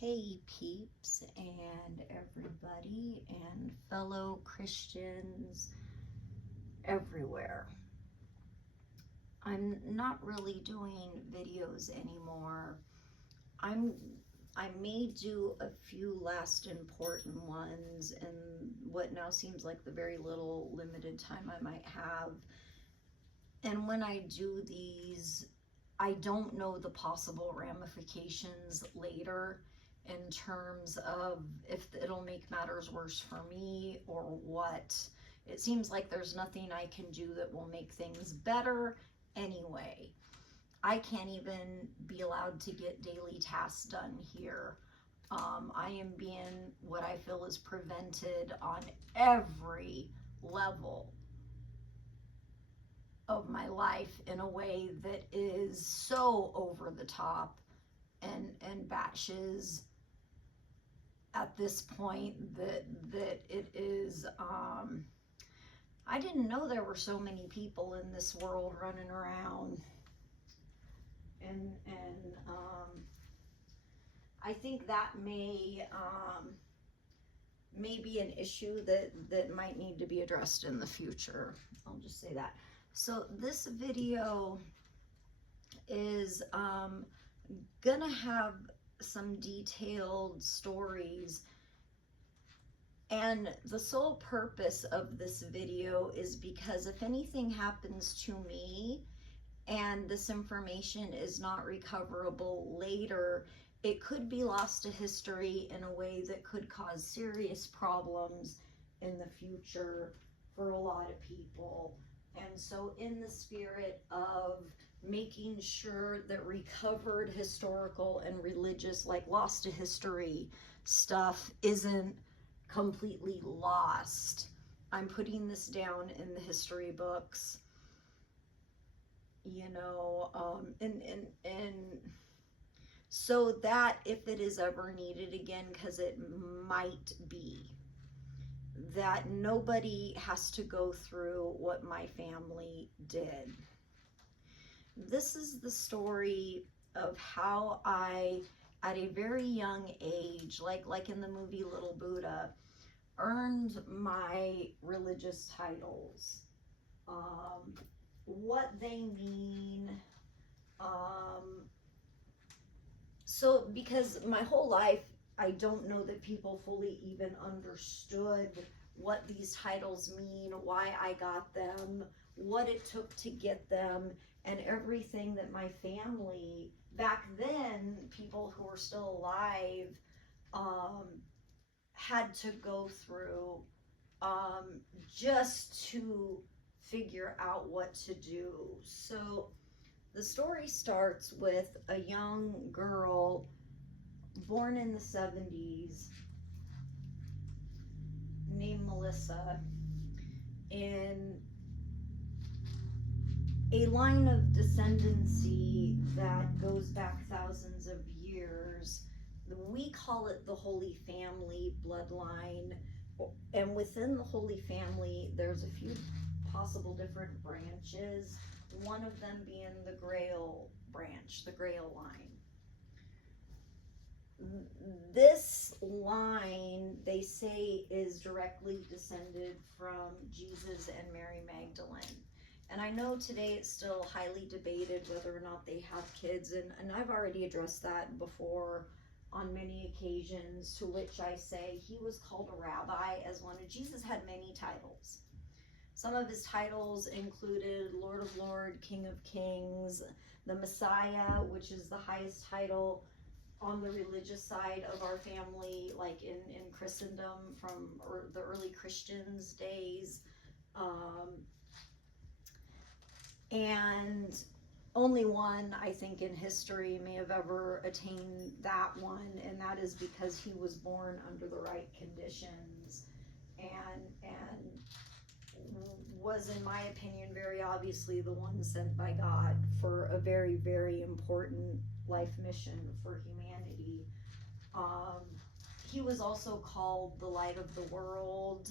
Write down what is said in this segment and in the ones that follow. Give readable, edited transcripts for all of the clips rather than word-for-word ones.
Hey peeps and everybody and fellow Christians everywhere. I'm not really doing videos anymore. I may do a few last important ones in what now seems like the very little limited time I might have. And when I do these, I don't know the possible ramifications later in terms of if it'll make matters worse for me or what. It seems like there's nothing I can do that will make things better anyway. I can't even be allowed to get daily tasks done here. I am being what I feel is prevented on every level of my life in a way that is so over the top and batches at this point that it is I didn't know there were so many people in this world running around, and I think that may be an issue that might need to be addressed in the future. I'll just say that. So this video is gonna have some detailed stories, and the sole purpose of this video is because if anything happens to me and this information is not recoverable later, it could be lost to history in a way that could cause serious problems in the future for a lot of people. And so in the spirit of making sure that recovered historical and religious, like lost to history stuff, isn't completely lost, I'm putting this down in the history books, you know, and so that if it is ever needed again, because it might be, that nobody has to go through what my family did. This is the story of how I, at a very young age, like in the movie Little Buddha, earned my religious titles. What they mean. So because my whole life, I don't know that people fully even understood what these titles mean, why I got them, what it took to get them, and everything that my family, back then, people who were still alive, had to go through just to figure out what to do. So the story starts with a young girl born in the 70s named Melissa in a line of descendancy that goes back thousands of years. We call it the Holy Family bloodline, and within the Holy Family there's a few possible different branches, one of them being the Grail branch, the Grail line. This line, they say, is directly descended from Jesus and Mary Magdalene. And I know today it's still highly debated whether or not they have kids, and I've already addressed that before on many occasions, to which I say he was called a rabbi as one of Jesus had many titles. Some of his titles included Lord of Lords, King of Kings, the Messiah, which is the highest title on the religious side of our family, like in Christendom from the early Christians' days. And only one, I think, in history may have ever attained that one, and that is because he was born under the right conditions and was, in my opinion, very obviously the one sent by God for a very, very important life mission for humanity. He was also called the light of the world.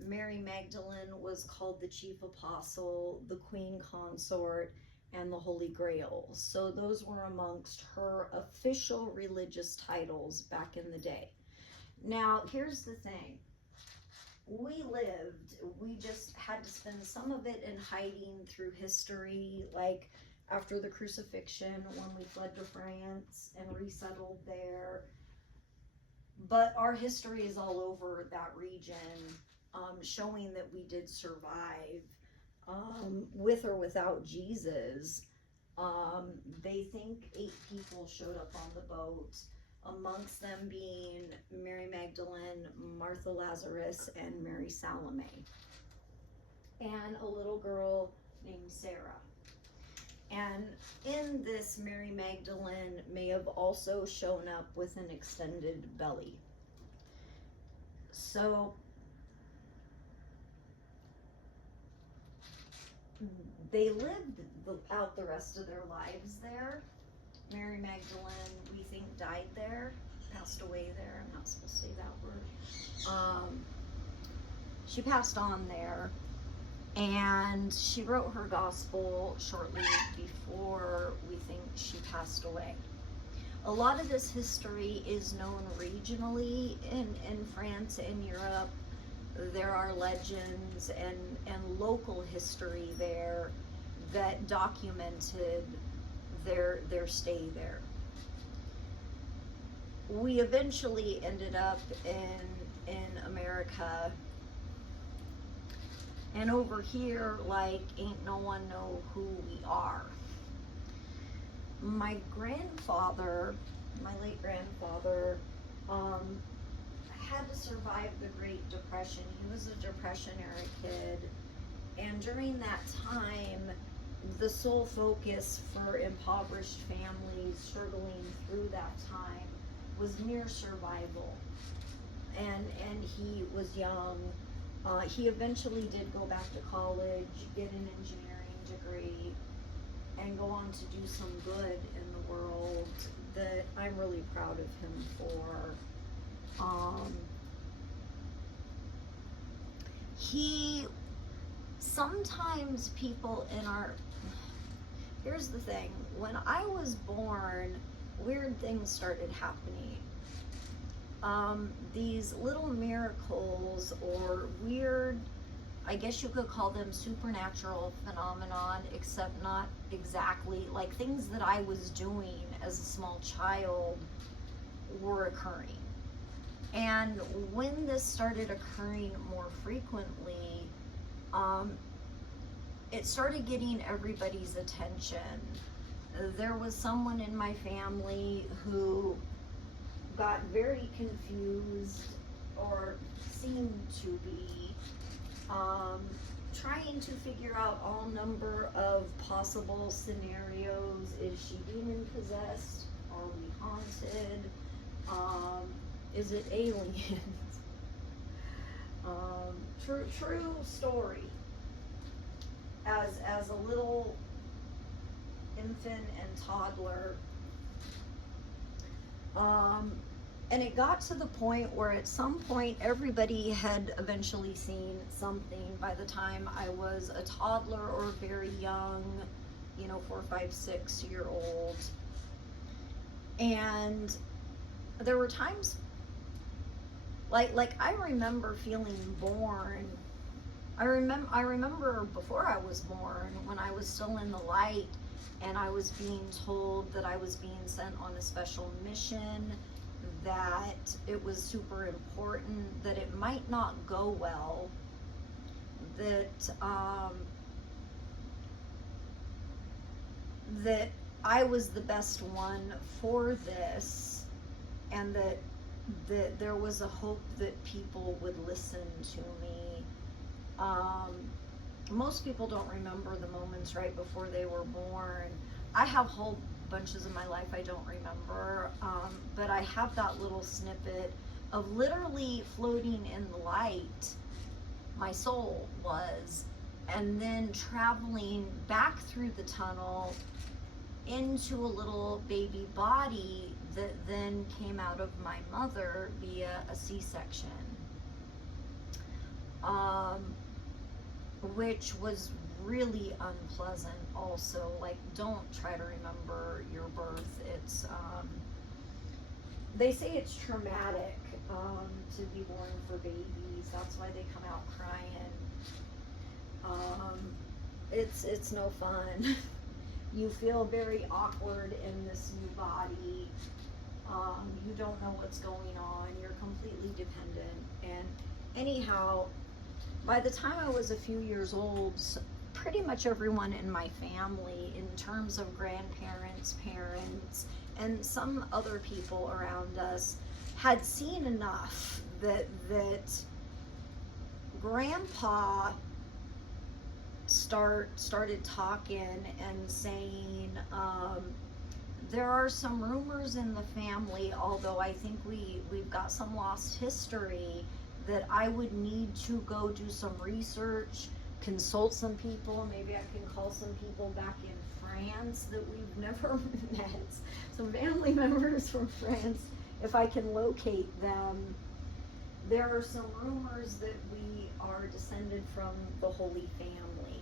Mary Magdalene was called the chief apostle, the queen consort, and the Holy Grail. So those were amongst her official religious titles back in the day. Now, here's the thing. We just had to spend some of it in hiding through history, like after the crucifixion when we fled to France and resettled there. But our history is all over that region, showing that we did survive, with or without Jesus. They think 8 people showed up on the boat, amongst them being Mary Magdalene, Martha Lazarus, and Mary Salome, and a little girl named Sarah. And in this, Mary Magdalene may have also shown up with an extended belly. So they lived out the rest of their lives there. Mary Magdalene, we think, died there, passed away there. I'm not supposed to say that word. She passed on there, and she wrote her gospel shortly before we think she passed away. A lot of this history is known regionally in France and Europe. There are legends and local history there that documented their stay there. We eventually ended up in America, and over here, like, ain't no one know who we are. My grandfather, my late grandfather, had to survive the Great Depression. He was a Depression-era kid, and during that time, the sole focus for impoverished families struggling through that time was mere survival. And he was young. He eventually did go back to college, get an engineering degree, and go on to do some good in the world that I'm really proud of him for. Sometimes people in our, here's the thing, when I was born, weird things started happening. These little miracles or weird, I guess you could call them supernatural phenomenon, except not exactly, like things that I was doing as a small child were occurring. And when this started occurring more frequently, it started getting everybody's attention. There was someone in my family who got very confused, or seemed to be, trying to figure out all number of possible scenarios. Is she demon possessed? Are we haunted? Is it aliens? True story. As a little infant and toddler, and it got to the point where at some point everybody had eventually seen something by the time I was a toddler or very young, 4, 5, 6-year-old. And there were times, like I remember feeling born. I remember before I was born, when I was still in the light, and I was being told that I was being sent on a special mission, that it was super important, that it might not go well, that that I was the best one for this, and that there was a hope that people would listen to me. Most people don't remember the moments right before they were born. I have whole bunches of my life I don't remember, but I have that little snippet of literally floating in the light, my soul was, and then traveling back through the tunnel into a little baby body that then came out of my mother via a C-section, which was really unpleasant also. Like, don't try to remember your birth. It's, they say it's traumatic, to be born for babies. That's why they come out crying. It's no fun. You feel very awkward in this new body. You don't know what's going on. You're completely dependent. And anyhow, by the time I was a few years old, pretty much everyone in my family, in terms of grandparents, parents, and some other people around us, had seen enough that Grandpa started talking and saying, there are some rumors in the family, although I think we've got some lost history, that I would need to go do some research, consult some people. Maybe I can call some people back in France that we've never met, some family members from France, if I can locate them. There are some rumors that we are descended from the Holy Family,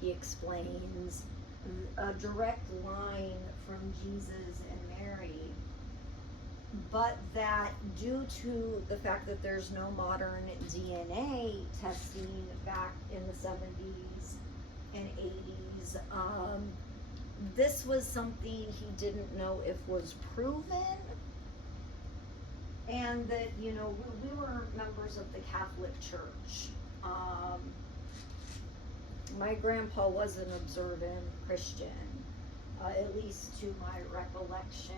he explains, a direct line from Jesus and Mary, but that due to the fact that there's no modern DNA testing back in the 70s and 80s, this was something he didn't know if was proven, and that, you know, we were members of the Catholic Church. My grandpa was an observant Christian, at least to my recollection,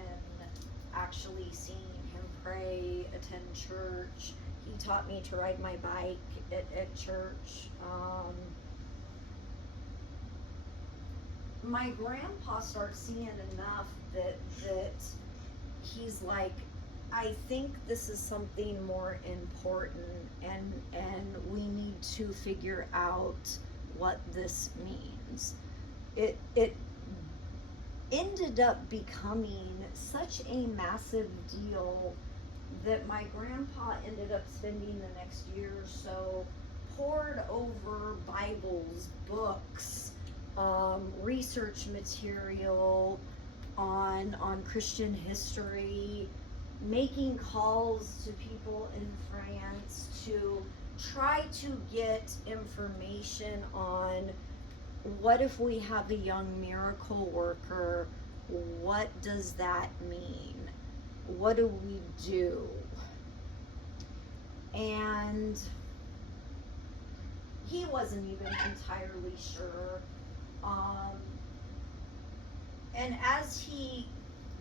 actually seeing him pray, attend church. He taught me to ride my bike at church. My grandpa starts seeing enough that he's like, I think this is something more important, and we need to figure out what this means. It ended up becoming such a massive deal that my grandpa ended up spending the next year or so poured over Bibles, books, research material on Christian history, making calls to people in France to try to get information on what if we have a young miracle worker, what does that mean? What do we do? And he wasn't even entirely sure. And as he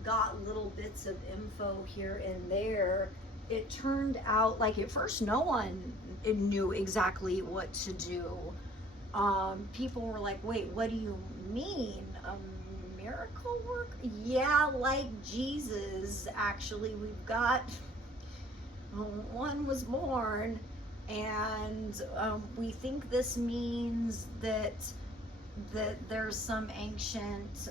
got little bits of info here and there, it turned out, like, at first no one knew exactly what to do. People were like, wait, what do you mean? A miracle work? Yeah, like Jesus, actually. We've got, one was born, and we think this means that there's some ancient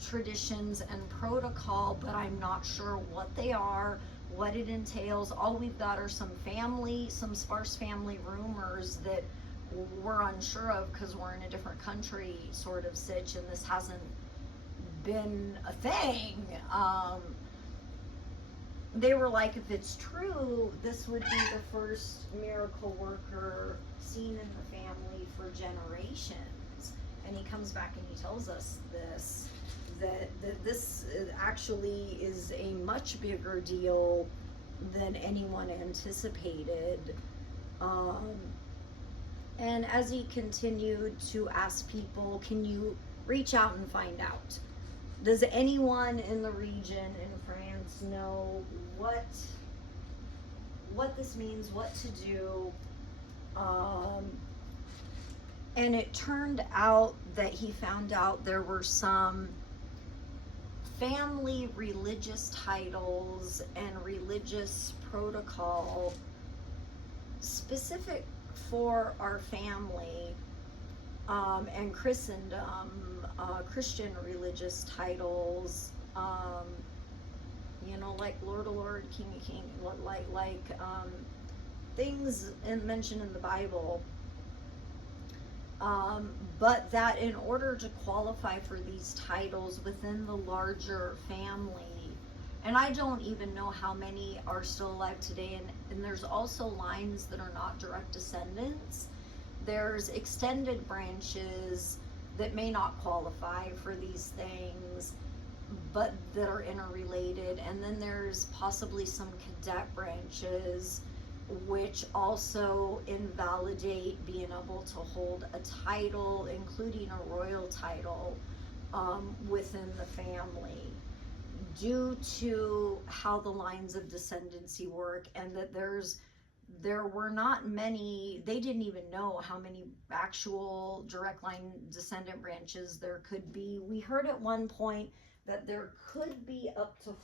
traditions and protocol, but I'm not sure what they are, what it entails. All we've got are some sparse family rumors that we're unsure of because we're in a different country sort of sitch, and this hasn't been a thing. They were like, if it's true, this would be the first miracle worker seen in the family for generations. And he comes back and he tells us this, that this actually is a much bigger deal than anyone anticipated. And as he continued to ask people, can you reach out and find out? Does anyone in the region in France know what this means, what to do? And it turned out that he found out there were some family religious titles and religious protocol specific for our family and Christendom, Christian religious titles, you know, like Lord of Lord, King of King, like things mentioned in the Bible. But that in order to qualify for these titles within the larger family, and I don't even know how many are still alive today, and there's also lines that are not direct descendants. There's extended branches that may not qualify for these things, but that are interrelated. And then there's possibly some cadet branches which also invalidate being able to hold a title, including a royal title, within the family, due to how the lines of descendancy work, and that there were not many, they didn't even know how many actual direct line descendant branches there could be. We heard at one point that there could be up to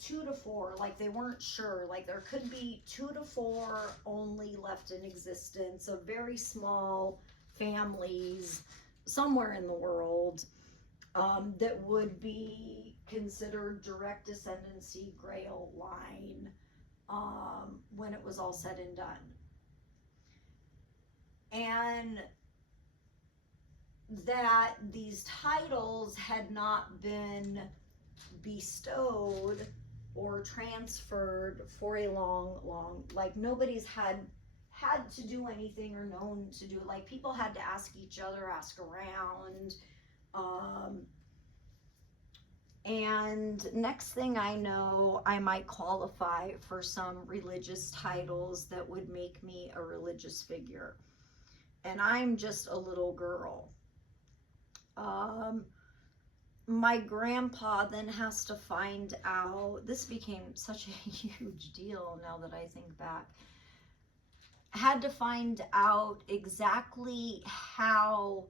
2 to 4, like they weren't sure, like there could be 2 to 4 only left in existence of very small families somewhere in the world, that would be considered direct descendancy Grail line, when it was all said and done. And that these titles had not been bestowed or transferred for a long, like nobody's had to do anything or known to do, like people had to ask each other, ask around, and next thing I know, I might qualify for some religious titles that would make me a religious figure, and I'm just a little girl. My grandpa then has to find out, this became such a huge deal now that I think back, had to find out exactly how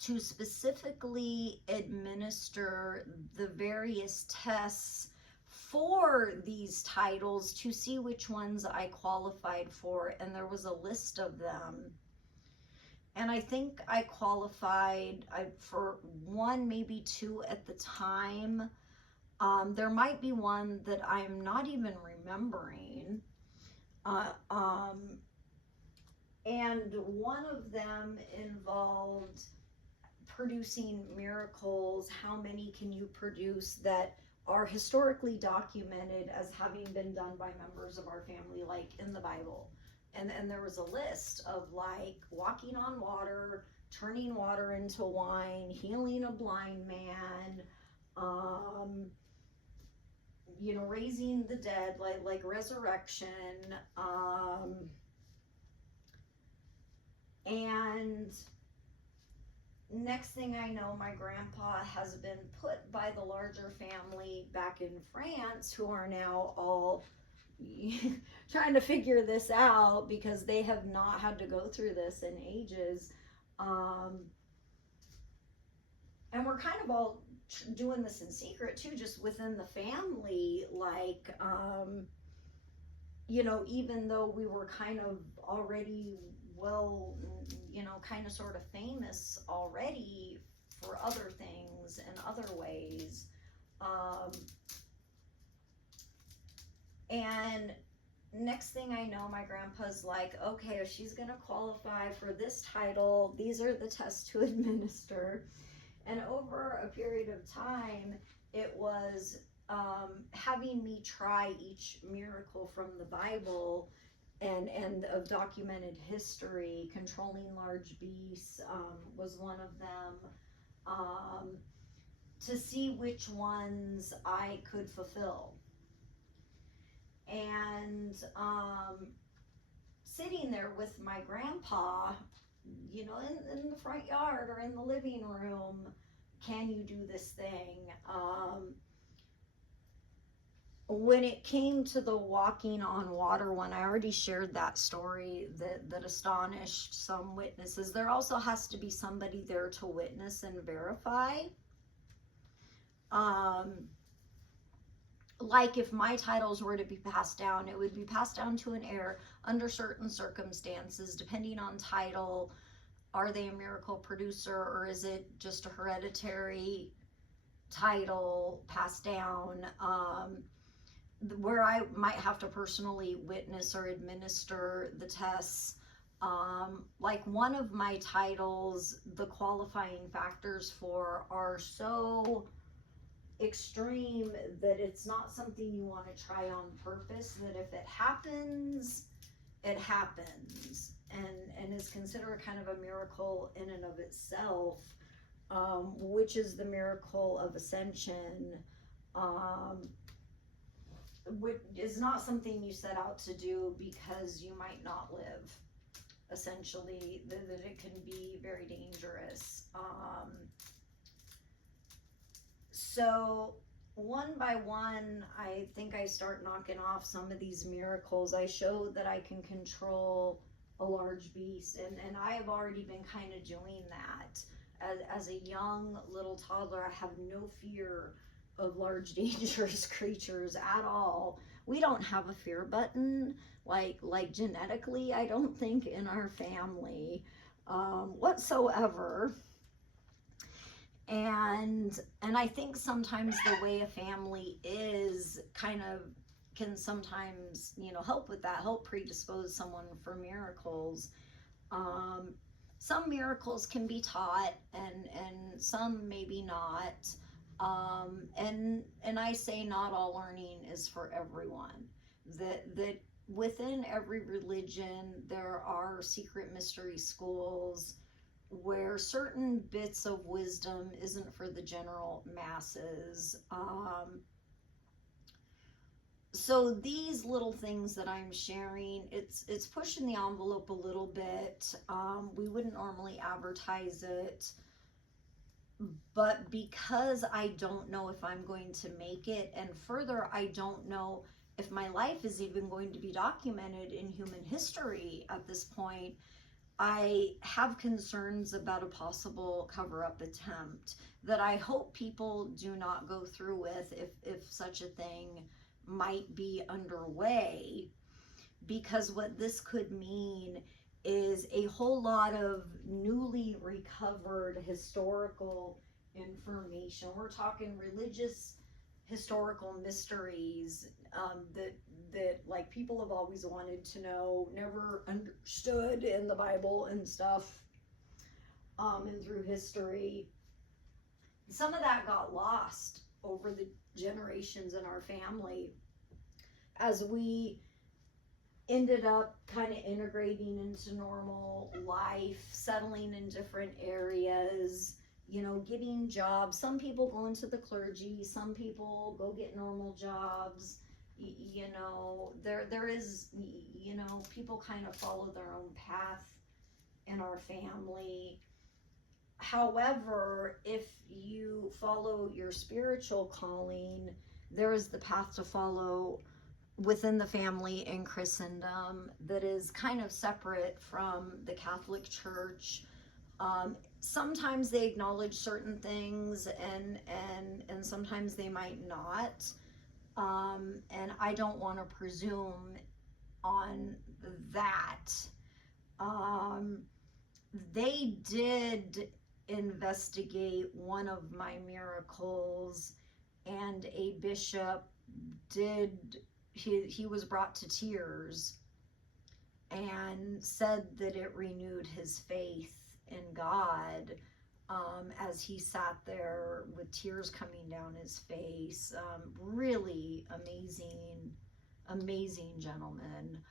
to specifically administer the various tests for these titles to see which ones I qualified for, and there was a list of them. And I think I qualified for 1, maybe 2 at the time. There might be one that I'm not even remembering. And one of them involved producing miracles. How many can you produce that are historically documented as having been done by members of our family, like in the Bible? And there was a list of like walking on water, turning water into wine, healing a blind man, raising the dead, like resurrection, and next thing I know, my grandpa has been put by the larger family back in France, who are now all trying to figure this out because they have not had to go through this in ages. And we're kind of all doing this in secret too, just within the family, like, even though we were kind of already, well, kind of sort of famous already for other things and other ways. And next thing I know, my grandpa's like, okay, if she's gonna qualify for this title, these are the tests to administer. And over a period of time, it was having me try each miracle from the Bible and of documented history. Controlling large beasts was one of them, to see which ones I could fulfill. And sitting there with my grandpa, in the front yard or in the living room, can you do this thing? When it came to the walking on water one, I already shared that story that astonished some witnesses. There also has to be somebody there to witness and verify. Like if my titles were to be passed down, it would be passed down to an heir under certain circumstances, depending on title. Are they a miracle producer, or is it just a hereditary title passed down, where I might have to personally witness or administer the tests, Like one of my titles, the qualifying factors for are so extreme that it's not something you want to try on purpose, that if it happens, it happens, and is considered kind of a miracle in and of itself, which is the miracle of ascension, which is not something you set out to do because you might not live. Essentially, that it can be very dangerous. So one by one, I think I start knocking off some of these miracles. I show that I can control a large beast, and I have already been kind of doing that. As a young little toddler, I have no fear of large dangerous creatures at all. We don't have a fear button, like genetically, I don't think, in our family whatsoever. And I think sometimes the way a family is kind of can sometimes, help with that, help predispose someone for miracles. Some miracles can be taught, and some maybe not. And I say not all learning is for everyone. That within every religion there are secret mystery schools where certain bits of wisdom isn't for the general masses. So these little things that I'm sharing, it's pushing the envelope a little bit. We wouldn't normally advertise it, but because I don't know if I'm going to make it, and further, I don't know if my life is even going to be documented in human history at this point, I have concerns about a possible cover-up attempt that I hope people do not go through with if such a thing might be underway, because what this could mean is a whole lot of newly recovered historical information. We're talking religious historical mysteries that like people have always wanted to know, never understood in the Bible and stuff, and through history. Some of that got lost over the generations in our family as we ended up kind of integrating into normal life, settling in different areas, getting jobs. Some people go into the clergy, some people go get normal jobs. There is, people kind of follow their own path in our family. However, if you follow your spiritual calling, there is the path to follow within the family in Christendom that is kind of separate from the Catholic Church. Sometimes they acknowledge certain things, and sometimes they might not. And I don't want to presume on that. They did investigate one of my miracles, and a bishop he was brought to tears and said that it renewed his faith in God, as he sat there with tears coming down his face. Really amazing gentleman.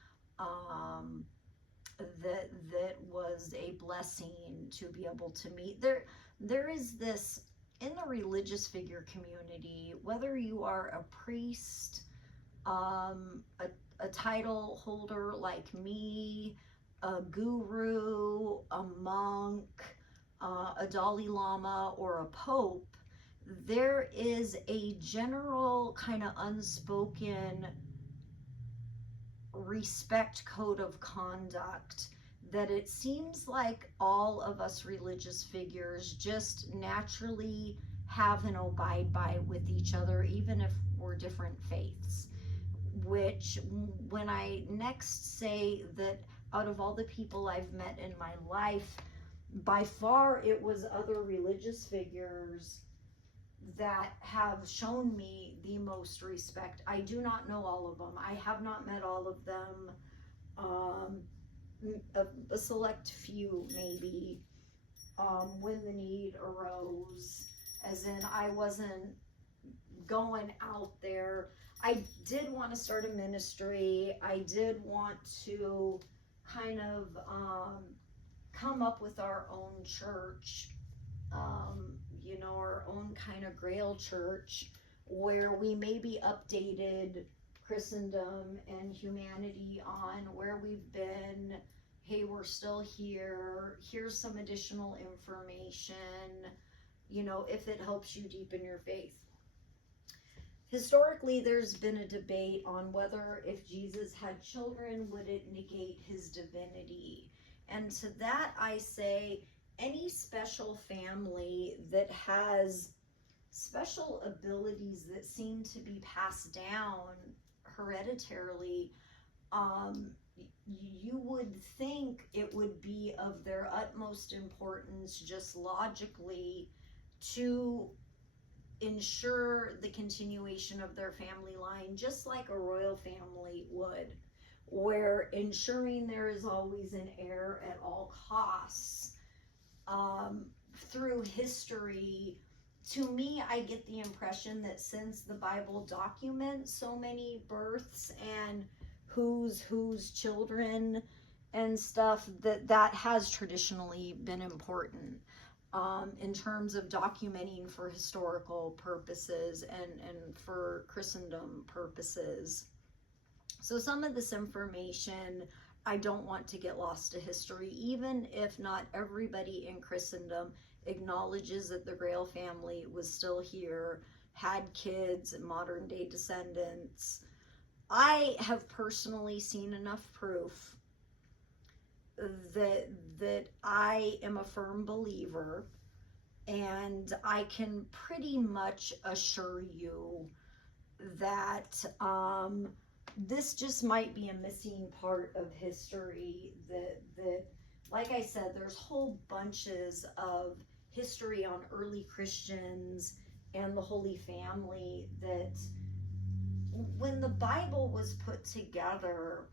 That was a blessing to be able to meet. There is this in the religious figure community, whether you are a priest, a title holder like me, a guru, a monk, a Dalai Lama, or a pope, there is a general kind of unspoken respect code of conduct that it seems like all of us religious figures just naturally have and abide by with each other, even if we're different faiths. Which, when I next say that out of all the people I've met in my life, by far it was other religious figures that have shown me the most respect. I do not know all of them. I have not met all of them. a select few maybe, when the need arose, as in I wasn't going out there. I did want to start a ministry. I did want to kind of come up with our own church, our own kind of Grail church, where we maybe updated Christendom and humanity on where we've been. Hey, we're still here. Here's some additional information, if it helps you deepen your faith. Historically, there's been a debate on whether if Jesus had children, would it negate his divinity? And to that I say, any special family that has special abilities that seem to be passed down hereditarily, you would think it would be of their utmost importance, just logically, to ensure the continuation of their family line, just like a royal family would, where ensuring there is always an heir at all costs. Through history, to me, I get the impression that since the Bible documents so many births and whose children and stuff, that has traditionally been important, in terms of documenting for historical purposes and for Christendom purposes. So some of this information I don't want to get lost to history, even if not everybody in Christendom acknowledges that the Grail family was still here, had kids and modern day descendants. I have personally seen enough proof that I am a firm believer, and I can pretty much assure you that this just might be a missing part of history, that like I said, there's whole bunches of history on early Christians and the Holy Family that when the Bible was put together,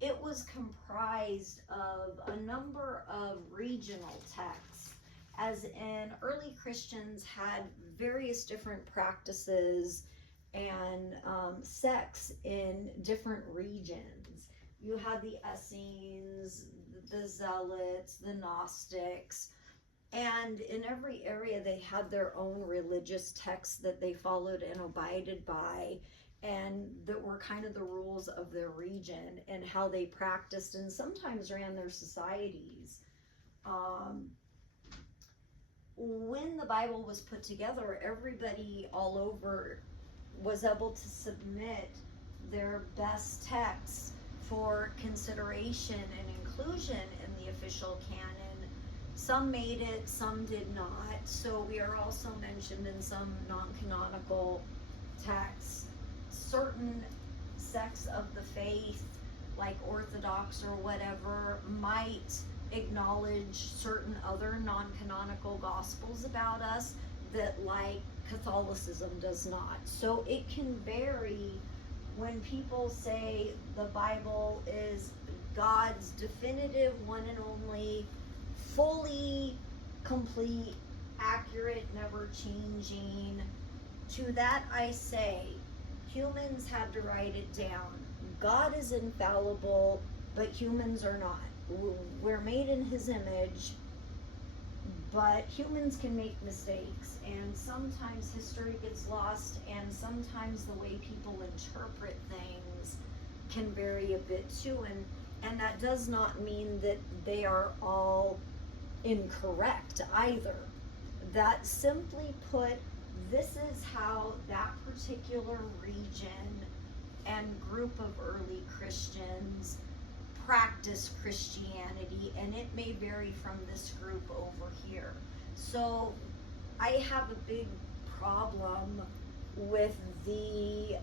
it was comprised of a number of regional texts, as in early Christians had various different practices and sects in different regions. You had the Essenes, the Zealots, the Gnostics, and in every area they had their own religious texts that they followed and abided by, and that were kind of the rules of their region and how they practiced and sometimes ran their societies. When the Bible was put together, everybody all over was able to submit their best texts for consideration and inclusion in the official canon. Some made it, some did not. So we are also mentioned in some non-canonical texts. Certain sects of the faith, like Orthodox or whatever, might acknowledge certain other non-canonical gospels about us that, like, Catholicism does not. So it can vary when people say the Bible is God's definitive, one and only, fully complete, accurate, never changing. To that I say, humans had to write it down. God is infallible, but humans are not. We're made in his image, but humans can make mistakes, and sometimes history gets lost, and sometimes the way people interpret things can vary a bit too, and that does not mean that they are all incorrect either. That simply put, this is how that particular region and group of early Christians practice Christianity, and it may vary from this group over here. So I have a big problem with the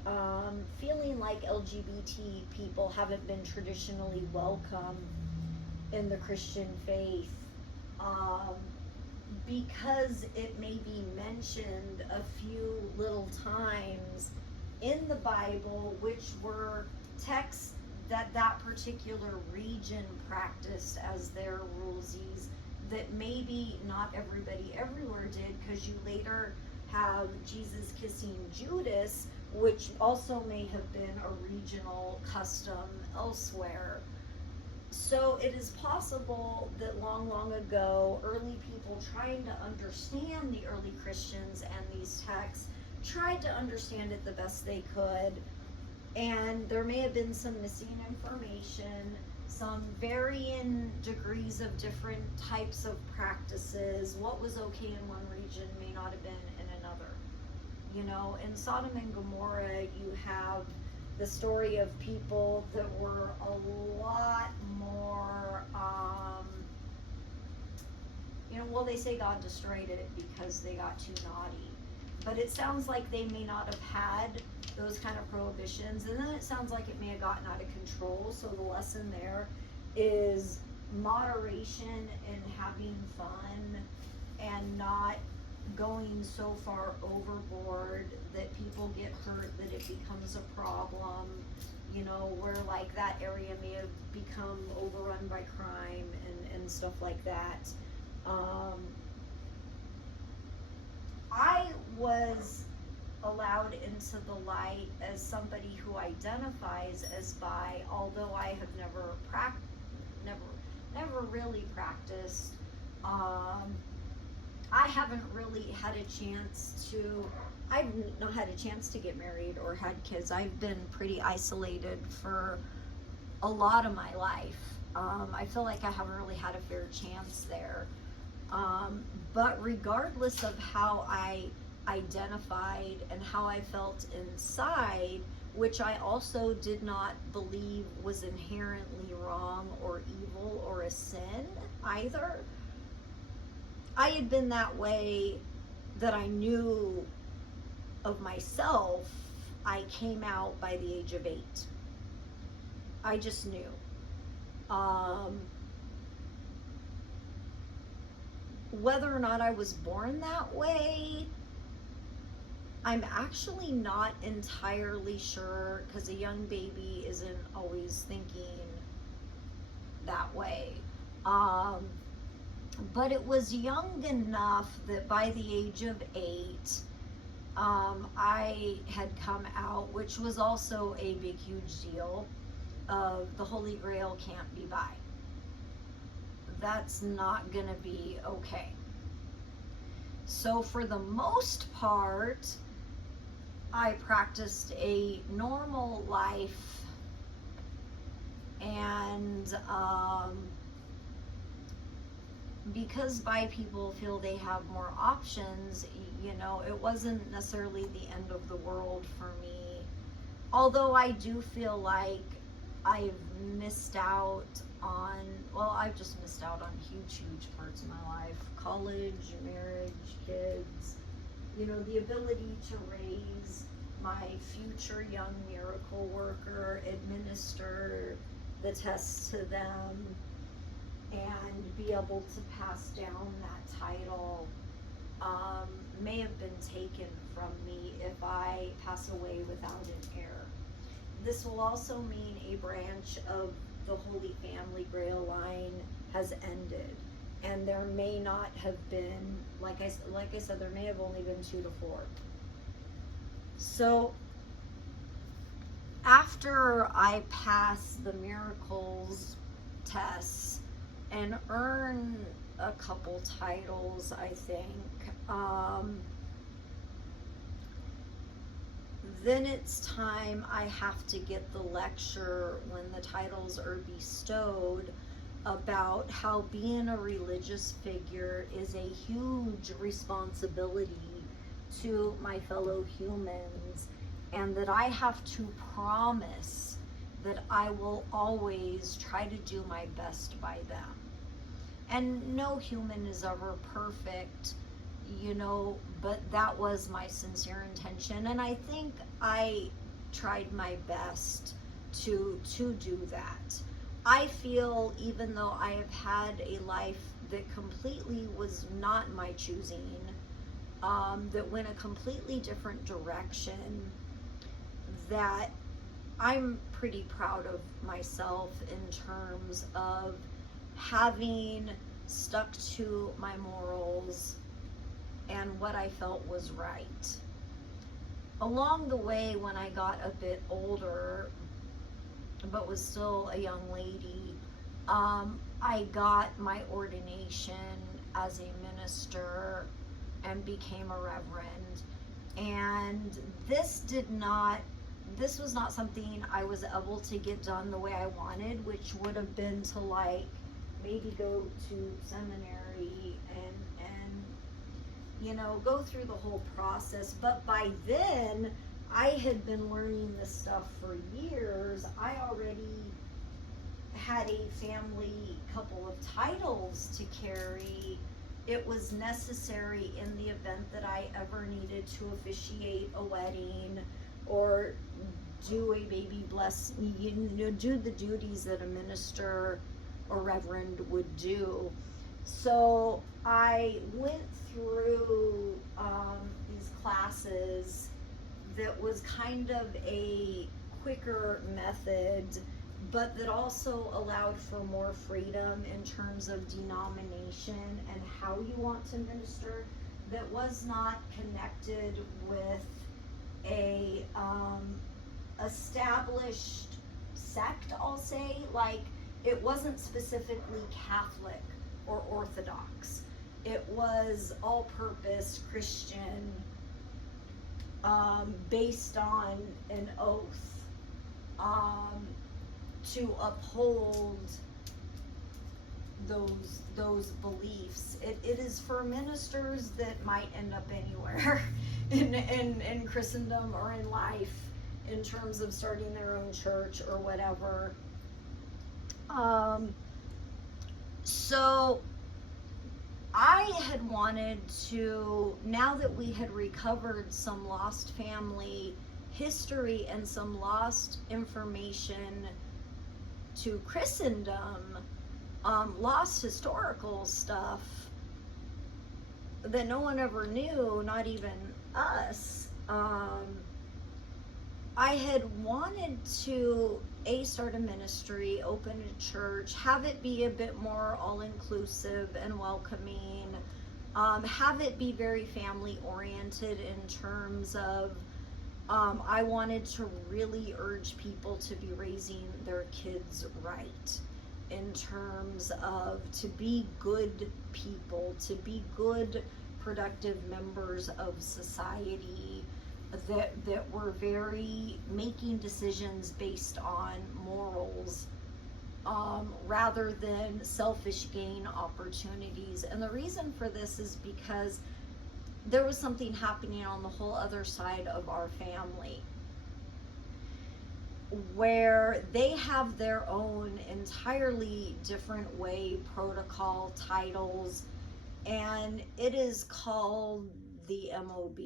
feeling like LGBT people haven't been traditionally welcome in the Christian faith, because it may be mentioned a few little times in the Bible, which were texts that particular region practiced as their rulesies, that maybe not everybody everywhere did, because you later have Jesus kissing Judas, which also may have been a regional custom elsewhere. So it is possible that long ago, early people trying to understand the early Christians and these texts tried to understand it the best they could, and there may have been some missing information, some varying degrees of different types of practices. What was okay in one region may not have been in another. You know, in Sodom and Gomorrah, you have the story of people that were a lot more, well, they say God destroyed it because they got too naughty. But it sounds like they may not have had those kind of prohibitions. And then it sounds like it may have gotten out of control. So the lesson there is moderation and having fun and not going so far overboard that people get hurt, that it becomes a problem, where like that area may have become overrun by crime and stuff like that. I was allowed into the light as somebody who identifies as bi, although I have never really practiced. I haven't really had a chance to, I've not had a chance to get married or had kids. I've been pretty isolated for a lot of my life. I feel like I haven't really had a fair chance there. But regardless of how I identified and how I felt inside, which I also did not believe was inherently wrong or evil or a sin either, I had been that way that I knew of myself. I came out by the age of 8. I just knew. Whether or not I was born that way, I'm actually not entirely sure, because a young baby isn't always thinking that way. But it was young enough that by the age of 8, I had come out, which was also a big, huge deal, of the Holy Grail can't be bi. That's not gonna be okay. So for the most part, I practiced a normal life, and because bi people feel they have more options, it wasn't necessarily the end of the world for me. Although I do feel like I've missed out on, I've just missed out on huge parts of my life. College, marriage, kids, the ability to raise my future young miracle worker, administer the tests to them, and be able to pass down that title, may have been taken from me if I pass away without an heir. This will also mean a branch of the Holy Family Grail line has ended, and there may not have been, like I said, there may have only been 2 to 4. So after I pass the miracles tests and earn a couple titles, I think, then it's time I have to get the lecture when the titles are bestowed about how being a religious figure is a huge responsibility to my fellow humans, and that I have to promise that I will always try to do my best by them. And no human is ever perfect, but that was my sincere intention, and I think I tried my best to do that. I feel, even though I have had a life that completely was not my choosing, that went a completely different direction, that I'm pretty proud of myself in terms of having stuck to my morals and what I felt was right. Along the way, when I got a bit older, but was still a young lady, I got my ordination as a minister and became a reverend. And this was not something I was able to get done the way I wanted, which would have been to like maybe go to seminary and you know, go through the whole process. But by then, I had been learning this stuff for years. I already had a family couple of titles to carry. It was necessary in the event that I ever needed to officiate a wedding or do a baby blessing, you know, do the duties that a minister or reverend would do. So I went through these classes that was kind of a quicker method, but that also allowed for more freedom in terms of denomination and how you want to minister, that was not connected with a established sect, I'll say. Like, it wasn't specifically Catholic or Orthodox. It was all-purpose Christian, based on an oath, to uphold those beliefs. It is for ministers that might end up anywhere in Christendom or in life, in terms of starting their own church or whatever. So I had wanted to, now that we had recovered some lost family history and some lost information to Christendom, lost historical stuff that no one ever knew, not even us, I had wanted to start a ministry, open a church, have it be a bit more all-inclusive and welcoming, have it be very family-oriented in terms of, I wanted to really urge people to be raising their kids right, in terms of to be good people, to be good, productive members of society, that were very making decisions based on morals, rather than selfish gain opportunities. And the reason for this is because there was something happening on the whole other side of our family, where they have their own entirely different way, protocol, titles, and it is called the MOB.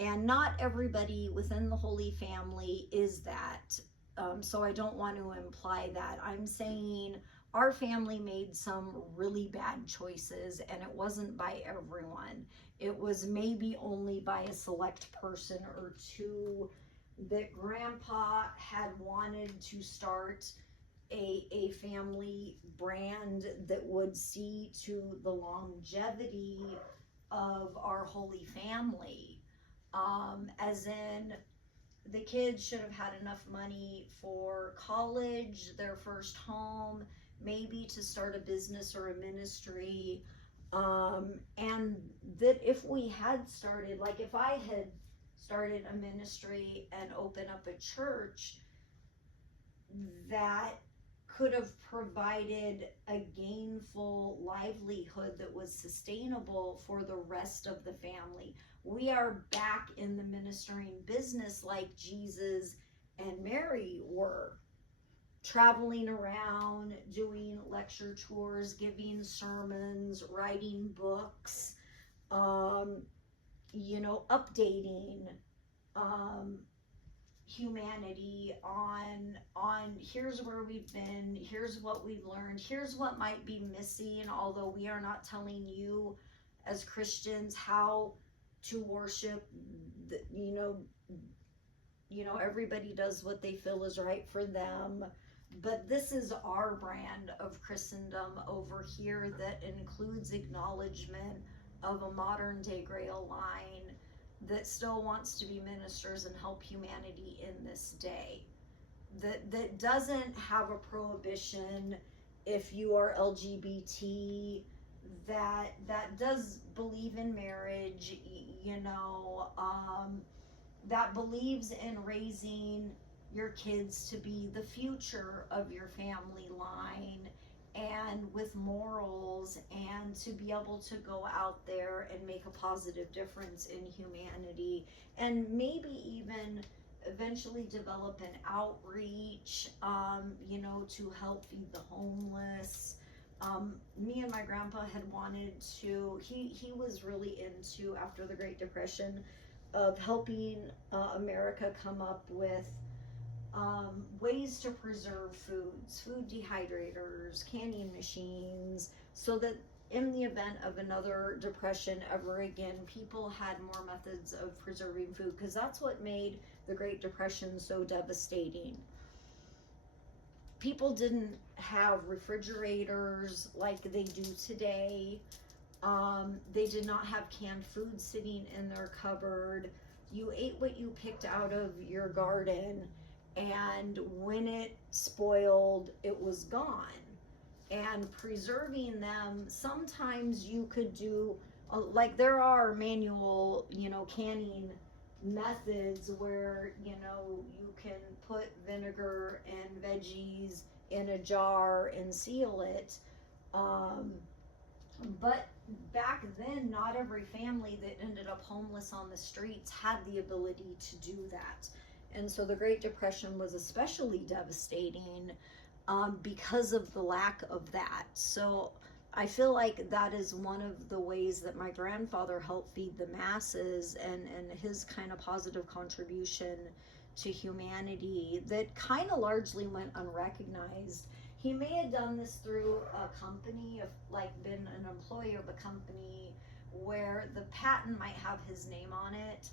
And not everybody within the Holy Family is that. So I don't want to imply that. I'm saying our family made some really bad choices, and it wasn't by everyone. It was maybe only by a select person or two, that Grandpa had wanted to start a family brand that would see to the longevity of our Holy Family. As in, the kids should have had enough money for college, their first home, maybe to start a business or a ministry, and that if we had started, like if I had started a ministry and opened up a church, that could have provided a gainful livelihood that was sustainable for the rest of the family. We are back in the ministering business like Jesus and Mary were, traveling around, doing lecture tours, giving sermons, writing books, you know, updating humanity on here's where we've been, here's what we've learned, here's what might be missing, although we are not telling you as Christians how to worship, you know, you know, everybody does what they feel is right for them. But this is our brand of Christendom over here that includes acknowledgement of a modern day Grail line that still wants to be ministers and help humanity in this day. That doesn't have a prohibition if you are LGBT, that does believe in marriage, you know, that believes in raising your kids to be the future of your family line and with morals, and to be able to go out there and make a positive difference in humanity, and maybe even eventually develop an outreach, you know, to help feed the homeless. Me and my grandpa had wanted to, he was really into, after the Great Depression, of helping America come up with ways to preserve foods, food dehydrators, canning machines, so that in the event of another depression ever again, people had more methods of preserving food, because that's what made the Great Depression so devastating. People didn't have refrigerators like they do today. They did not have canned food sitting in their cupboard. You ate what you picked out of your garden, and when it spoiled, it was gone. And preserving them, sometimes you could do, like there are manual, you know, canning methods where, you know, you can put vinegar and veggies in a jar and seal it. But back then, not every family that ended up homeless on the streets had the ability to do that. And so the Great Depression was especially devastating because of the lack of that. So I feel like that is one of the ways that my grandfather helped feed the masses, and his kind of positive contribution to humanity that kind of largely went unrecognized. He may have done this through a company, like been an employee of a company where the patent might have his name on it.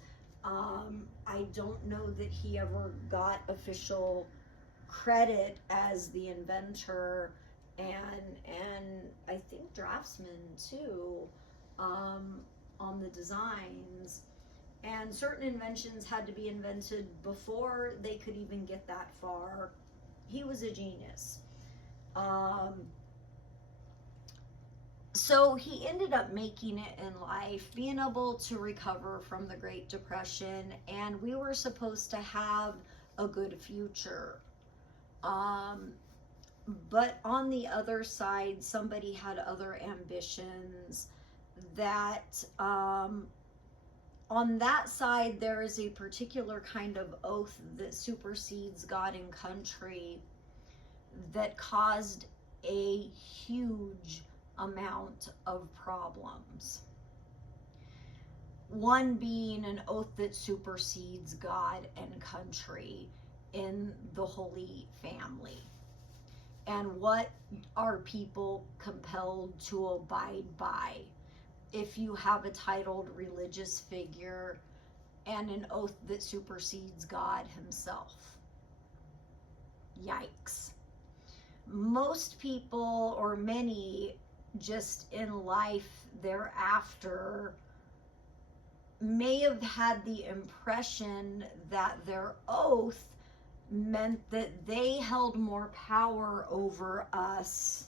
I don't know that he ever got official credit as the inventor, and I think draftsman too, on the designs. And certain inventions had to be invented before they could even get that far. He was a genius. So he ended up making it in life, being able to recover from the Great Depression, and we were supposed to have a good future. But on the other side, somebody had other ambitions that, on that side, there is a particular kind of oath that supersedes God and country that caused a huge amount of problems. One being an oath that supersedes God and country in the Holy Family. And what are people compelled to abide by if you have a titled religious figure and an oath that supersedes God himself? Yikes. Most people, or many, just in life thereafter may have had the impression that their oath meant that they held more power over us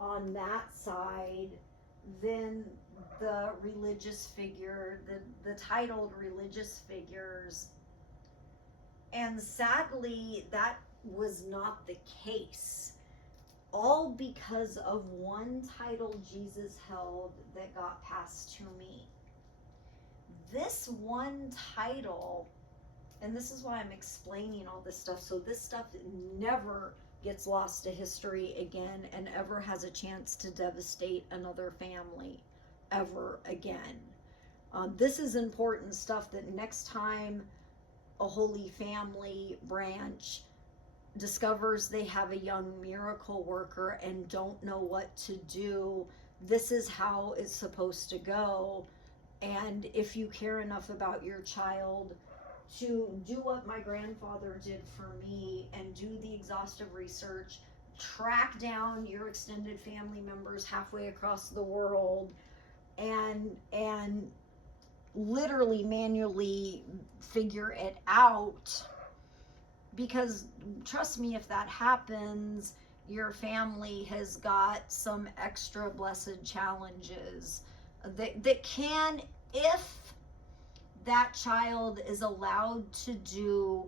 on that side than the religious figure, the titled religious figures. And sadly, that was not the case. All because of one title Jesus held that got passed to me. This one title, and this is why I'm explaining all this stuff, so this stuff never gets lost to history again and ever has a chance to devastate another family ever again. This is important stuff that next time a Holy Family branch discovers they have a young miracle worker and don't know what to do, this is how it's supposed to go. And if you care enough about your child to do what my grandfather did for me and do the exhaustive research, track down your extended family members halfway across the world, and literally manually figure it out. Because trust me, if that happens, your family has got some extra blessed challenges that can, if that child is allowed to do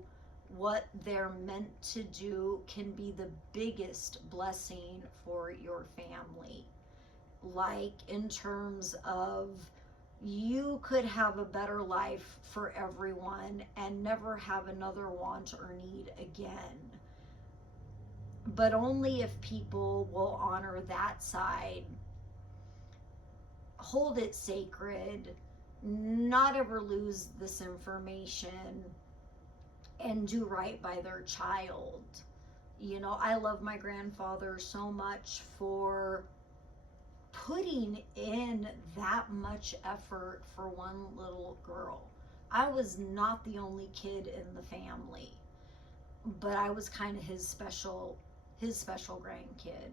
what they're meant to do, can be the biggest blessing for your family. Like in terms of, you could have a better life for everyone and never have another want or need again. But only if people will honor that side, hold it sacred, not ever lose this information, and do right by their child. You know, I love my grandfather so much for putting in that much effort for one little girl. I was not the only kid in the family, but I was kind of his special grandkid,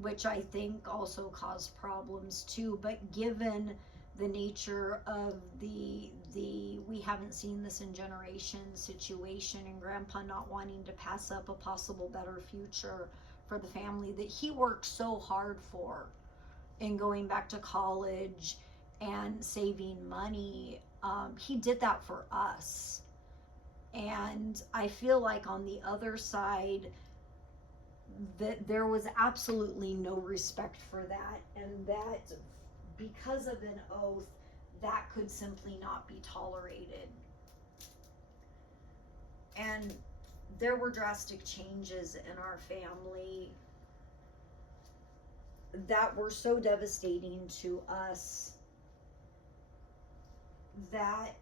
which I think also caused problems too. But given the nature of the we haven't seen this in generations situation, and grandpa not wanting to pass up a possible better future for the family that he worked so hard for, and going back to college and saving money, he did that for us. And I feel like on the other side, that there was absolutely no respect for that, and that because of an oath, that could simply not be tolerated. And there were drastic changes in our family that were so devastating to us that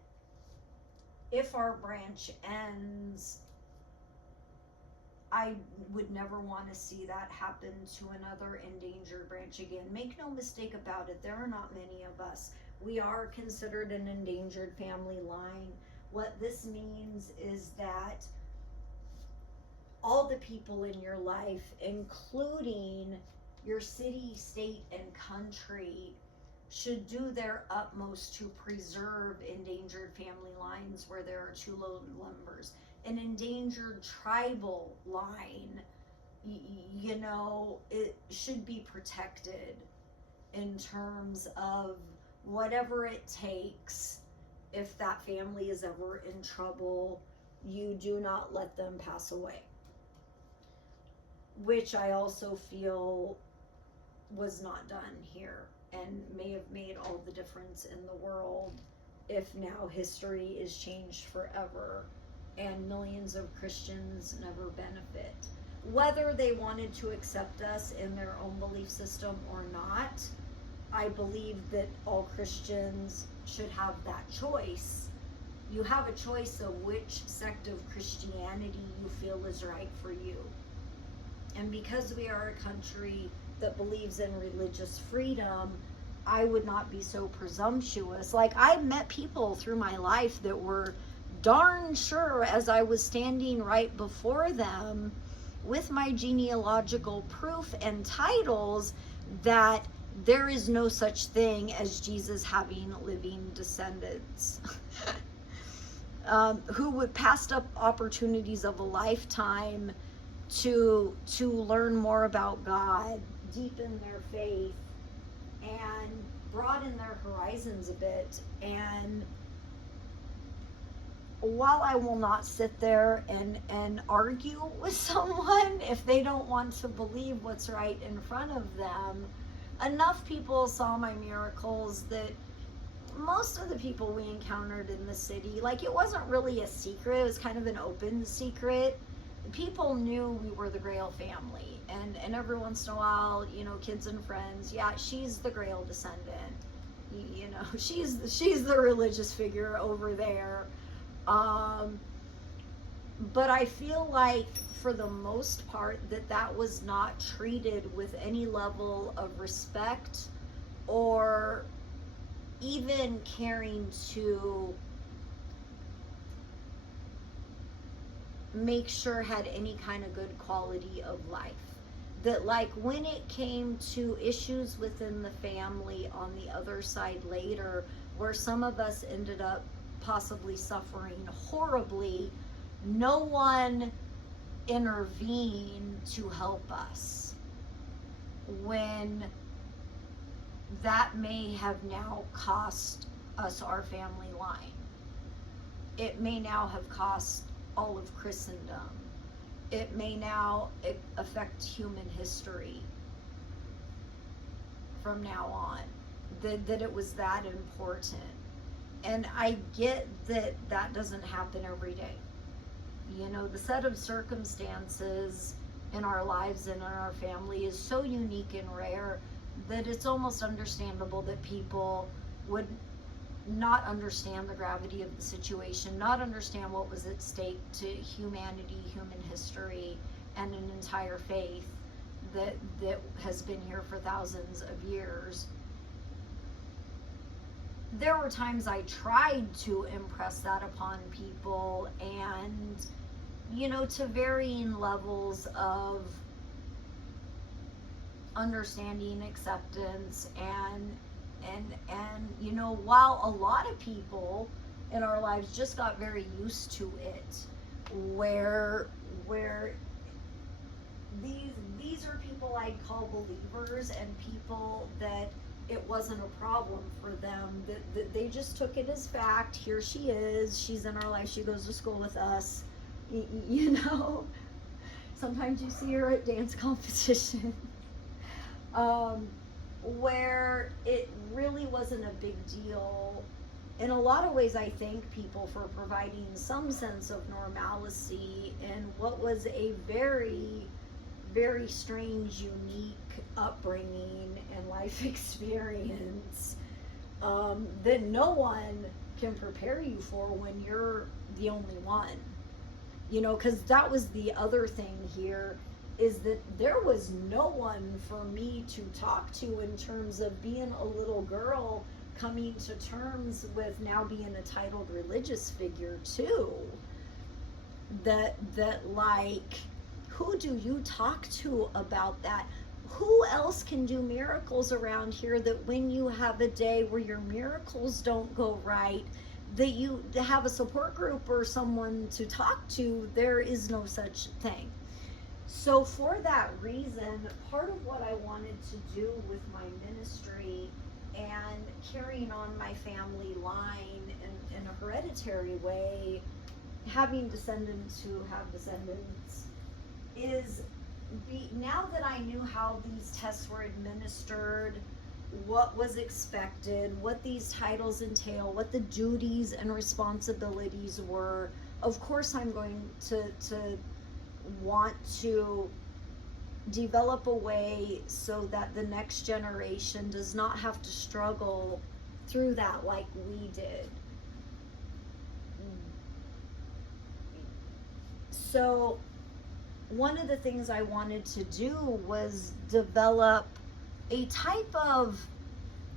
if our branch ends, I would never want to see that happen to another endangered branch again. Make no mistake about it, there are not many of us. We are considered an endangered family line. What this means is that all the people in your life, including your city, state, and country, should do their utmost to preserve endangered family lines where there are two low numbers. An endangered tribal line, you know, it should be protected in terms of whatever it takes. If that family is ever in trouble, you do not let them pass away, which I also feel was not done here, and may have made all the difference in the world if now history is changed forever and millions of Christians never benefit. Whether they wanted to accept us in their own belief system or not, I believe that all Christians should have that choice. You have a choice of which sect of Christianity you feel is right for you. And because we are a country that believes in religious freedom, I would not be so presumptuous. Like, I've met people through my life that were darn sure, as I was standing right before them with my genealogical proof and titles, that there is no such thing as Jesus having living descendants. Who would passed up opportunities of a lifetime to learn more about God, deepen their faith, and broaden their horizons a bit. And while I will not sit there and argue with someone if they don't want to believe what's right in front of them, enough people saw my miracles that most of the people we encountered in the city, like, it wasn't really a secret, it was kind of an open secret. People knew we were the Grail family, and every once in a while, you know, kids and friends, yeah, she's the Grail descendant, you know, she's the religious figure over there. But I feel like for the most part that was not treated with any level of respect or even caring to make sure had any kind of good quality of life. That like when it came to issues within the family on the other side later, where some of us ended up possibly suffering horribly, no one intervened to help us, when that may have now cost us our family line. It may now have cost all of Christendom. It may now affect human history from now on. That it was that important. And I get that that doesn't happen every day. You know, the set of circumstances in our lives and in our family is so unique and rare that it's almost understandable that people would not understand the gravity of the situation, not understand what was at stake to humanity, human history, and an entire faith that has been here for thousands of years. There were times I tried to impress that upon people, and, you know, to varying levels of understanding, acceptance, and you know, while a lot of people in our lives just got very used to it, where these are people I'd call believers, and people that it wasn't a problem for them, that they just took it as fact. Here she is, she's in our life, she goes to school with us, you know. Sometimes you see her at dance competition. Where it really wasn't a big deal. In a lot of ways, I thank people for providing some sense of normalcy in what was a very, very strange, unique upbringing and life experience that no one can prepare you for when you're the only one. You know, because that was the other thing here, is that there was no one for me to talk to in terms of being a little girl coming to terms with now being a titled religious figure too. That like, who do you talk to about that? Who else can do miracles around here, that when you have a day where your miracles don't go right, that you have a support group or someone to talk to? There is no such thing. So for that reason, part of what I wanted to do with my ministry and carrying on my family line in a hereditary way, having descendants who have descendants, is now that I knew how these tests were administered, what was expected, what these titles entail, what the duties and responsibilities were, of course I'm going to want to develop a way so that the next generation does not have to struggle through that like we did. So one of the things I wanted to do was develop a type of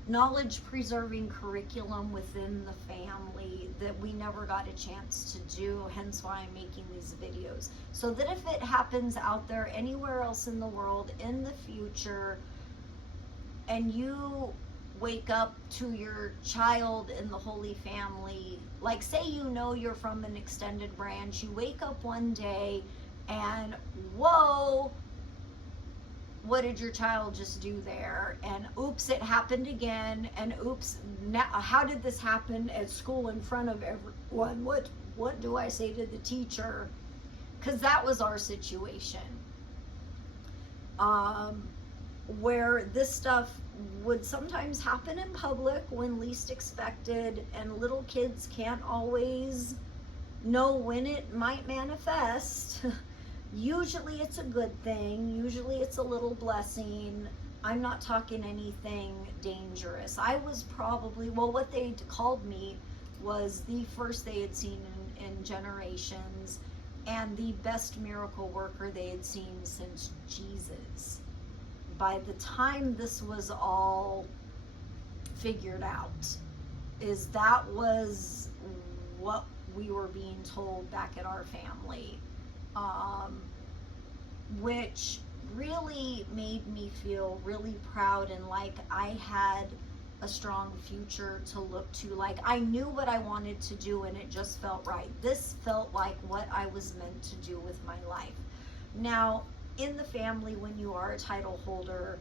knowledge preserving curriculum within the family that we never got a chance to do, hence why I'm making these videos. So that if it happens out there anywhere else in the world in the future, and you wake up to your child in the Holy Family, like say you know you're from an extended branch, you wake up one day and whoa, what did your child just do there? And oops, it happened again. And oops, now, how did this happen at school in front of everyone? What do I say to the teacher? Because that was our situation. Where this stuff would sometimes happen in public when least expected, and little kids can't always know when it might manifest. Usually it's a good thing. Usually it's a little blessing. I'm not talking anything dangerous. I was probably, well, what they called me was the first they had seen in generations, and the best miracle worker they had seen since Jesus. By the time this was all figured out, that was what we were being told back at our family. um, which really made me feel really proud and like I had a strong future to look to. Like I knew what I wanted to do and it just felt right. This felt like what I was meant to do with my life. Now, in the family, when you are a title holder,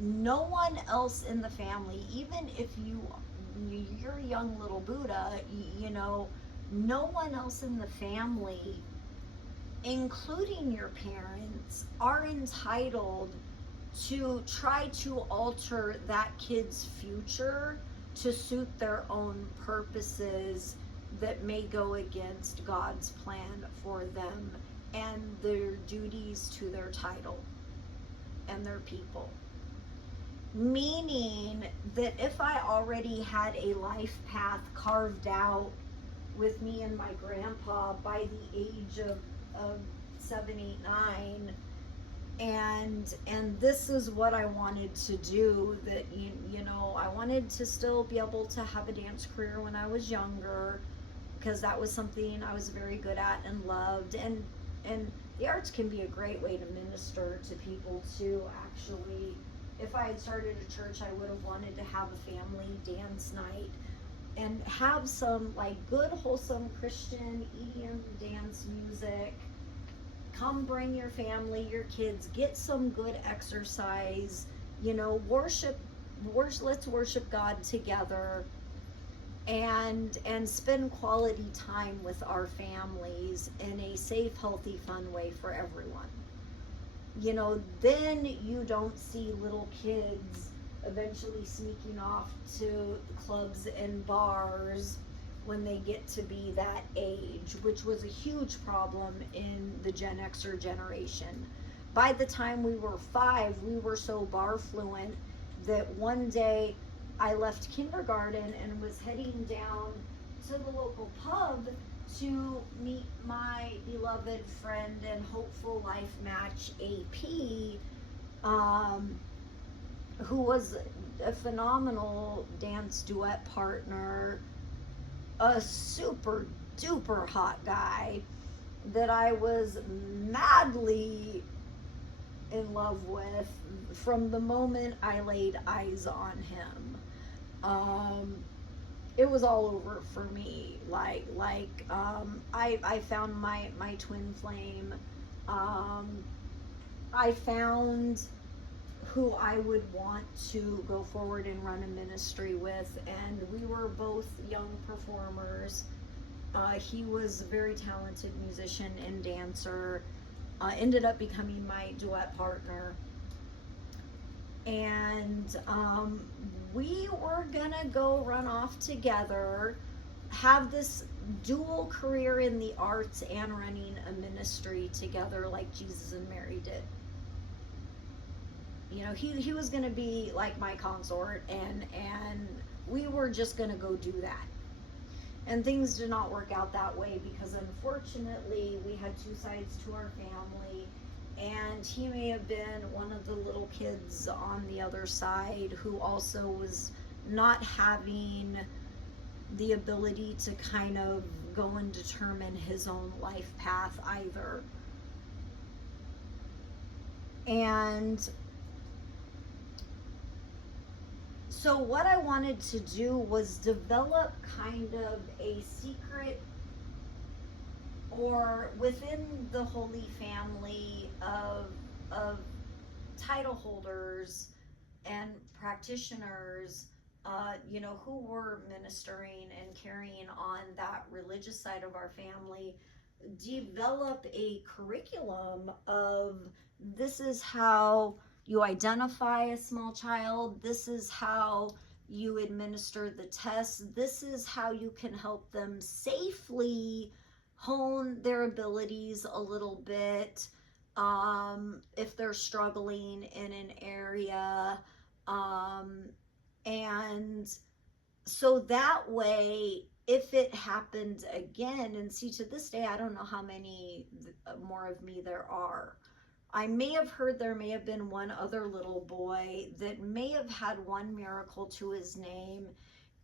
no one else in the family, even if you're a young little Buddha, you know, no one else in the family, including your parents, are entitled to try to alter that kid's future to suit their own purposes that may go against God's plan for them and their duties to their title and their people. Meaning that if I already had a life path carved out with me and my grandpa by the age of 7, 8, 9, and this is what I wanted to do, that you know, I wanted to still be able to have a dance career when I was younger, because that was something I was very good at and loved, and the arts can be a great way to minister to people too. Actually, if I had started a church, I would have wanted to have a family dance night and have some like good wholesome Christian EDM dance music. Come bring your family, your kids, get some good exercise, you know, worship, let's worship God together, and spend quality time with our families in a safe, healthy, fun way for everyone. You know, then you don't see little kids eventually sneaking off to clubs and bars when they get to be that age, which was a huge problem in the Gen Xer generation. By the time we were 5, we were so bar fluent that one day I left kindergarten and was heading down to the local pub to meet my beloved friend and hopeful life match AP, who was a phenomenal dance duet partner, a super duper hot guy that I was madly in love with from the moment I laid eyes on him. It was all over for me. I found my twin flame. I found who I would want to go forward and run a ministry with, and we were both young performers. He was a very talented musician and dancer, ended up becoming my duet partner, and we were gonna go run off together, have this dual career in the arts and running a ministry together like Jesus and Mary did. You know, he was going to be like my consort, and we were just going to go do that. And things did not work out that way, because unfortunately we had two sides to our family, and he may have been one of the little kids on the other side who also was not having the ability to kind of go and determine his own life path either. And so what I wanted to do was develop kind of a secret, or within the Holy Family of title holders and practitioners, you know, who were ministering and carrying on that religious side of our family, develop a curriculum of, this is how you identify a small child, this is how you administer the tests, this is how you can help them safely hone their abilities a little bit, if they're struggling in an area, and so that way, if it happened again, and see, to this day, I don't know how many more of me there are. I may have heard there may have been one other little boy that may have had one miracle to his name,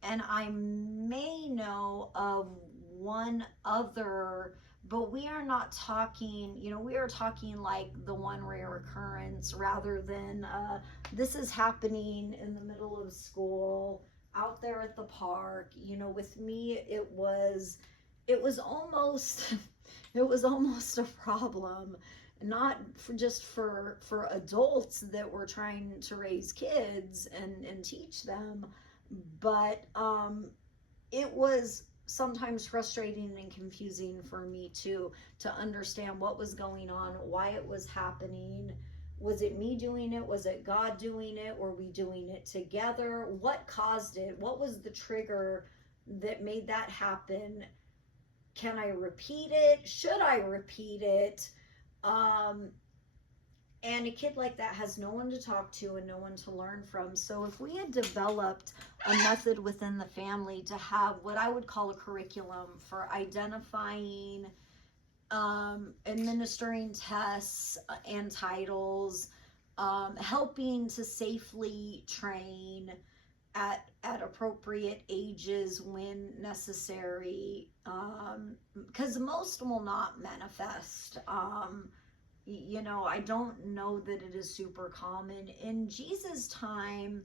and I may know of one other, but we are not talking, we are talking like the one rare occurrence rather than this is happening in the middle of school, out there at the park. With me, it was almost it was almost a problem, not just for adults that were trying to raise kids and teach them, but it was sometimes frustrating and confusing for me too, to understand what was going on, why it was happening. Was it me doing it? Was it God doing it? Were we doing it together? What caused it? What was the trigger that made that happen? Can I repeat it? Should I repeat it? And a kid like that has no one to talk to and no one to learn from. So if we had developed a method within the family to have what I would call a curriculum for identifying, administering tests and titles, helping to safely train at appropriate ages when necessary, because most will not manifest. I don't know that it is super common. In Jesus' time,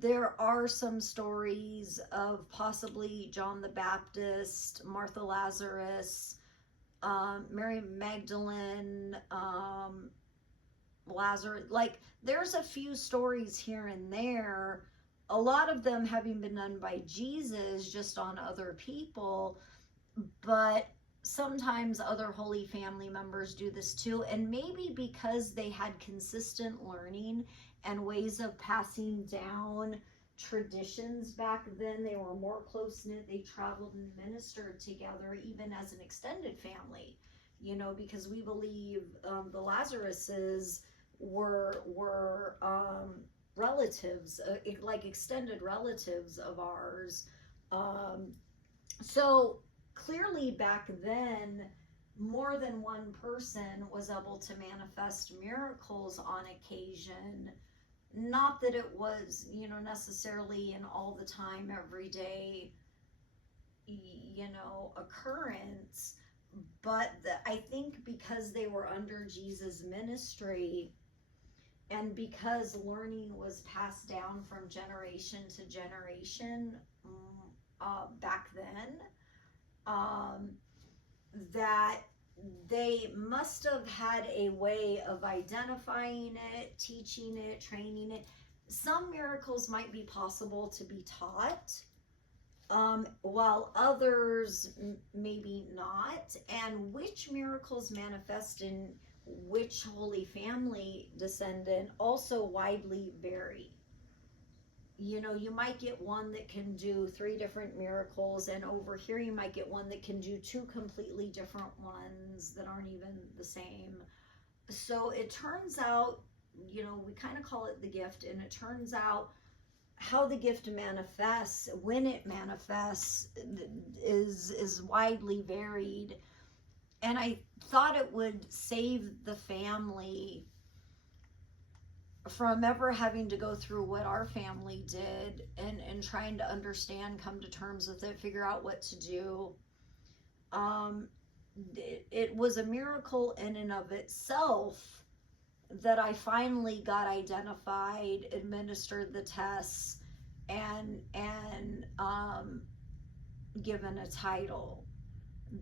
there are some stories of possibly John the Baptist, Martha Lazarus, Mary Magdalene, Lazarus. Like, there's a few stories here and there, a lot of them having been done by Jesus just on other people, but sometimes other Holy Family members do this too. And maybe because they had consistent learning and ways of passing down traditions back then, they were more close-knit, they traveled and ministered together even as an extended family, because we believe the Lazaruses were relatives, like extended relatives of ours. So clearly back then, more than one person was able to manifest miracles on occasion. Not that it was, necessarily an all the time, every day, occurrence. But I think because they were under Jesus' ministry, and because learning was passed down from generation to generation back then, that they must have had a way of identifying it, teaching it, training it. Some miracles might be possible to be taught, while others maybe not. And which miracles manifest in which Holy Family descendant also widely vary. You might get one that can do 3 different miracles, and over here you might get one that can do 2 completely different ones that aren't even the same. So it turns out, we kind of call it the gift, and it turns out how the gift manifests, when it manifests, is widely varied. And I thought it would save the family from ever having to go through what our family did, and trying to understand, come to terms with it, figure out what to do. It was a miracle in and of itself that I finally got identified, administered the tests, and given a title.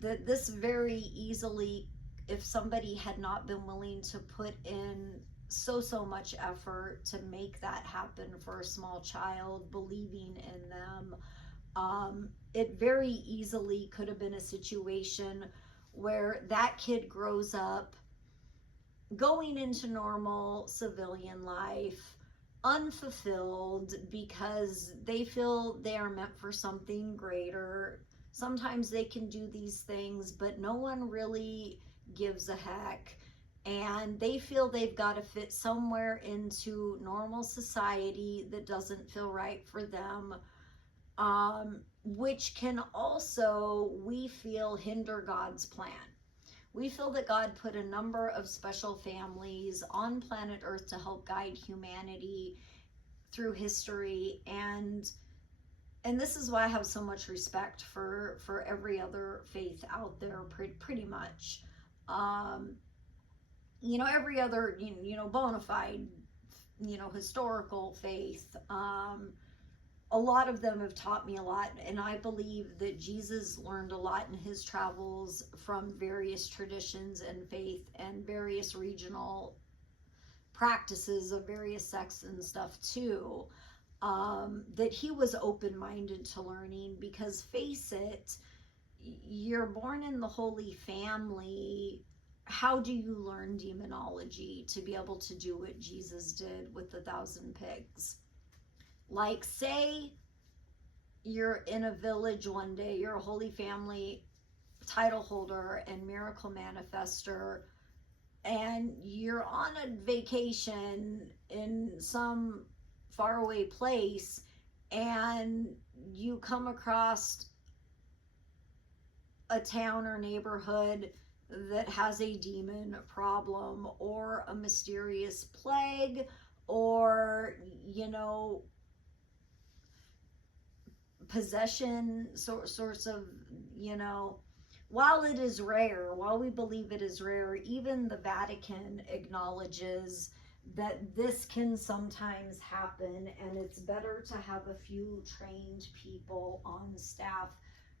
That this very easily, if somebody had not been willing to put in so much effort to make that happen for a small child, believing in them, it very easily could have been a situation where that kid grows up going into normal civilian life, unfulfilled, because they feel they are meant for something greater. Sometimes they can do these things, but no one really gives a heck. And they feel they've got to fit somewhere into normal society that doesn't feel right for them, which can also, we feel, hinder God's plan. We feel that God put a number of special families on planet Earth to help guide humanity through history, and this is why I have so much respect for every other faith out there, pretty much. You know, every other, you know, bona fide, you know, historical faith. A lot of them have taught me a lot, and I believe that Jesus learned a lot in his travels from various traditions and faith and various regional practices of various sects and stuff too. That he was open-minded to learning, because face it, you're born in the Holy Family. How do you learn demonology to be able to do what Jesus did with the 1,000 pigs? Like, say you're in a village one day, you're a Holy Family title holder and miracle manifester, and you're on a vacation in some faraway place, and you come across a town or neighborhood that has a demon problem, or a mysterious plague, or, you know, possession, sorts of, you know, while it is rare, while we believe it is rare, even the Vatican acknowledges that this can sometimes happen, and it's better to have a few trained people on staff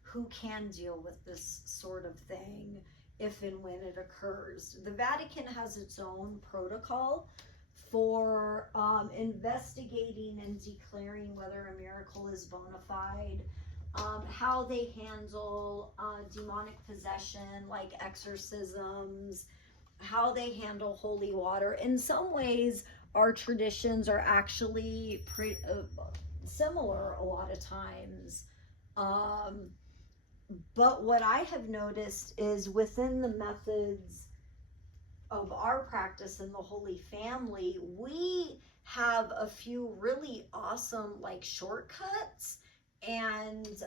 who can deal with this sort of thing if and when it occurs. The Vatican has its own protocol for investigating and declaring whether a miracle is bona fide, how they handle demonic possession, like exorcisms, how they handle holy water. In some ways, our traditions are actually similar a lot of times. But what I have noticed is within the methods of our practice in the Holy Family, we have a few really awesome like shortcuts, and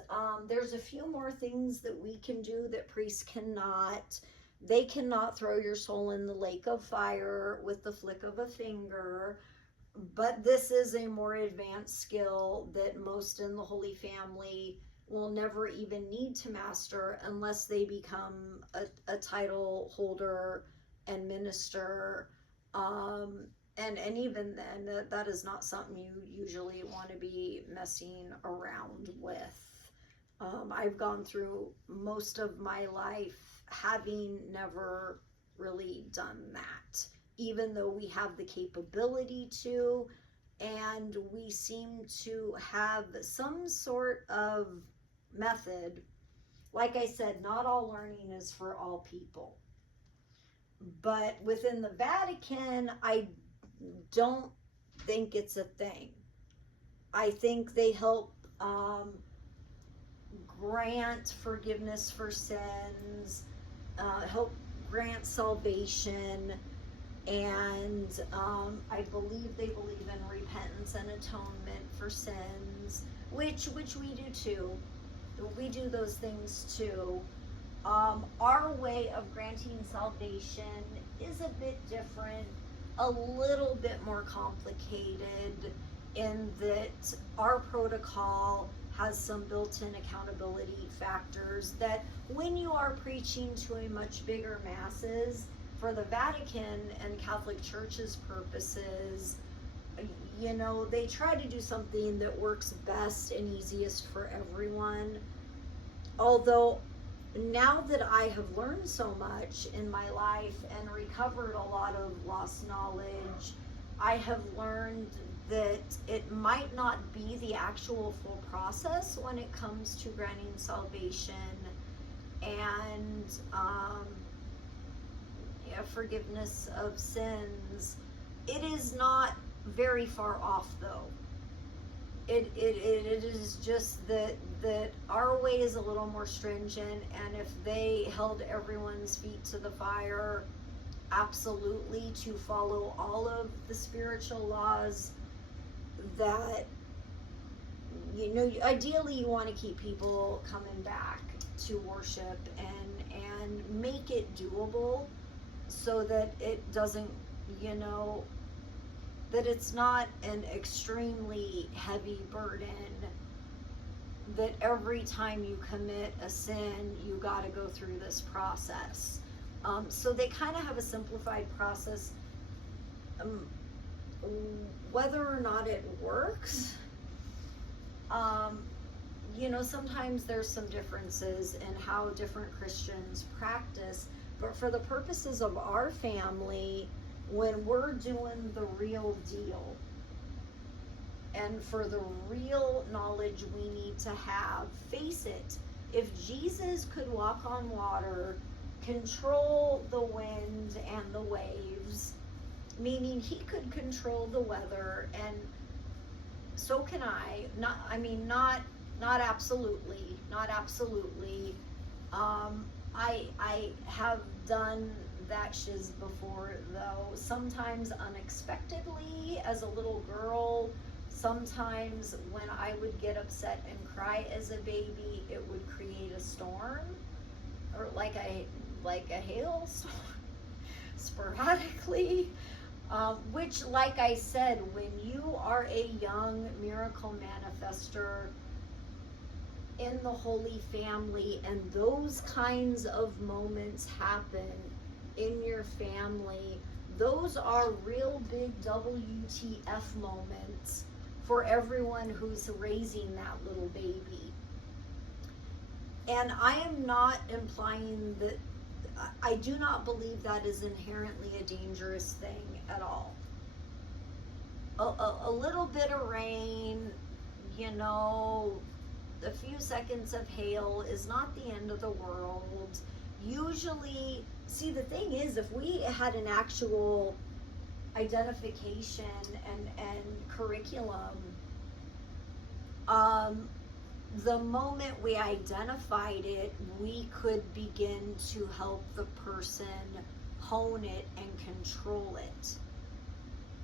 there's a few more things that we can do that priests cannot. They cannot throw your soul in the lake of fire with the flick of a finger, but this is a more advanced skill that most in the Holy Family will never even need to master unless they become a title holder and minister, and even then, that is not something you usually want to be messing around with. I've gone through most of my life having never really done that, even though we have the capability to, and we seem to have some sort of method. Like I said, not all learning is for all people. But within the Vatican, I don't think it's a thing. I think they help grant forgiveness for sins, help grant salvation, and I believe they believe in repentance and atonement for sins, which we do too. We do those things too. Our way of granting salvation is a bit different, a little bit more complicated, in that our protocol has some built-in accountability factors that when you are preaching to a much bigger masses, for the Vatican and Catholic Church's purposes, you know, they try to do something that works best and easiest for everyone. Although now that I have learned so much in my life and recovered a lot of lost knowledge, I have learned that it might not be the actual full process when it comes to granting salvation and forgiveness of sins. It is not very far off, though. It is just that our way is a little more stringent, and if they held everyone's feet to the fire absolutely to follow all of the spiritual laws, that, you know, ideally you want to keep people coming back to worship and make it doable so that it doesn't, you know, that it's not an extremely heavy burden, that every time you commit a sin, you got to go through this process. So they kind of have a simplified process. Whether or not it works, sometimes there's some differences in how different Christians practice, but for the purposes of our family, when we're doing the real deal, and for the real knowledge we need to have, face it, if Jesus could walk on water, control the wind and the waves, meaning he could control the weather, and so can I. Not absolutely. I have done that shiz before, though. Sometimes unexpectedly as a little girl. Sometimes when I would get upset and cry as a baby, it would create a storm, or like a hailstorm, sporadically. Which, like I said, when you are a young miracle manifester in the Holy Family, and those kinds of moments happen in your family, those are real big WTF moments for everyone who's raising that little baby. And I am not implying that, I do not believe that is inherently a dangerous thing at all. A little bit of rain, a few seconds of hail is not the end of the world. Usually, see, the thing is, if we had an actual identification and curriculum, the moment we identified it, we could begin to help the person hone it and control it.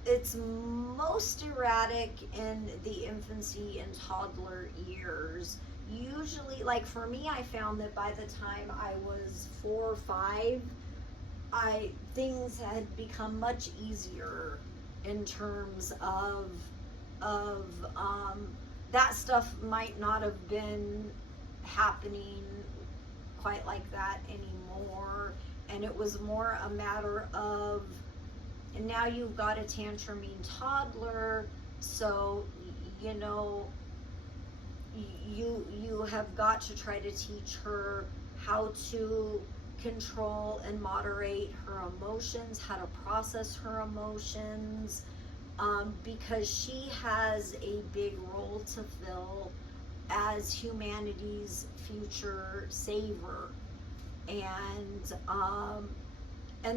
It's most erratic in the infancy and toddler years. Usually, like for me, I found that by the time I was 4 or 5, things had become much easier in terms of that stuff might not have been happening quite like that anymore, and it was more a matter of, and now you've got a tantruming toddler, so you have got to try to teach her how to control and moderate her emotions, how to process her emotions, because she has a big role to fill as humanity's future savior. And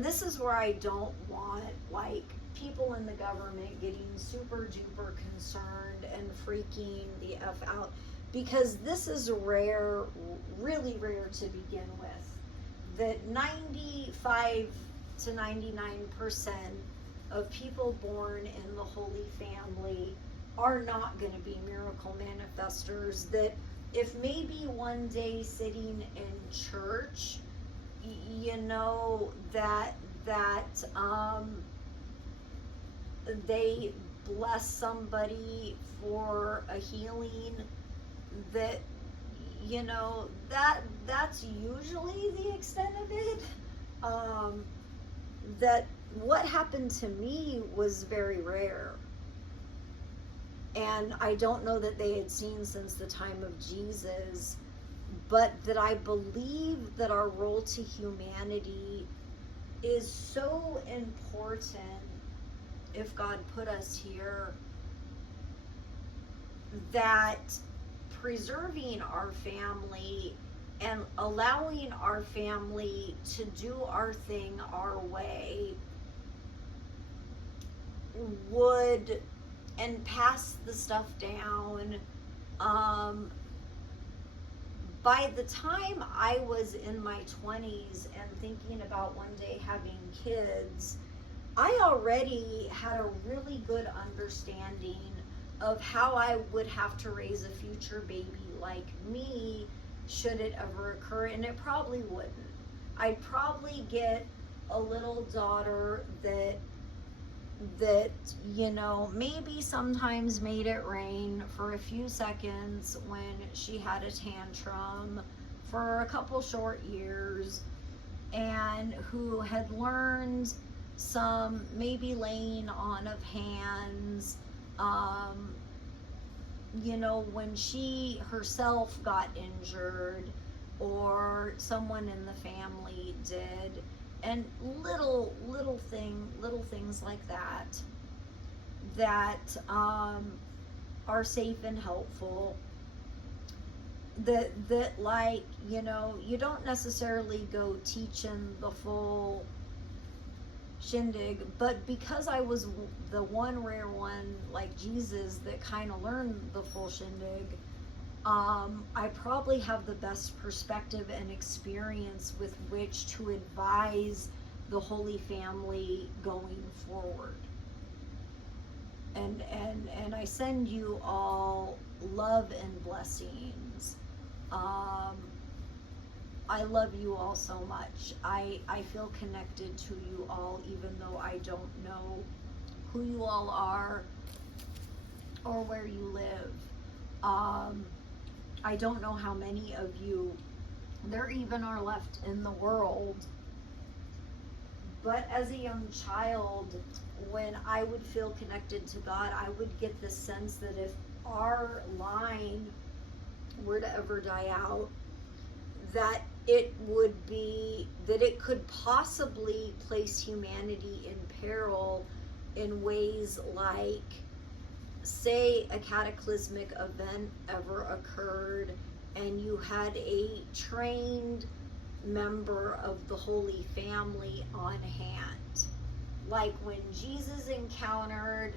this is where I don't want, like, people in the government getting super duper concerned and freaking the F out, because this is rare, really rare to begin with. That 95 to 99% of people born in the Holy Family are not going to be miracle manifestors. That if maybe one day sitting in church, they bless somebody for a healing, that's usually the extent of it. That what happened to me was very rare, and I don't know that they had seen since the time of Jesus, but that I believe that our role to humanity is so important if God put us here, that preserving our family and allowing our family to do our thing our way would, and pass the stuff down. By the time I was in my 20s and thinking about one day having kids, I already had a really good understanding of how I would have to raise a future baby like me, should it ever occur, and it probably wouldn't. I'd probably get a little daughter that that, you know, maybe sometimes made it rain for a few seconds when she had a tantrum for a couple short years, and who had learned some maybe laying on of hands, you know, when she herself got injured or someone in the family did, and little things like that are safe and helpful, that like, you know, you don't necessarily go teaching the full shindig, but because I was the one rare one like Jesus that kind of learned the full shindig, I probably have the best perspective and experience with which to advise the Holy Family going forward. And I send you all love and blessings. I love you all so much. I feel connected to you all, even though I don't know who you all are or where you live. I don't know how many of you there even are left in the world. But as a young child, when I would feel connected to God, I would get the sense that if our line were to ever die out, that it would be, that it could possibly place humanity in peril in ways like, say a cataclysmic event ever occurred and you had a trained member of the Holy Family on hand. Like when Jesus encountered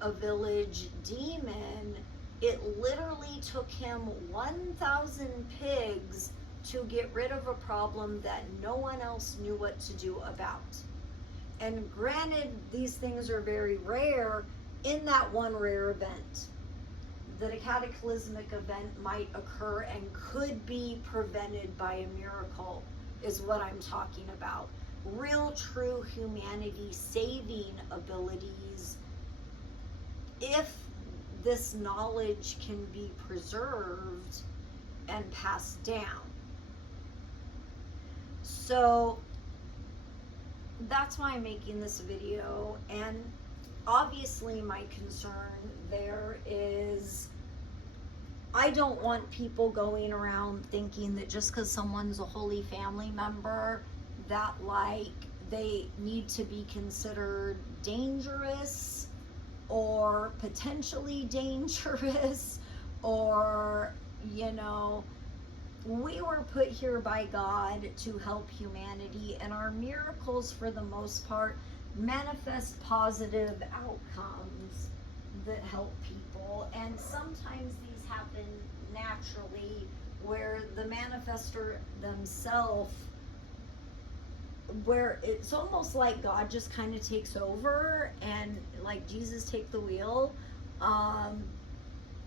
a village demon, it literally took him 1,000 pigs to get rid of a problem that no one else knew what to do about. And granted, these things are very rare. In that one rare event, that a cataclysmic event might occur and could be prevented by a miracle is what I'm talking about. Real, true humanity saving abilities, if this knowledge can be preserved and passed down. So that's why I'm making this video. And obviously my concern there is, I don't want people going around thinking that just because someone's a Holy Family member, that like they need to be considered dangerous or potentially dangerous, or, you know, we were put here by God to help humanity, and our miracles for the most part manifest positive outcomes that help people. And sometimes these happen naturally, where the manifester themselves, where it's almost like God just kind of takes over and like Jesus take the wheel,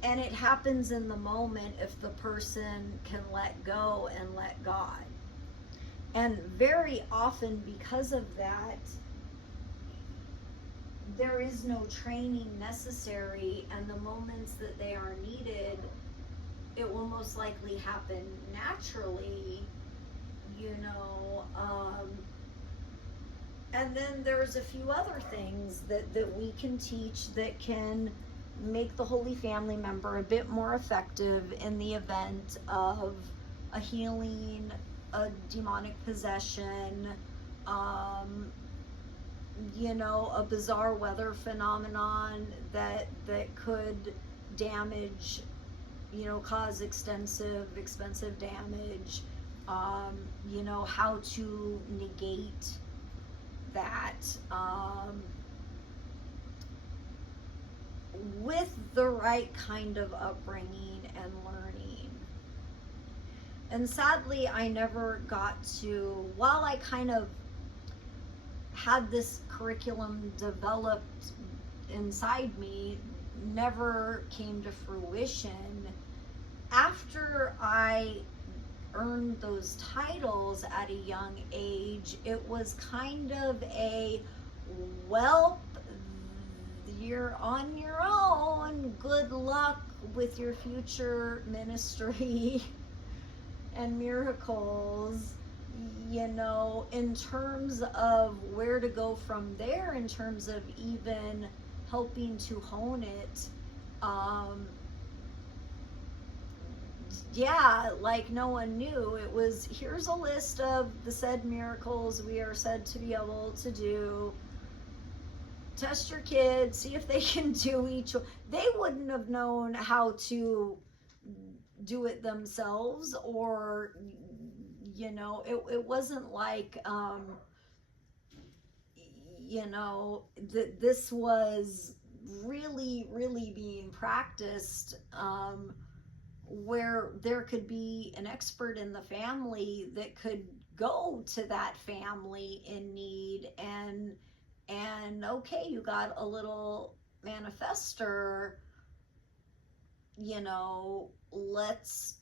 and it happens in the moment if the person can let go and let God. And very often because of that, there is no training necessary, and the moments that they are needed, it will most likely happen naturally, you know. And then there's a few other things that we can teach that can make the Holy Family member a bit more effective in the event of a healing, a demonic possession, you know, a bizarre weather phenomenon that could damage, you know, cause expensive damage, you know, how to negate that, with the right kind of upbringing and learning. And sadly, I never got to, while I kind of had this curriculum developed inside me, never came to fruition. After I earned those titles at a young age, it was kind of a, well, you're on your own. Good luck with your future ministry and miracles. You know, in terms of where to go from there, in terms of even helping to hone it, yeah, like no one knew. It was, here's a list of the said miracles we are said to be able to do. Test your kids, see if they can do each one. They wouldn't have known how to do it themselves, or, you know, it wasn't like, you know, this was really being practiced, where there could be an expert in the family that could go to that family in need, and okay, you got a little manifester, you know, let's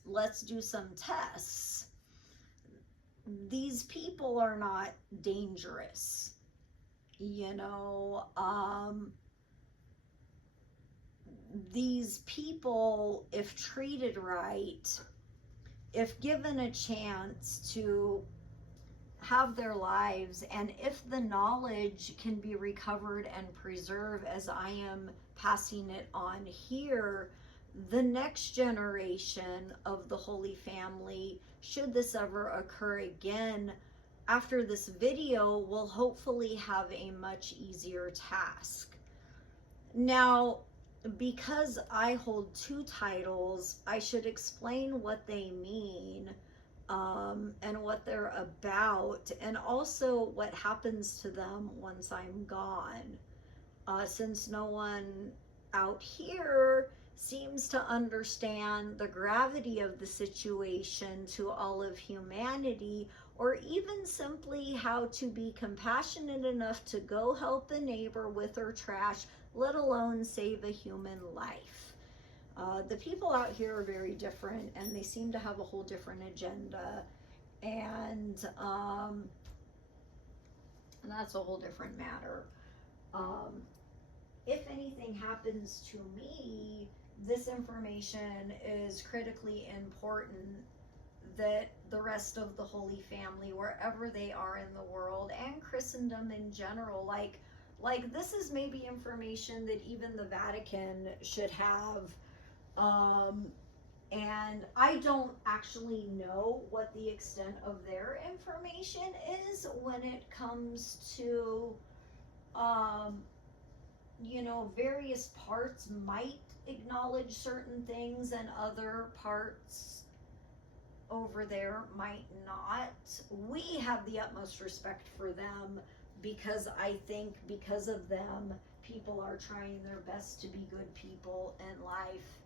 do some tests. These people are not dangerous, you know. These people, if treated right, if given a chance to have their lives, and if the knowledge can be recovered and preserved as I am passing it on here, the next generation of the Holy Family, should this ever occur again after this video, will hopefully have a much easier task. Now, because I hold two titles, I should explain what they mean, and what they're about, and also what happens to them once I'm gone. Since no one out here seems to understand the gravity of the situation to all of humanity, or even simply how to be compassionate enough to go help a neighbor with her trash, let alone save a human life. The people out here are very different, and they seem to have a whole different agenda, and that's a whole different matter. If anything happens to me, this information is critically important that the rest of the Holy Family, wherever they are in the world, and Christendom in general, like this is maybe information that even the Vatican should have. And I don't actually know what the extent of their information is when it comes to, you know, various parts might acknowledge certain things and other parts over there might not. We have the utmost respect for them, because I think because of them, people are trying their best to be good people in life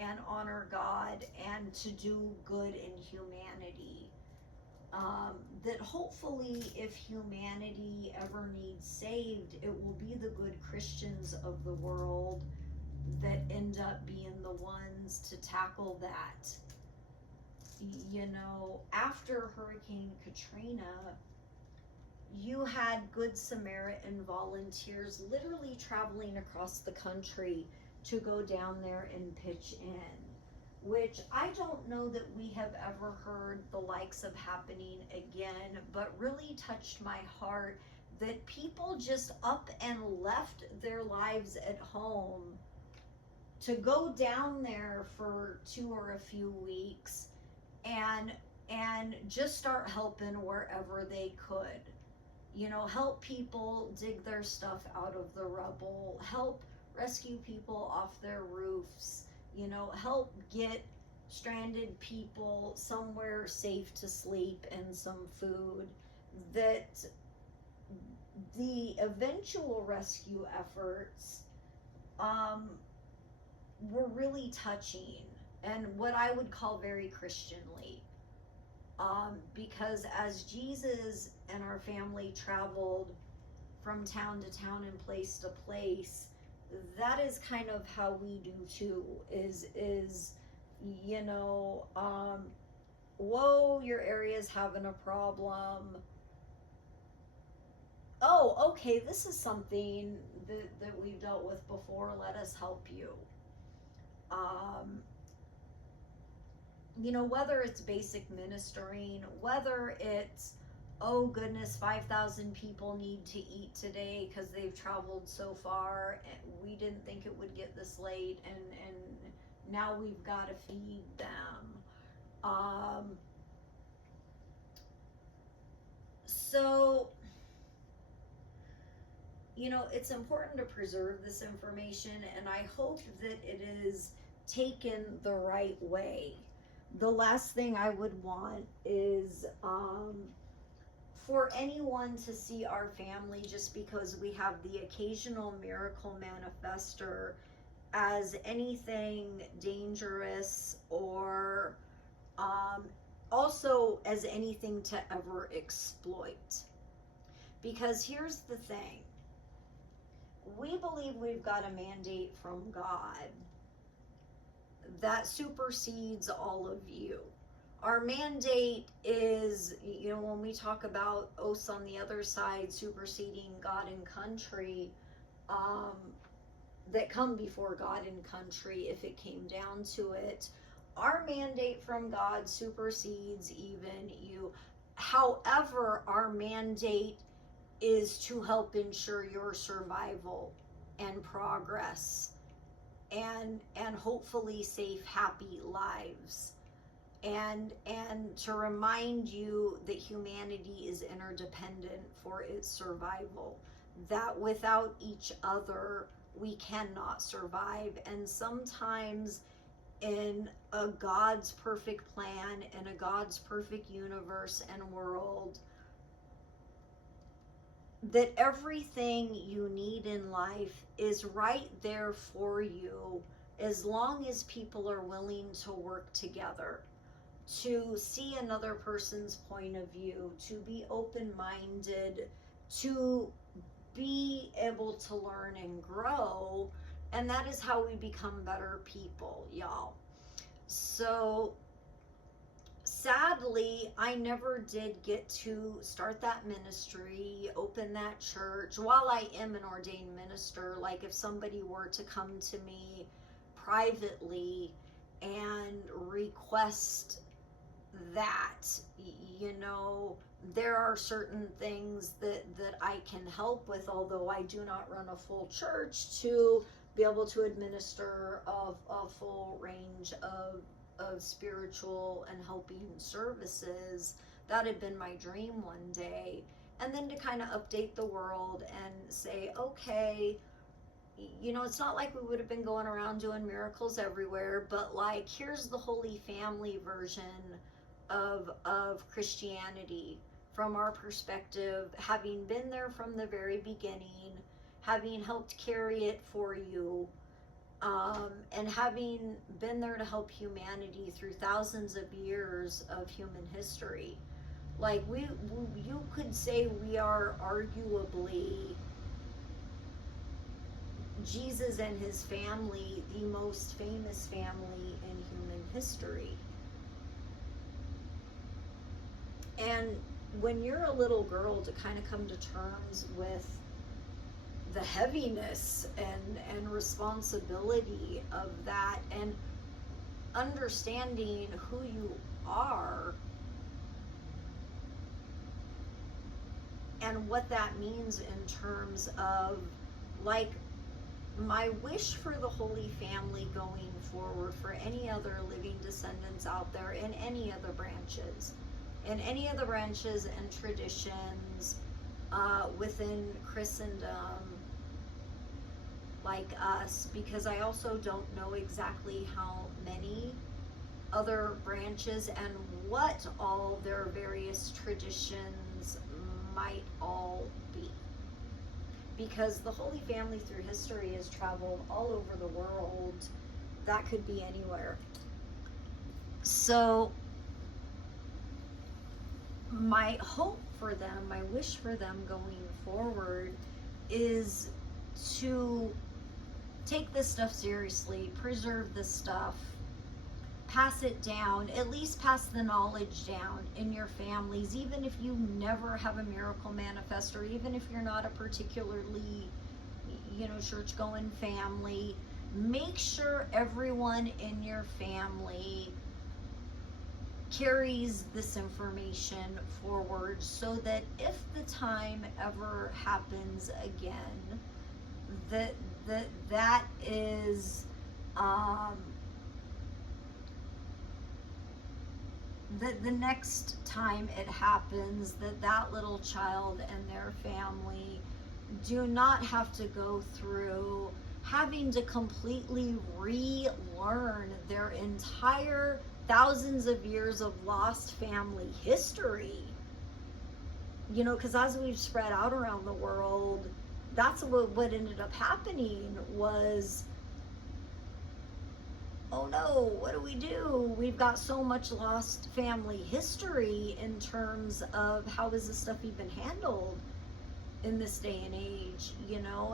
and honor God and to do good in humanity. That hopefully, if humanity ever needs saved, it will be the good Christians of the world that end up being the ones to tackle that. You know, after Hurricane Katrina, you had Good Samaritan volunteers literally traveling across the country to go down there and pitch in, which I don't know that we have ever heard the likes of happening again, but really touched my heart that people just up and left their lives at home to go down there for 2 or a few weeks and just start helping wherever they could. You know, help people dig their stuff out of the rubble, help rescue people off their roofs, you know, help get stranded people somewhere safe to sleep and some food. That the eventual rescue efforts were really touching, and what I would call very Christianly. Because as Jesus and our family traveled from town to town and place to place, that is kind of how we do too, is you know, whoa, your area's having a problem, oh, okay, this is something that we've dealt with before, let us help you. Um, whether it's basic ministering, whether it's, oh goodness, 5,000 people need to eat today because they've traveled so far and we didn't think it would get this late, and now we've got to feed them. So, it's important to preserve this information, and I hope that it is taken the right way. The last thing I would want is for anyone to see our family just because we have the occasional miracle manifester as anything dangerous, or also as anything to ever exploit. Because here's the thing, we believe we've got a mandate from God that supersedes all of you. Our mandate is, when we talk about oaths on the other side superseding God and country, that come before God and country, if it came down to it, our mandate from God supersedes even you. However, our mandate is to help ensure your survival and progress, and hopefully safe, happy lives, and to remind you that humanity is interdependent for its survival, that without each other we cannot survive. And sometimes in a God's perfect plan, in a God's perfect universe and world, that everything you need in life is right there for you, as long as people are willing to work together, to see another person's point of view, to be open-minded, to be able to learn and grow. And that is how we become better people, y'all. So sadly, I never did get to start that ministry, open that church. While I am an ordained minister, like if somebody were to come to me privately and request that, there are certain things that I can help with, although I do not run a full church to be able to administer a full range of spiritual and helping services. That had been my dream one day. And then to kind of update the world and say, okay, it's not like we would have been going around doing miracles everywhere, but like, here's the Holy Family version of Christianity from our perspective, having been there from the very beginning, having helped carry it for you, and having been there to help humanity through thousands of years of human history. Like, you could say we are arguably, Jesus and his family, the most famous family in human history. And when you're a little girl, to kind of come to terms with the heaviness and responsibility of that, and understanding who you are and what that means in terms of, like, my wish for the Holy Family going forward, for any other living descendants out there in any other branches, and traditions within Christendom, like us, because I also don't know exactly how many other branches and what all their various traditions might all be. Because the Holy Family through history has traveled all over the world. That could be anywhere. So my hope for them, my wish for them going forward, is to take this stuff seriously, preserve this stuff, pass it down, at least pass the knowledge down in your families, even if you never have a miracle manifest, or even if you're not a particularly, church going family. Make sure everyone in your family carries this information forward, so that if the time ever happens again, that is the next time it happens, that little child and their family do not have to go through having to completely relearn their entire thousands of years of lost family history. Because as we've spread out around the world, that's what ended up happening was, oh no, what do we do? We've got so much lost family history in terms of how is this stuff even handled in this day and age,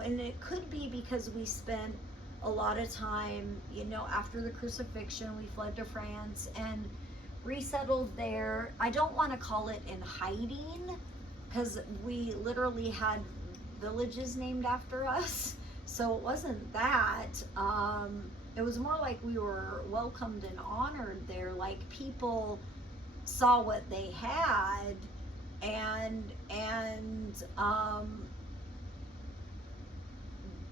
and it could be because we spent a lot of time, after the crucifixion, we fled to France and resettled there. I don't want to call it in hiding, because we literally had villages named after us, so it wasn't that. It was more like we were welcomed and honored there, like people saw what they had and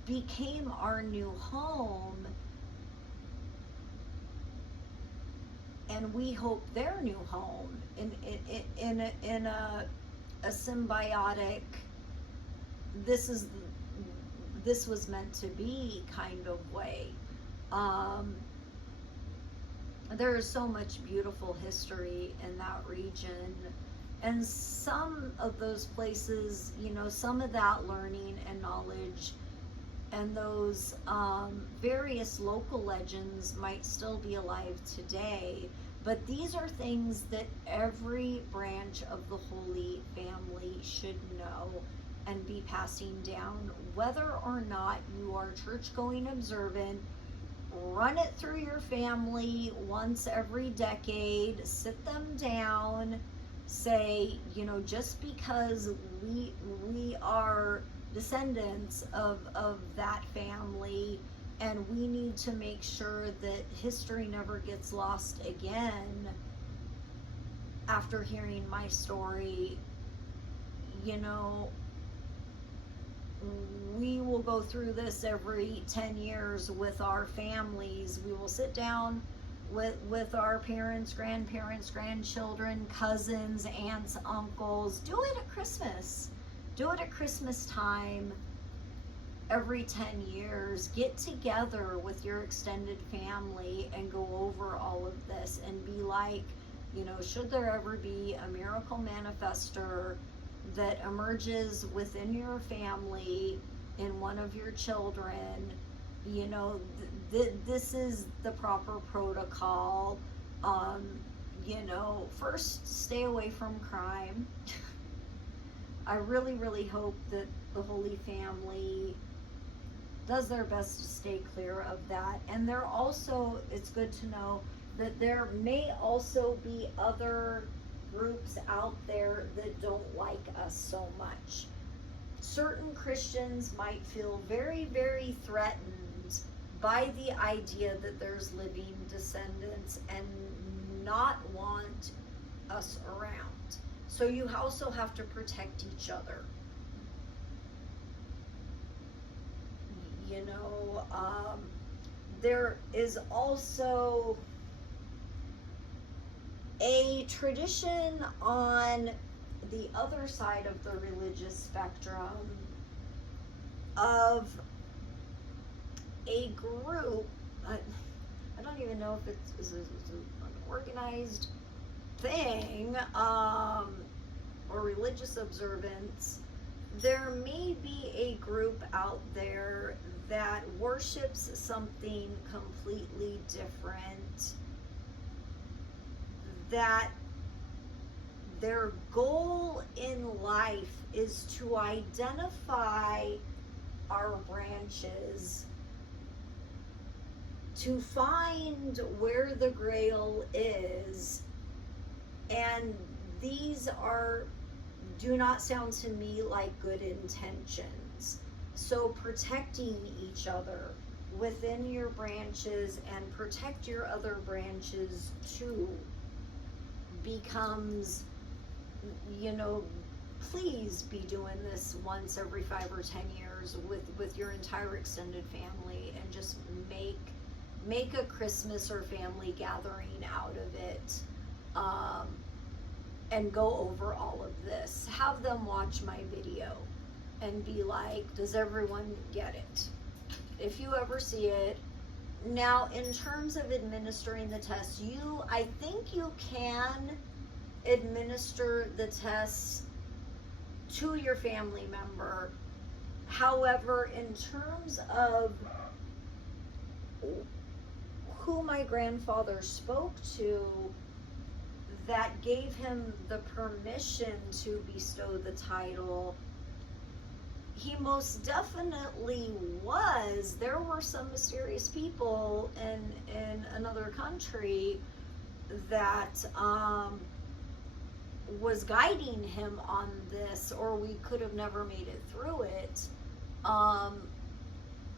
became our new home, and we hope their new home in a symbiotic, this was meant to be kind of way. There is so much beautiful history in that region, and some of those places, some of that learning and knowledge and those various local legends might still be alive today, but these are things that every branch of the Holy Family should know and be passing down, whether or not you are church-going observant. Run it through your family once every decade, sit them down, say, just because we are descendants of that family, and we need to make sure that history never gets lost again. After hearing my story, we will go through this every 10 years with our families. We will sit down with our parents, grandparents, grandchildren, cousins, aunts, uncles. Do it at Christmas. Do it at Christmas time every 10 years. Get together with your extended family and go over all of this and be like, should there ever be a miracle manifester that emerges within your family in one of your children, this is the proper protocol. First, stay away from crime. I really, really hope that the Holy Family does their best to stay clear of that. And it's good to know that there may also be other groups out there that don't like us so much. Certain Christians might feel very, very threatened by the idea that there's living descendants and not want us around. So you also have to protect each other. There is also a tradition on the other side of the religious spectrum of a group, I don't even know if it's an organized thing, or religious observance. There may be a group out there that worships something completely different, that their goal in life is to identify our branches to find where the Grail is. And these do not sound to me like good intentions. So protecting each other within your branches and protect your other branches too becomes, please be doing this once every 5 or 10 years with your entire extended family, and just make a Christmas or family gathering out of it, and go over all of this. Have them watch my video and be like, does everyone get it? If you ever see it. Now, in terms of administering the test, I think you can administer the test to your family member. However, in terms of who my grandfather spoke to that gave him the permission to bestow the title, he most definitely was. There were some mysterious people in another country that was guiding him on this, or we could have never made it through it.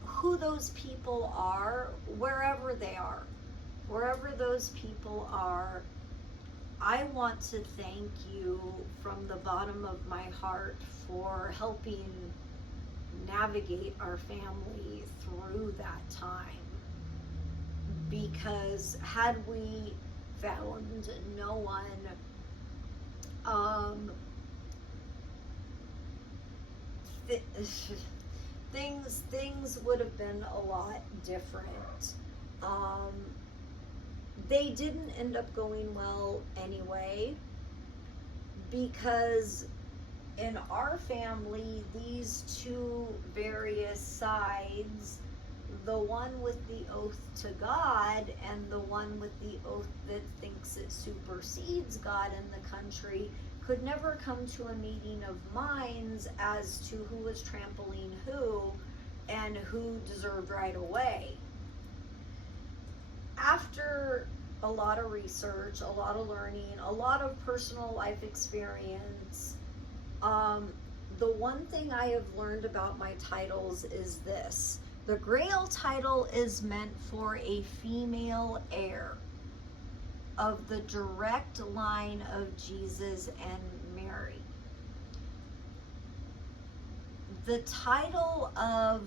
Who those people are, wherever those people are, I want to thank you from the bottom of my heart for helping navigate our family through that time. Because had we found no one, things would have been a lot different. They didn't end up going well anyway, because in our family, these two various sides, the one with the oath to God and the one with the oath that thinks it supersedes God in the country, could never come to a meeting of minds as to who was trampling who and who deserved right away. After a lot of research, a lot of learning, a lot of personal life experience, the one thing I have learned about my titles is this: the Grail title is meant for a female heir of the direct line of Jesus and Mary. The title of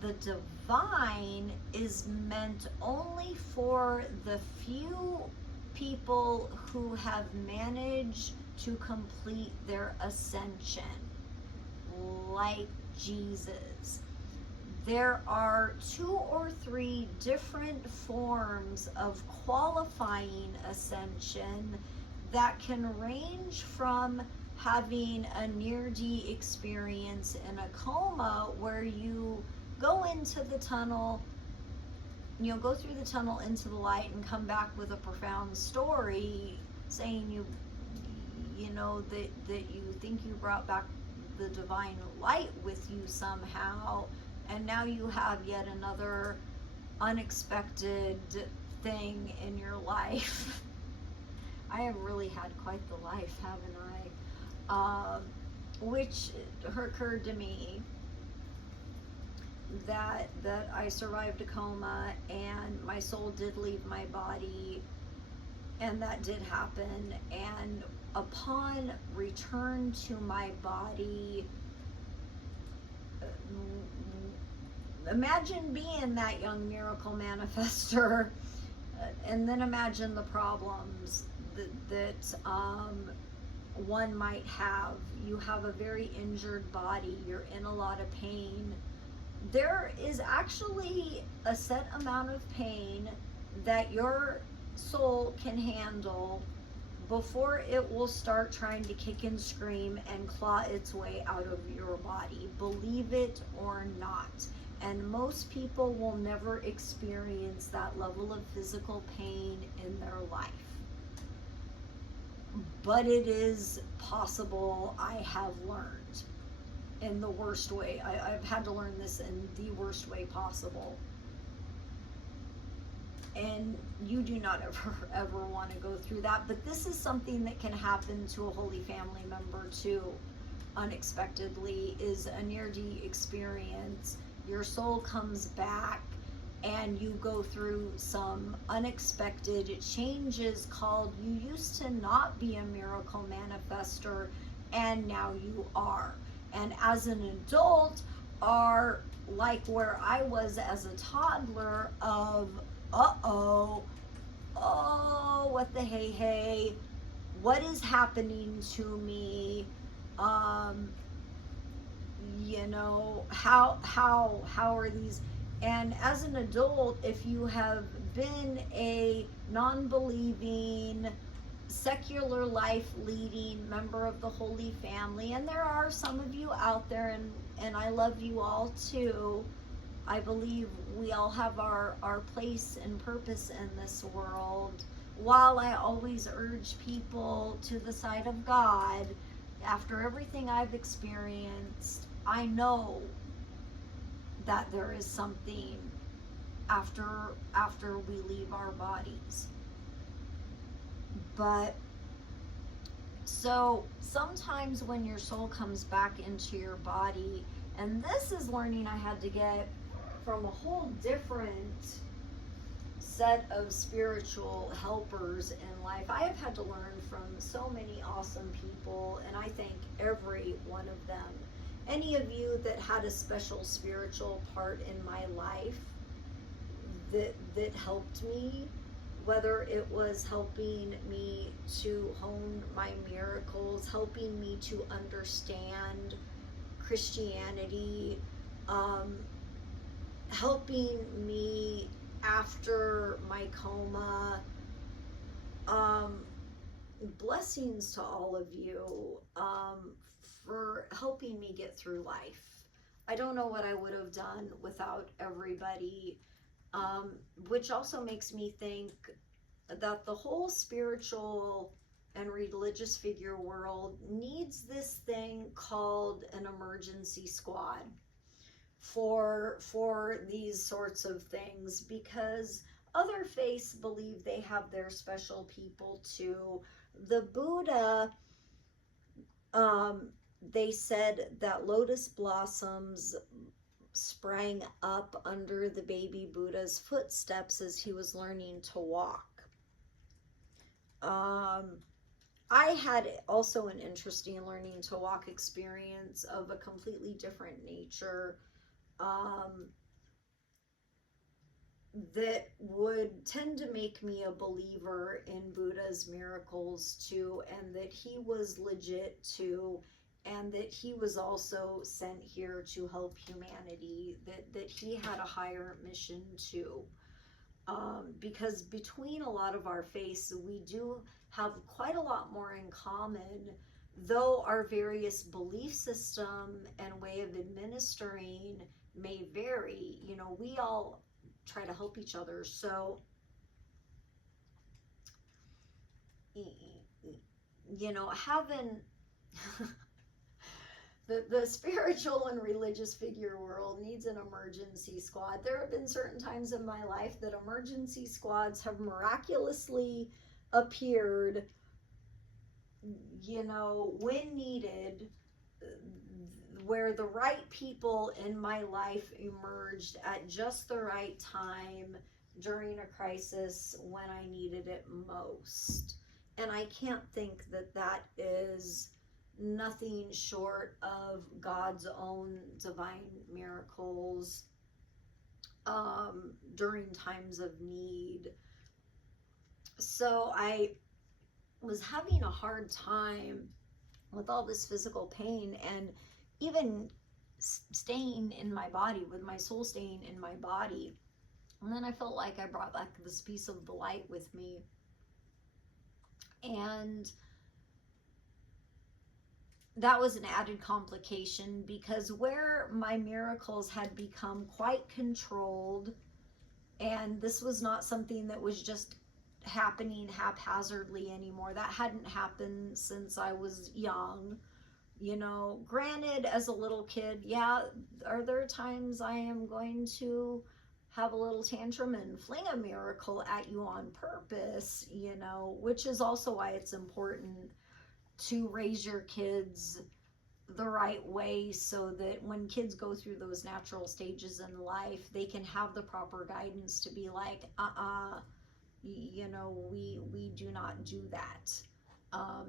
the divine is meant only for the few people who have managed to complete their ascension, like Jesus. There are 2 or 3 different forms of qualifying ascension that can range from having a near-death experience in a coma, where you go into the tunnel, go through the tunnel into the light and come back with a profound story saying that you think you brought back the divine light with you somehow, and now you have yet another unexpected thing in your life. I have really had quite the life, haven't I? Which occurred to me that I survived a coma and my soul did leave my body, and that did happen. And upon return to my body, imagine being that young miracle manifester, and then imagine the problems that one might have. You have a very injured body, you're in a lot of pain. There is actually a set amount of pain that your soul can handle before it will start trying to kick and scream and claw its way out of your body, believe it or not. And most people will never experience that level of physical pain in their life. But it is possible. I have learned in the worst way. I've had to learn this in the worst way possible. and you do not ever want to go through that. But this is something that can happen to a Holy Family member too, unexpectedly, is a near-death experience. Your soul comes back and you go through some unexpected changes called, you used to not be a miracle manifester and now you are. And as an adult, are like where I was as a toddler of, oh, what the hey, what is happening to me? How are these? And as an adult, if you have been a non-believing, secular life leading member of the Holy Family, and there are some of you out there, and I love you all too. I believe we all have our place and purpose in this world. While I always urge people to the side of God, after everything I've experienced, I know that there is something after we leave our bodies. But so sometimes when your soul comes back into your body, and this is learning I had to get from a whole different set of spiritual helpers in life. I have had to learn from so many awesome people, and I thank every one of them. Any of you that had a special spiritual part in my life that helped me, whether it was helping me to hone my miracles, helping me to understand Christianity, helping me after my coma, blessings to all of you for helping me get through life. I don't know what I would have done without everybody, which also makes me think that the whole spiritual and religious figure world needs this thing called an emergency squad for these sorts of things, because other faiths believe they have their special people too. The Buddha, they said that lotus blossoms sprang up under the baby Buddha's footsteps as he was learning to walk. I had also an interesting learning to walk experience of a completely different nature, that would tend to make me a believer in Buddha's miracles too, and that he was legit too, and that he was also sent here to help humanity, that he had a higher mission too. Because between a lot of our faiths, we do have quite a lot more in common, though our various belief system and way of administering may vary. We all try to help each other. So, having the spiritual and religious figure world needs an emergency squad. There have been certain times in my life that emergency squads have miraculously appeared, when needed, where the right people in my life emerged at just the right time during a crisis when I needed it most. And I can't think that that is nothing short of God's own divine miracles during times of need. So I was having a hard time with all this physical pain, and even staying in my body, with my soul staying in my body. And then I felt like I brought back this piece of the light with me. And that was an added complication, because where my miracles had become quite controlled, and this was not something that was just happening haphazardly anymore. That hadn't happened since I was young. Granted, as a little kid, yeah, are there times I am going to have a little tantrum and fling a miracle at you on purpose, you know, which is also why it's important to raise your kids the right way, so that when kids go through those natural stages in life, they can have the proper guidance to be like, you know, we do not do that.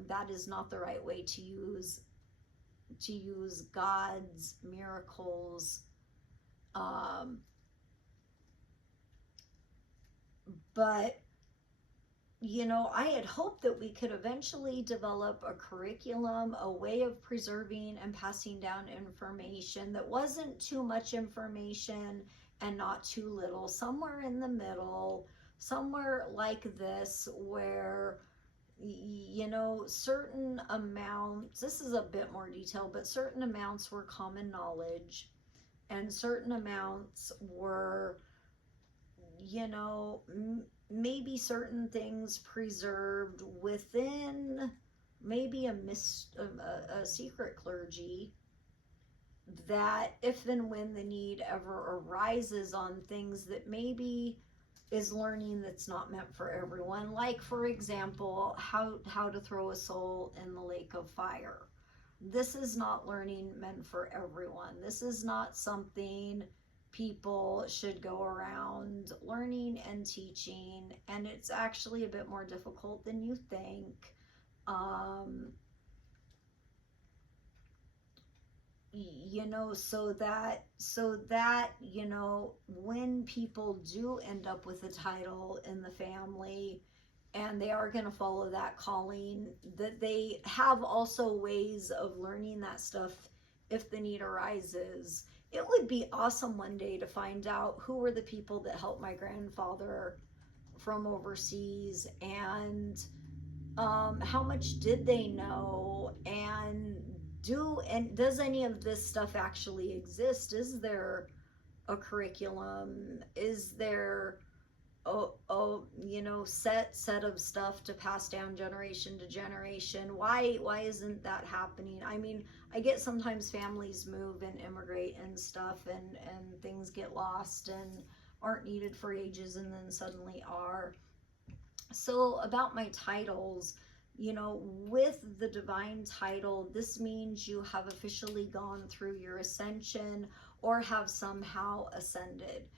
That is not the right way to use God's miracles. But you know, I had hoped that we could eventually develop a curriculum, a way of preserving and passing down information that wasn't too much information and not too little, somewhere in the middle, somewhere like this, where, you know, certain amounts, this is a bit more detailed, but certain amounts were common knowledge, and certain amounts were, you know, maybe certain things preserved within maybe a secret clergy, that if and when the need ever arises on things that maybe is learning that's not meant for everyone, like for example, how to throw a soul in the lake of fire. This is not learning meant for everyone. This is not something people should go around learning and teaching, and it's actually a bit more difficult than you think. You know, so that you know, when people do end up with a title in the family and they are going to follow that calling, that they have also ways of learning that stuff if the need arises. It would be awesome one day to find out who were the people that helped my grandfather from overseas, and how much did they know, and does any of this stuff actually exist? Is there a curriculum? Is there you know, set of stuff to pass down generation to generation? Why isn't that happening? I mean, I get sometimes families move and immigrate and stuff, and things get lost and aren't needed for ages and then suddenly are. So about my titles, you know, with the divine title, this means you have officially gone through your ascension or have somehow ascended.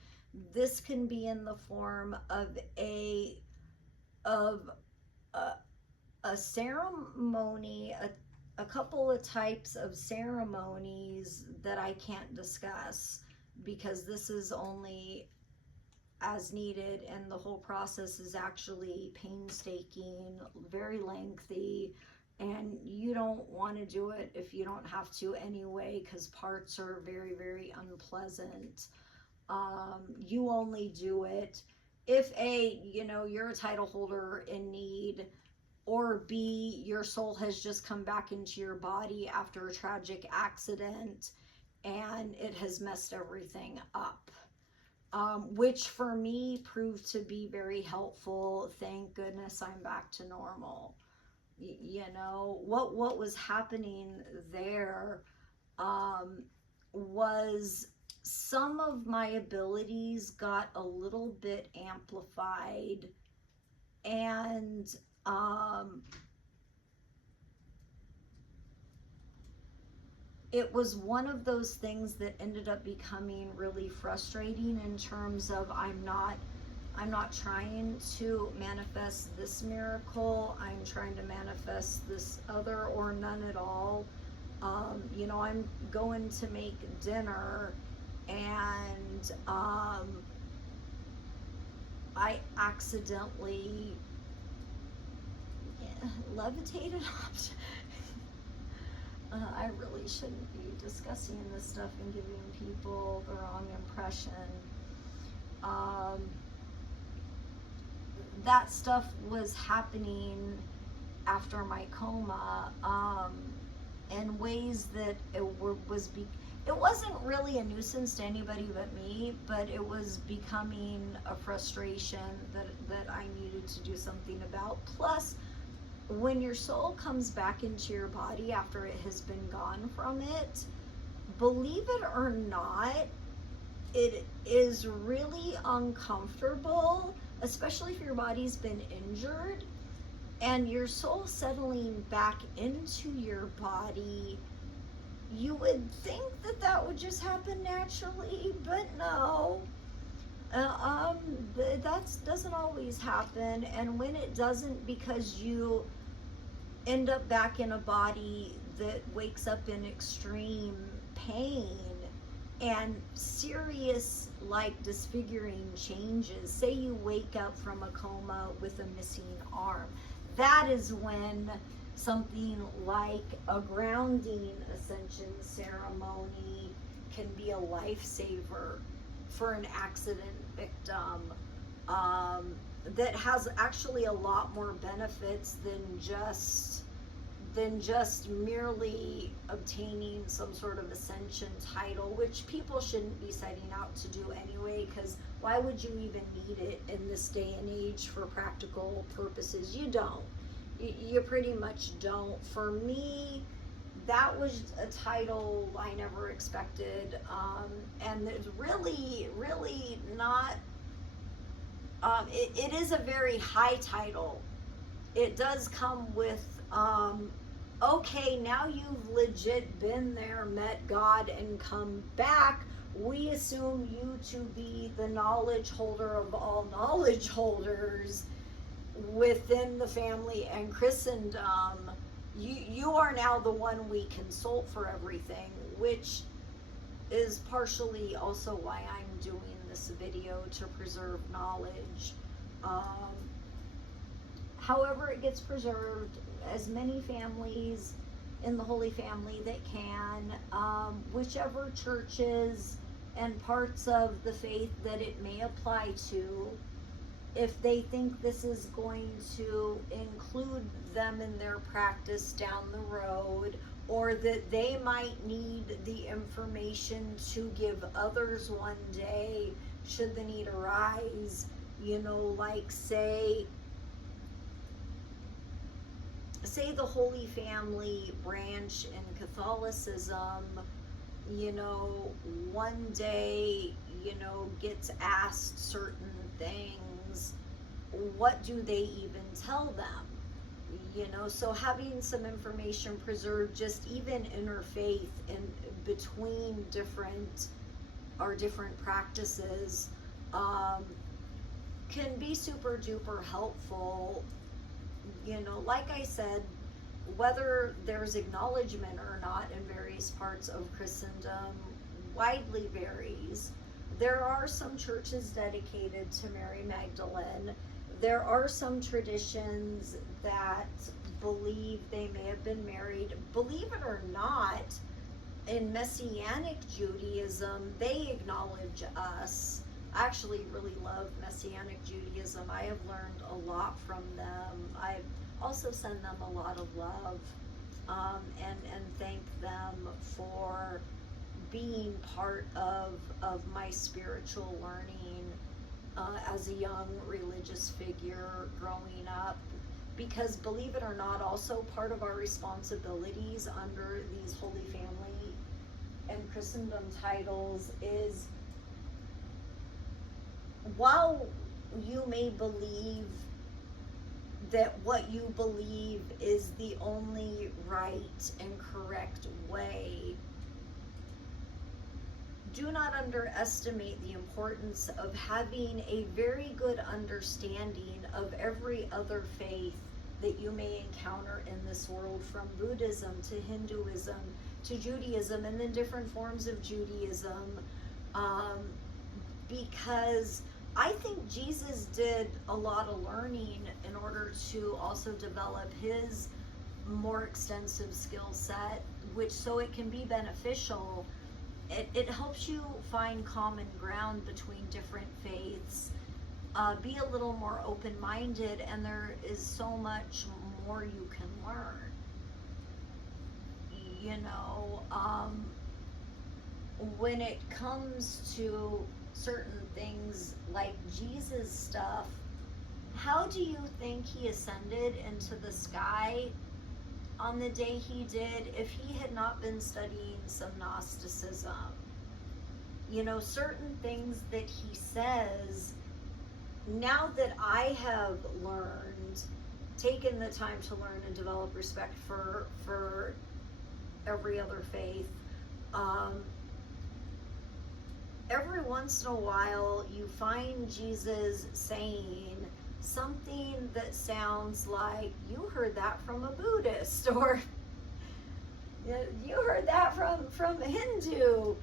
This can be in the form of a ceremony, a couple of types of ceremonies that I can't discuss because this is only as needed, and the whole process is actually painstaking, very lengthy, and you don't want to do it if you don't have to anyway, because parts are very, very unpleasant. You only do it if A, you know, you're a title holder in need, or B, your soul has just come back into your body after a tragic accident and it has messed everything up. Which for me proved to be very helpful. Thank goodness I'm back to normal. You know, what was happening there was some of my abilities got a little bit amplified, and it was one of those things that ended up becoming really frustrating in terms of I'm not trying to manifest this miracle, I'm trying to manifest this other or none at all. You know, I'm going to make dinner and I accidentally levitated off. I really shouldn't be discussing this stuff and giving people the wrong impression. That stuff was happening after my coma, in ways that it wasn't really a nuisance to anybody but me, but it was becoming a frustration that I needed to do something about. Plus, when your soul comes back into your body after it has been gone from it, believe it or not, it is really uncomfortable, especially if your body's been injured and your soul settling back into your body. You would think that that would just happen naturally, but no. That doesn't always happen, and when it doesn't, because you end up back in a body that wakes up in extreme pain and serious, like, disfiguring changes. Say you wake up from a coma with a missing arm. That is when something like a grounding ascension ceremony can be a lifesaver for an accident victim, that has actually a lot more benefits than just merely obtaining some sort of ascension title, which people shouldn't be setting out to do anyway, because why would you even need it in this day and age for practical purposes? You don't. You pretty much don't. For me, that was a title I never expected, and it's really, really not, it is a very high title. It does come with, okay, now you've legit been there, met God, and come back. We assume you to be the knowledge holder of all knowledge holders within the family and Christendom. You are now the one we consult for everything, which is partially also why I'm doing this video, to preserve knowledge. However it gets preserved, as many families in the Holy Family that can, whichever churches and parts of the faith that it may apply to, if they think this is going to include them in their practice down the road, or that they might need the information to give others one day should the need arise, like say the Holy Family branch in Catholicism, one day, gets asked certain things, what do they even tell them? So having some information preserved, just even interfaith in between different practices, can be super duper helpful. Like I said, whether there's acknowledgement or not in various parts of Christendom widely varies. There are some churches dedicated to Mary Magdalene. There are some traditions that believe they may have been married. Believe it or not, in Messianic Judaism, they acknowledge us. I actually really love Messianic Judaism. I have learned a lot from them. I also send them a lot of love, and thank them for being part of my spiritual learning as a young religious figure growing up. Because believe it or not, also part of our responsibilities under these Holy Family and Christendom titles is, while you may believe that what you believe is the only right and correct way, do not underestimate the importance of having a very good understanding of every other faith that you may encounter in this world, from Buddhism to Hinduism to Judaism, and then different forms of Judaism, because I think Jesus did a lot of learning in order to also develop his more extensive skill set, which, so it can be beneficial. It helps you find common ground between different faiths, be a little more open-minded, and there is so much more you can learn. When it comes to certain things like Jesus stuff, how do you think he ascended into the sky on the day he did if he had not been studying some Gnosticism? certain things that he says, now that I have learned, taken the time to learn and develop respect for every other faith, every once in a while you find Jesus saying something that sounds like, you heard that from a Buddhist, or you heard that from a Hindu,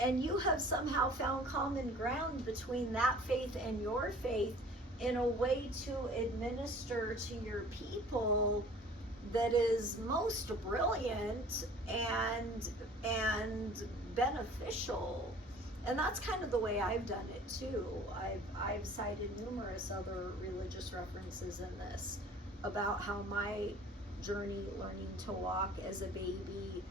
and you have somehow found common ground between that faith and your faith in a way to administer to your people that is most brilliant and beneficial. And that's kind of the way I've done it too. I've cited numerous other religious references in this about how my journey learning to walk as a baby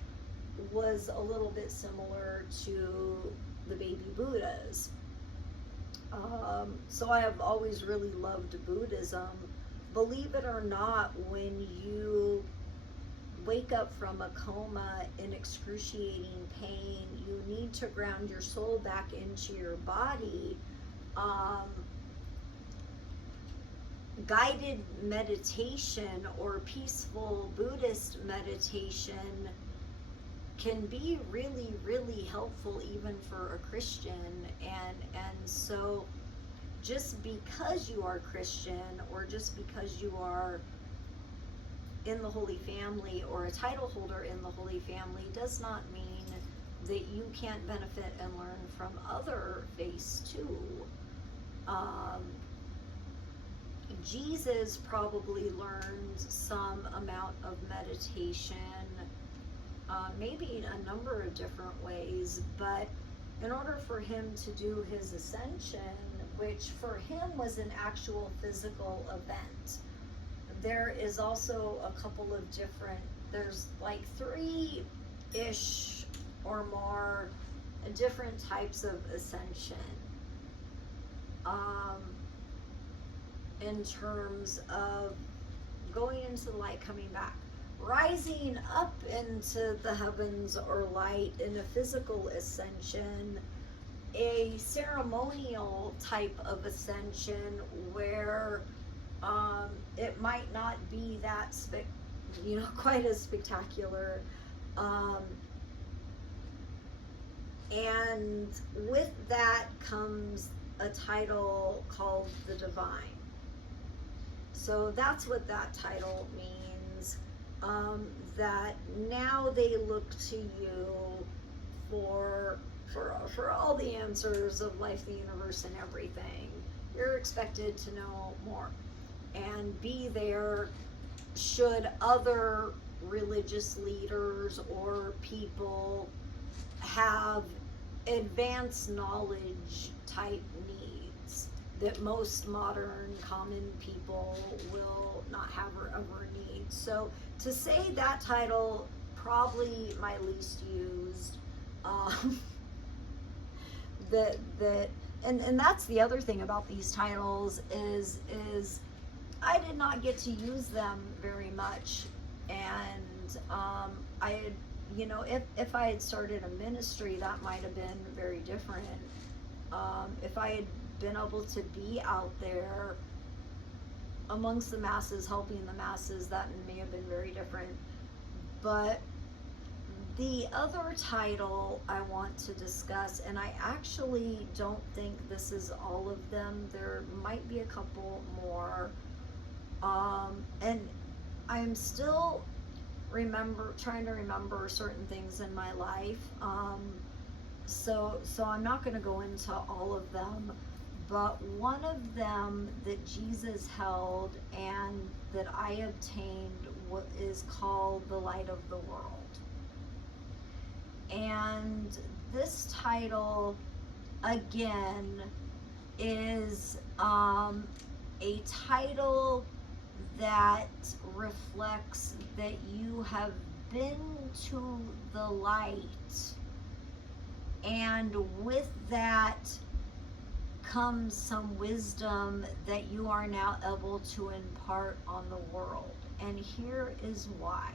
was a little bit similar to the baby Buddhas. So I have always really loved Buddhism. Believe it or not, when you wake up from a coma in excruciating pain, you need to ground your soul back into your body. Guided meditation or peaceful Buddhist meditation can be really, really helpful even for a Christian. And so just because you are Christian, or just because you are in the Holy Family or a title holder in the Holy Family, does not mean that you can't benefit and learn from other faiths too. Jesus probably learned some amount of meditation, maybe in a number of different ways, but in order for him to do his ascension, which for him was an actual physical event, there is also a couple of different, there's like 3-ish or more different types of ascension. In terms of going into the light, coming back, rising up into the heavens or light in a physical ascension, a ceremonial type of ascension where it might not be that quite as spectacular, and with that comes a title called the divine. So that's what that title means, that now they look to you for all the answers of life, the universe, and everything. You're expected to know more and be there should other religious leaders or people have advanced knowledge type needs that most modern common people will not have or ever need. So to say that title, probably my least used. And that's the other thing about these titles is I did not get to use them very much, and I had, if I had started a ministry, that might have been very different. If I had been able to be out there amongst the masses, helping the masses, that may have been very different. But the other title I want to discuss, and I actually don't think this is all of them, there might be a couple more, and I'm still trying to remember certain things in my life, so I'm not going to go into all of them, but one of them that Jesus held and that I obtained is called the Light of the World. And this title, again, is a title that reflects that you have been to the light, and with that comes some wisdom that you are now able to impart on the world. And here is why.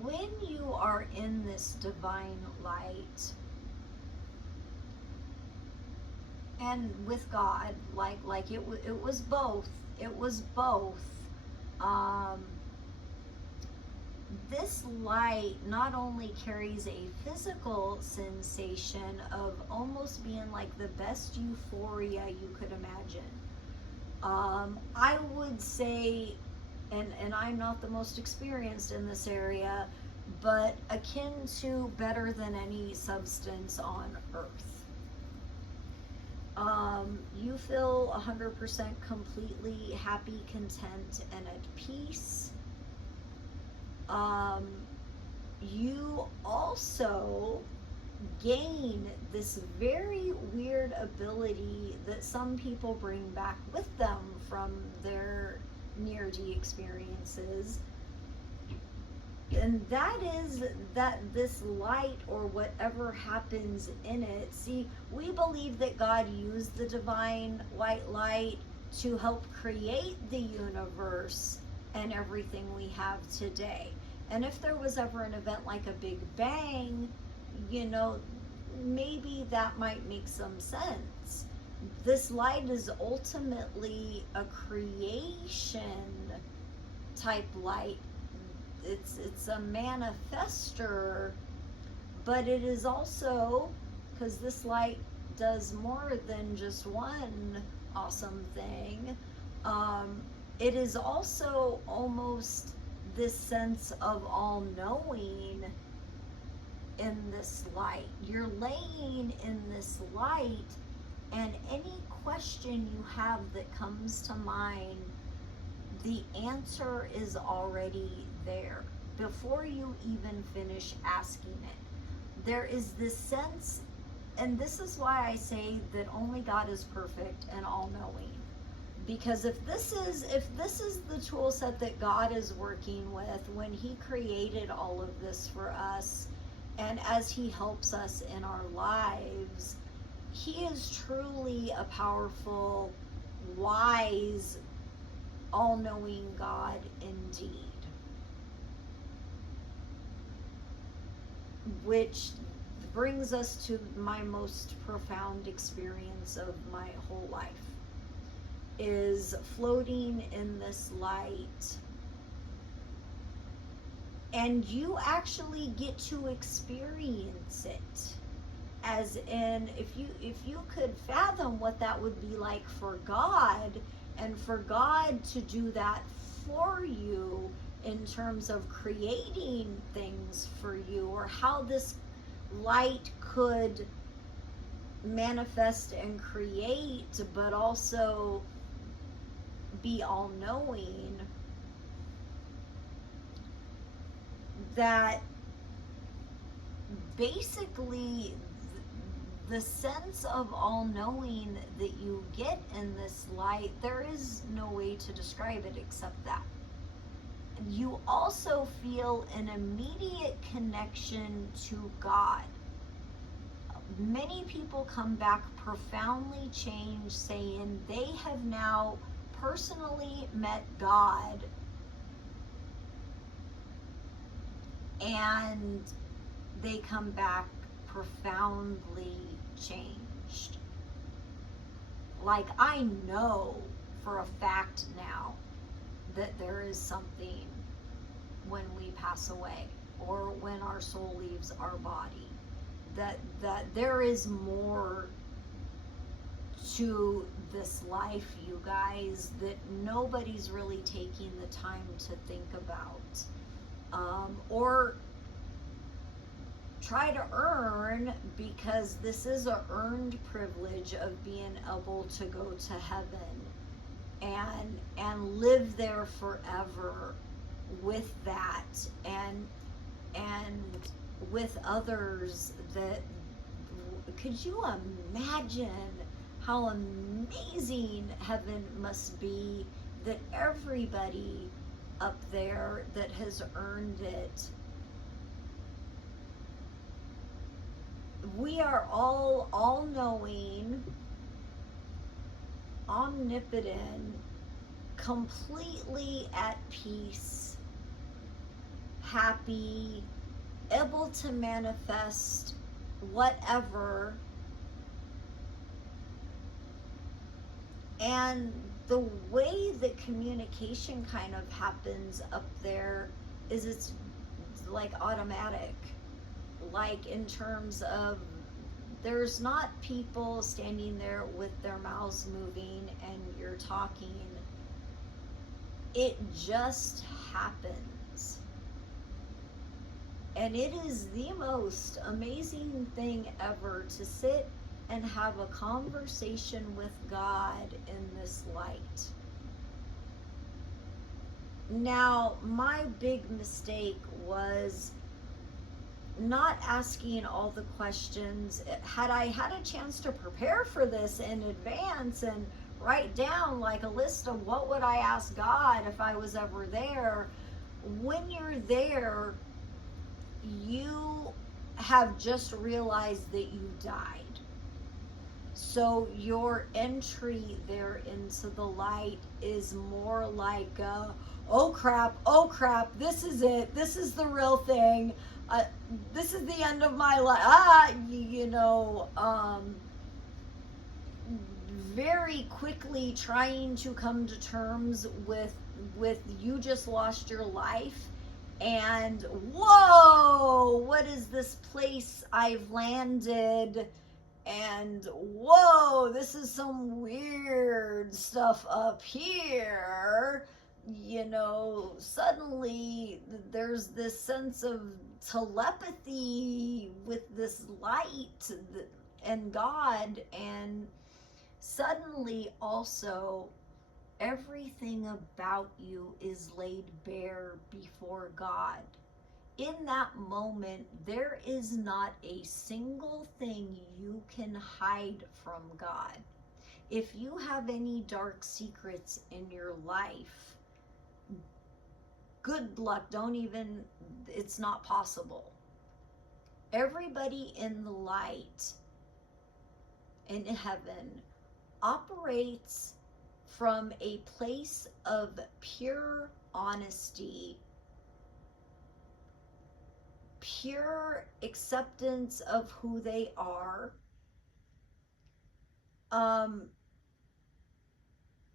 when you are in this divine light and with God, like it was both. It was both. Um, this light not only carries a physical sensation of almost being like the best euphoria you could imagine. I would say, and I'm not the most experienced in this area, but akin to better than any substance on earth. You feel 100% completely happy, content, and at peace. You also gain this very weird ability that some people bring back with them from their near-death experiences, and that is that this light, or whatever happens in it, see, we believe that God used the divine white light to help create the universe and everything we have today. And if there was ever an event like a Big Bang, you know, maybe that might make some sense. This light is ultimately a creation type light. It's a manifester, but it is also, because this light does more than just one awesome thing, it is also almost this sense of all-knowing in this light. You're laying in this light, and any question you have that comes to mind, the answer is already there before you even finish asking it. There is this sense, and this is why I say that only God is perfect and all-knowing. Because if this is the tool set that God is working with when He created all of this for us, and as He helps us in our lives, He is truly a powerful, wise, all-knowing God indeed. Which brings us to my most profound experience of my whole life, is floating in this light. And you actually get to experience it. As in, if you could fathom what that would be like for God, and for God to do that for you in terms of creating things for you, or how this light could manifest and create, but also be all-knowing, that basically the sense of all-knowing that you get in this light, there is no way to describe it except that. You also feel an immediate connection to God. Many people come back profoundly changed, saying they have now personally met God, and they come back profoundly changed. Like, I know for a fact now that there is something when we pass away, or when our soul leaves our body, that there is more to this life, you guys, that nobody's really taking the time to think about, or try to earn, because this is an earned privilege of being able to go to heaven and live there forever with that, and with others. That, could you imagine how amazing heaven must be, that everybody up there that has earned it, we are all knowing, omnipotent, completely at peace, happy, able to manifest whatever. And the way that communication kind of happens up there is it's like automatic. Like in terms of, there's not people standing there with their mouths moving and you're talking. It just happens. And it is the most amazing thing ever to sit and have a conversation with God in this light. Now, my big mistake was not asking all the questions. Had I had a chance to prepare for this in advance and write down like a list of what would I ask God if I was ever there, when you're there, you have just realized that you died. So your entry there into the light is more like, oh crap, this is it. This is the real thing. This is the end of my life. Very quickly trying to come to terms with you just lost your life. And whoa, what is this place I've landed? And whoa, this is some weird stuff up here. Suddenly there's this sense of telepathy with this light and God, and suddenly also everything about you is laid bare before God. In that moment, there is not a single thing you can hide from God. If you have any dark secrets in your life, good luck. It's not possible. Everybody in the light in heaven operates from a place of pure honesty, pure acceptance of who they are,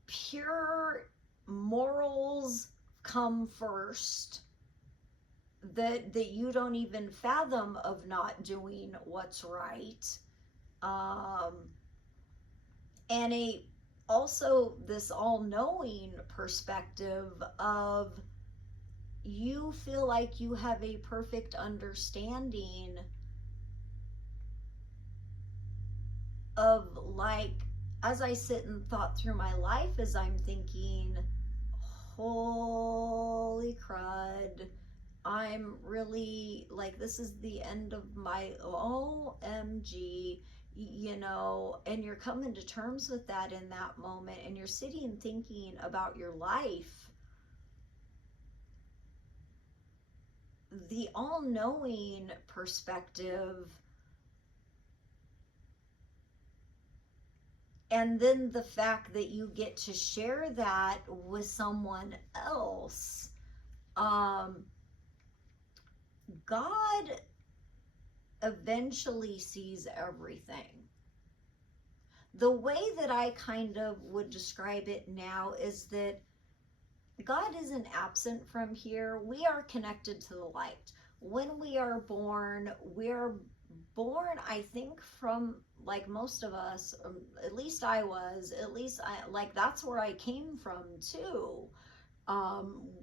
pure morals come first, that you don't even fathom of not doing what's right, and also this all-knowing perspective of, you feel like you have a perfect understanding of, like, as I sit and thought through my life, as I'm thinking, holy crud, I'm really, like, this is the end of my OMG, and you're coming to terms with that in that moment, and you're sitting thinking about your life. The all-knowing perspective, and then the fact that you get to share that with someone else. God eventually sees everything. The way that I kind of would describe it now is that God isn't absent from here. We are connected to the light. When we are born, we're born, I think, from, like most of us, at least I was, that's where I came from too.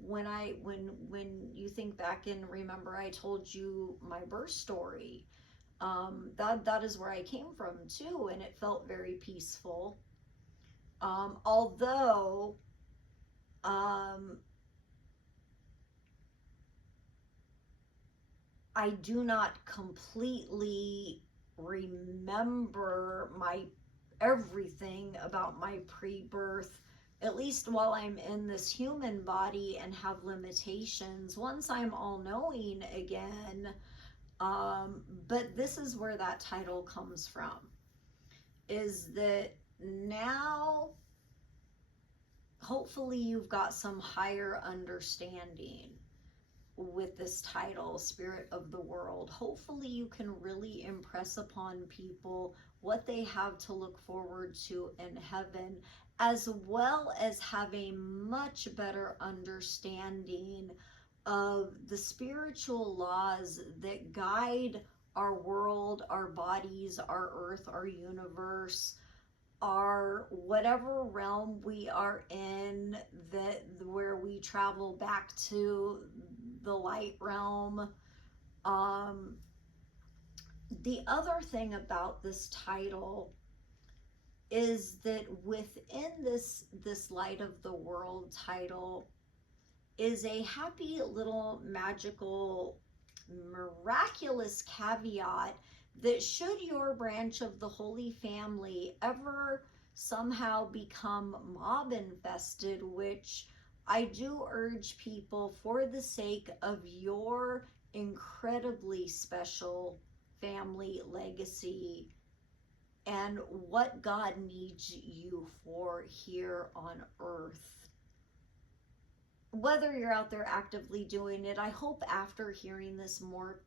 When you think back and remember, I told you my birth story. That is where I came from too, and it felt very peaceful. Although, I do not completely remember everything about my pre-birth, at least while I'm in this human body and have limitations. Once I'm all-knowing again, but this is where that title comes from, is that now hopefully you've got some higher understanding. with this title, Spirit of the World. Hopefully you can really impress upon people what they have to look forward to in heaven, as well as have a much better understanding of the spiritual laws that guide our world, our bodies, our earth, our universe, our whatever realm we are in, that where we travel back to the light realm. The other thing about this title is that within this light of the world title is a happy little magical miraculous caveat that should your branch of the Holy Family ever somehow become mob infested, which I do urge people, for the sake of your incredibly special family legacy and what God needs you for here on earth, whether you're out there actively doing it, I hope after hearing this, more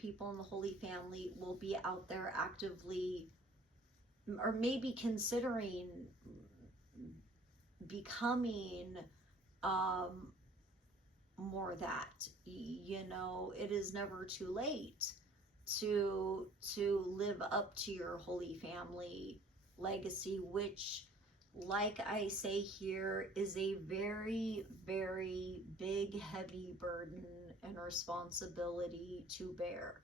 people in the Holy Family will be out there actively, or maybe considering becoming more that. You know, it is never too late to live up to your Holy Family legacy, which, like I say here, is a very, very big, heavy burden and responsibility to bear.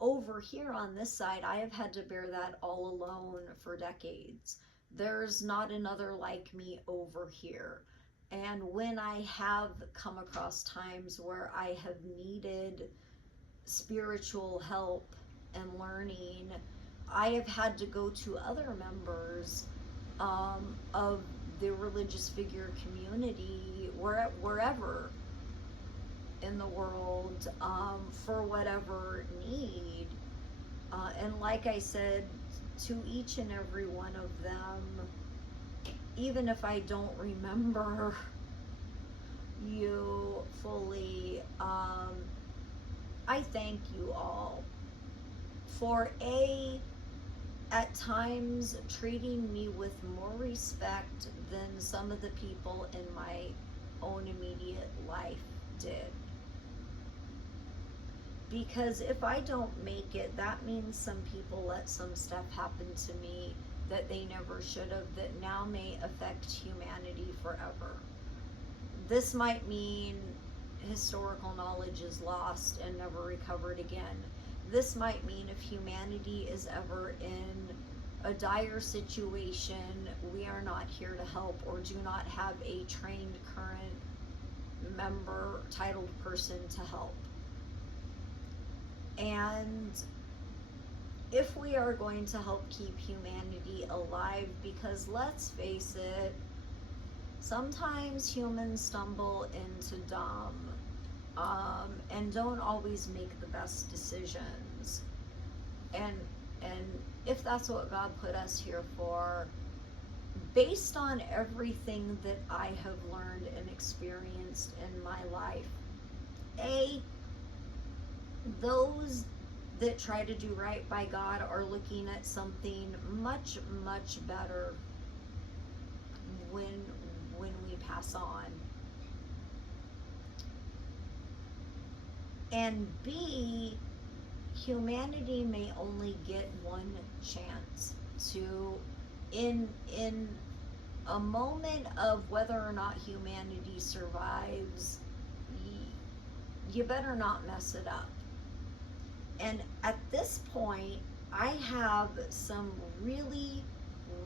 Over here on this side, I have had to bear that all alone for decades. There's not another like me over here. And when I have come across times where I have needed spiritual help and learning, I have had to go to other members of the religious figure community, wherever in the world, for whatever need. And like I said, to each and every one of them, even if I don't remember you fully, I thank you all for at times treating me with more respect than some of the people in my own immediate life did. Because if I don't make it, that means some people let some stuff happen to me that they never should have, that now may affect humanity forever. This might mean historical knowledge is lost and never recovered again. This might mean if humanity is ever in a dire situation, we are not here to help, or do not have a trained current member, titled person to help. And if we are going to help keep humanity alive, because let's face it, sometimes humans stumble into dumb, and don't always make the best decisions. And if that's what God put us here for, based on everything that I have learned and experienced in my life, those that try to do right by God are looking at something much, much better when we pass on. And B, humanity may only get one chance to, in a moment of whether or not humanity survives, you better not mess it up. And at this point, I have some really,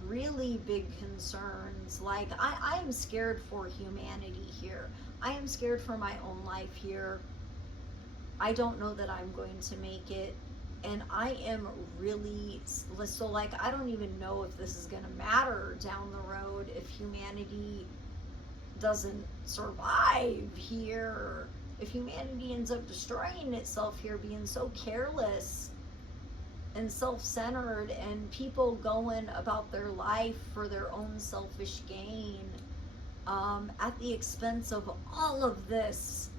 really big concerns. Like, I am scared for humanity here. I am scared for my own life here. I don't know that I'm going to make it. And I am really, so like, I don't even know if this is going to matter down the road if humanity doesn't survive here. If humanity ends up destroying itself here, being so careless and self-centered, and people going about their life for their own selfish gain, at the expense of all of this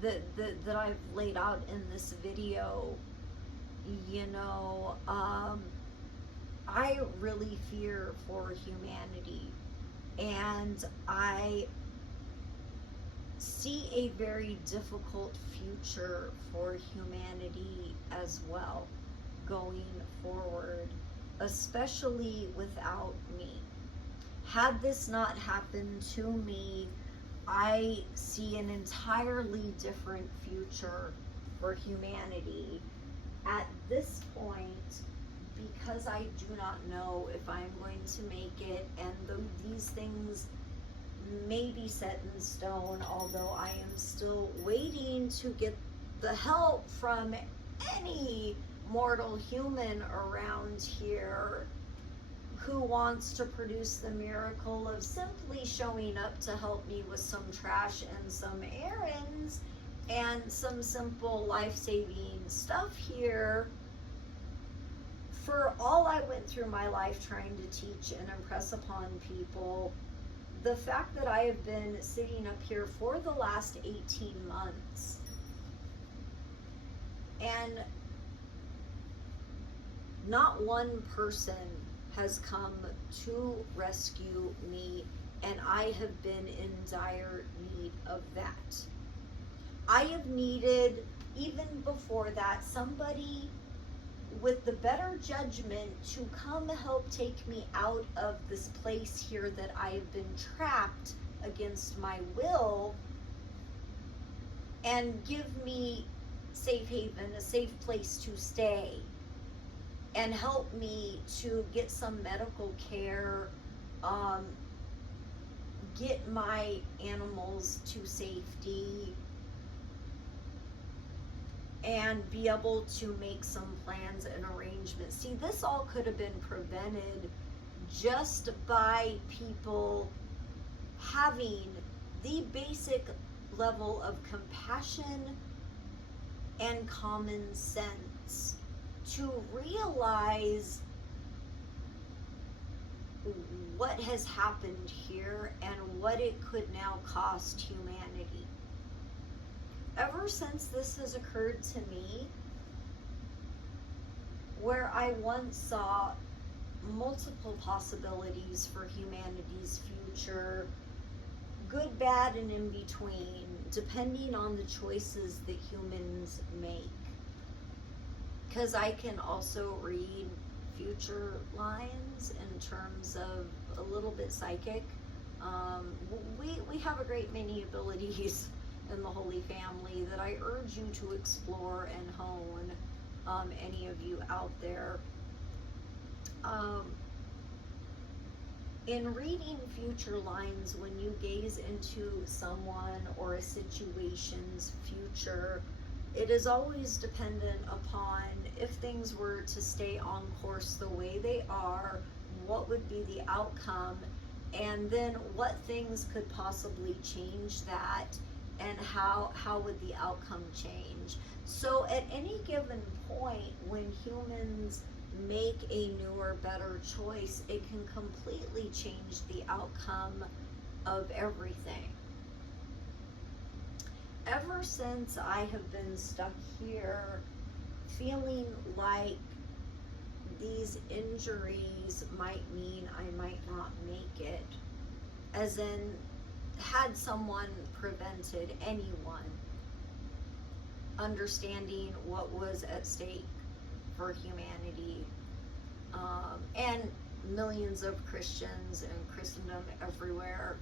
that I've laid out in this video, you know, I really fear for humanity, and I see a very difficult future for humanity as well going forward, especially without me. Had this not happened to me, I see an entirely different future for humanity. At this point, because I do not know if I'm going to make it, and these things may be set in stone, although I am still waiting to get the help from any mortal human around here who wants to produce the miracle of simply showing up to help me with some trash and some errands and some simple life-saving stuff here. For all I went through my life trying to teach and impress upon people, the fact that I have been sitting up here for the last 18 months and not one person has come to rescue me, and I have been in dire need of that. I have needed, even before that, somebody with the better judgment to come help take me out of this place here that I have been trapped against my will, and give me safe haven, a safe place to stay, and help me to get some medical care, get my animals to safety, and be able to make some plans and arrangements. See, this all could have been prevented just by people having the basic level of compassion and common sense to realize what has happened here and what it could now cost humanity. Ever since this has occurred to me, where I once saw multiple possibilities for humanity's future, good, bad, and in between, depending on the choices that humans make. Because I can also read future lines in terms of a little bit psychic. We have a great many abilities in the Holy Family that I urge you to explore and hone, any of you out there. In reading future lines, when you gaze into someone or a situation's future, it is always dependent upon if things were to stay on course the way they are, what would be the outcome, and then what things could possibly change that, and how would the outcome change. So at any given point, when humans make a new or better choice, it can completely change the outcome of everything. Ever since I have been stuck here, feeling like these injuries might mean I might not make it, as in, had someone prevented anyone understanding what was at stake for humanity, and millions of Christians and Christendom everywhere,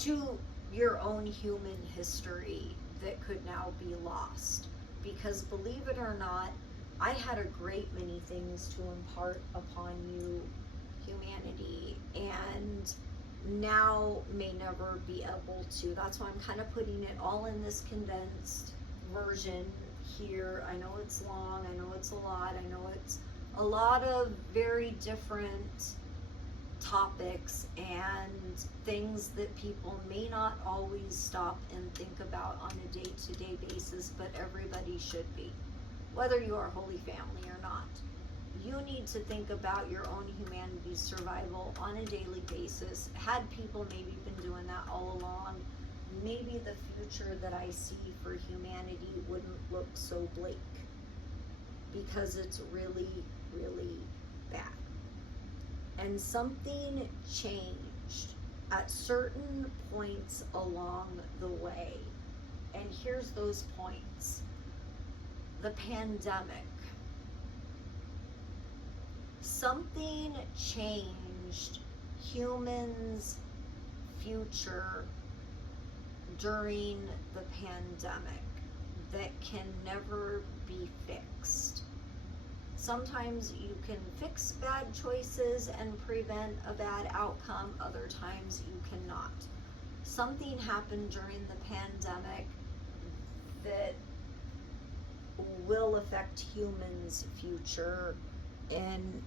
to your own human history that could now be lost. Because believe it or not, I had a great many things to impart upon you, humanity, and now may never be able to. That's why I'm kind of putting it all in this condensed version here. I know it's long, I know it's a lot, I know it's a lot of very different topics and things that people may not always stop and think about on a day-to-day basis, but everybody should be, whether you are Holy Family or not. You need to think about your own humanity's survival on a daily basis. Had people maybe been doing that all along, maybe the future that I see for humanity wouldn't look so bleak, because it's really, really bad. And something changed at certain points along the way. And here's those points. The pandemic. Something changed humans' future during the pandemic that can never be fixed. Sometimes you can fix bad choices and prevent a bad outcome, other times you cannot. Something happened during the pandemic that will affect humans' future in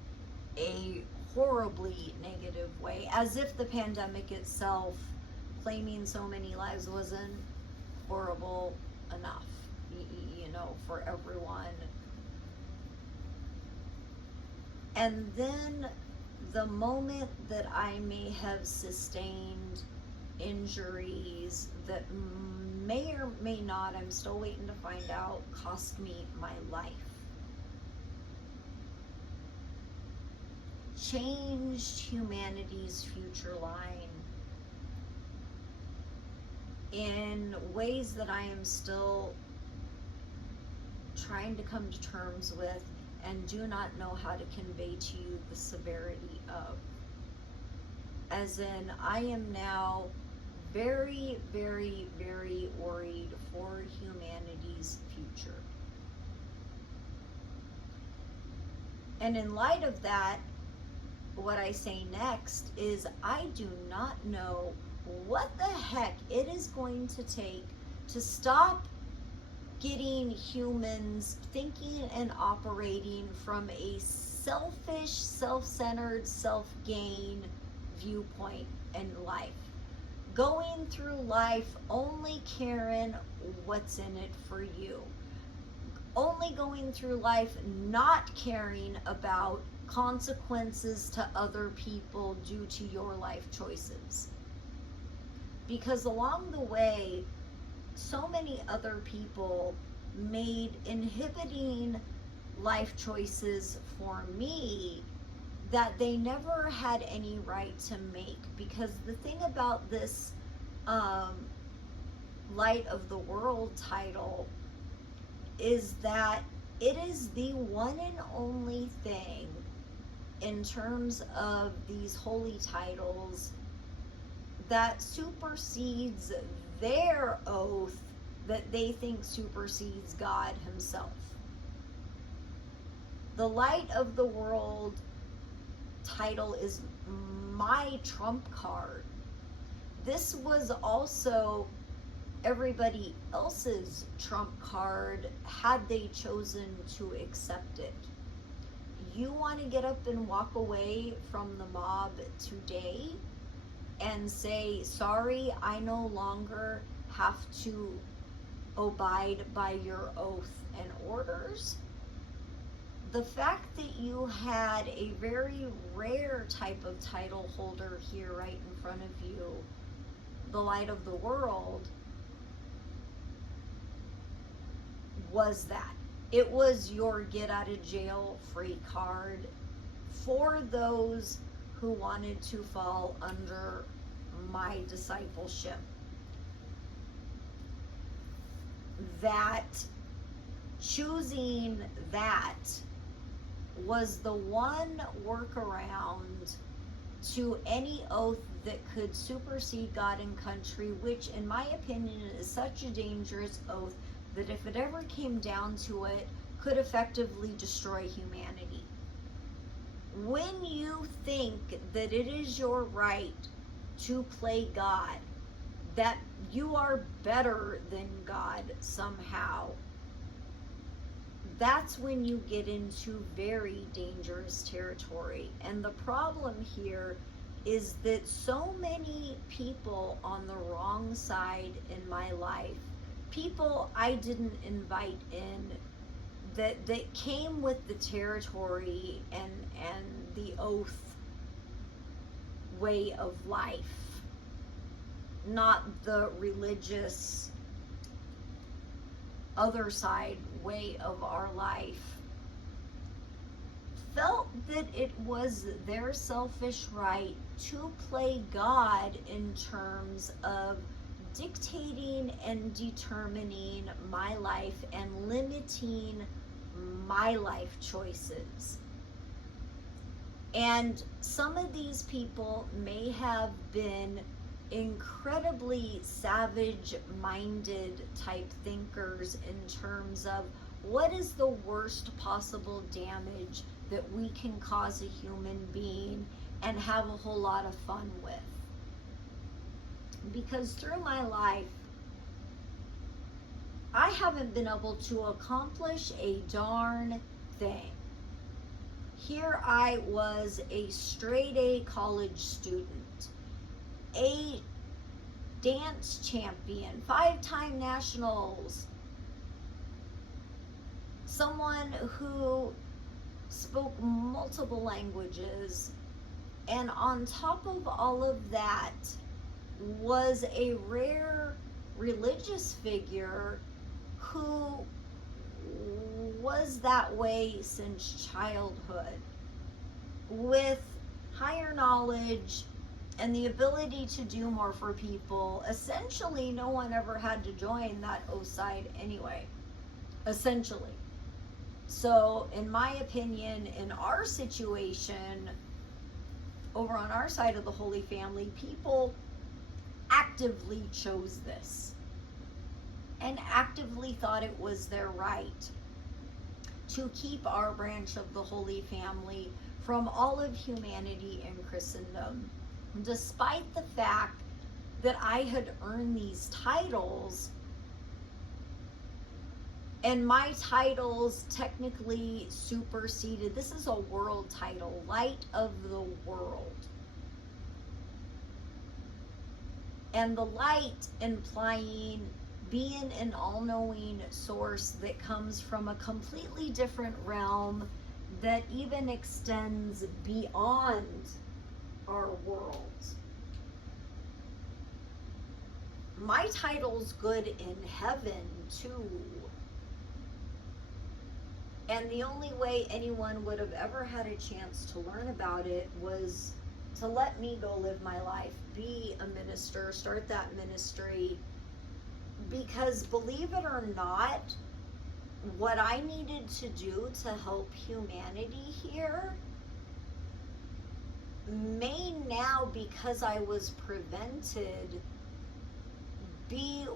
a horribly negative way, as if the pandemic itself, claiming so many lives, wasn't horrible enough, you know, for everyone. And then the moment that I may have sustained injuries that may or may not, I'm still waiting to find out, cost me my life, changed humanity's future line in ways that I am still trying to come to terms with and do not know how to convey to you the severity of. As in, I am now very, very, very worried for humanity's future. And in light of that, what I say next is I do not know what the heck it is going to take to stop getting humans thinking and operating from a selfish, self-centered, self-gain viewpoint in life. Going through life only caring what's in it for you. Only going through life not caring about consequences to other people due to your life choices. Because along the way, so many other people made inhibiting life choices for me that they never had any right to make. Because the thing about this Light of the World title is that it is the one and only thing in terms of these holy titles that supersedes their oath that they think supersedes God himself. The Light of the World title is my trump card. This was also everybody else's trump card had they chosen to accept it. You want to get up and walk away from the mob today and say, sorry, I no longer have to abide by your oath and orders. The fact that you had a very rare type of title holder here right in front of you, the Light of the World, was that. It was your get out of jail free card for those who wanted to fall under my discipleship. That choosing that was the one workaround to any oath that could supersede God and country, which in my opinion is such a dangerous oath that if it ever came down to it, could effectively destroy humanity. When you think that it is your right to play God, that you are better than God somehow, that's when you get into very dangerous territory. And the problem here is that so many people on the wrong side in my life, people I didn't invite in, that came with the territory and the oath way of life, not the religious other side way of our life, felt that it was their selfish right to play God in terms of dictating and determining my life and limiting my life choices. And some of these people may have been incredibly savage-minded type thinkers in terms of what is the worst possible damage that we can cause a human being and have a whole lot of fun with. Because through my life, I haven't been able to accomplish a darn thing. Here I was, a straight A college student, a dance champion, 5-time nationals, someone who spoke multiple languages, and on top of all of that was a rare religious figure who was that way since childhood, with higher knowledge and the ability to do more for people. Essentially, no one ever had to join that O side anyway, essentially. So, in my opinion, in our situation, over on our side of the Holy Family, people actively chose this and actively thought it was their right to keep our branch of the Holy Family from all of humanity and Christendom, despite the fact that I had earned these titles, and my titles technically superseded, this is a world title, Light of the World. And the light implying being an all-knowing source that comes from a completely different realm that even extends beyond our world. My title's good in heaven too. And the only way anyone would have ever had a chance to learn about it was to let me go live my life, be a minister, start that ministry. Because believe it or not, what I needed to do to help humanity here may now, because I was prevented, be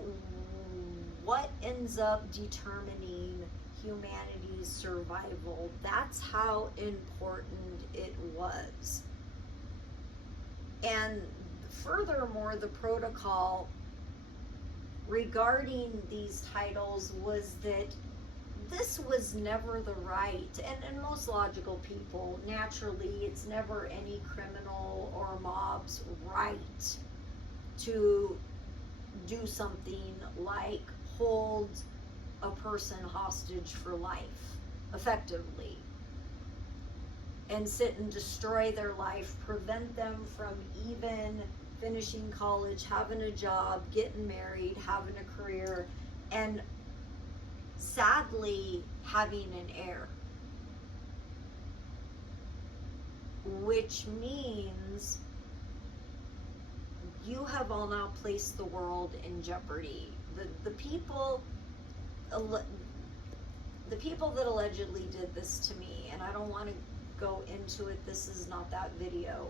what ends up determining humanity's survival. That's how important it was. And furthermore, the protocol regarding these titles was that this was never the right, and most logical people, naturally, it's never any criminal or mob's right to do something like hold a person hostage for life, effectively, and sit and destroy their life, prevent them from even finishing college, having a job, getting married, having a career, and sadly having an heir. Which means you have all now placed the world in jeopardy. The people that allegedly did this to me, and I don't want to go into it, this is not that video.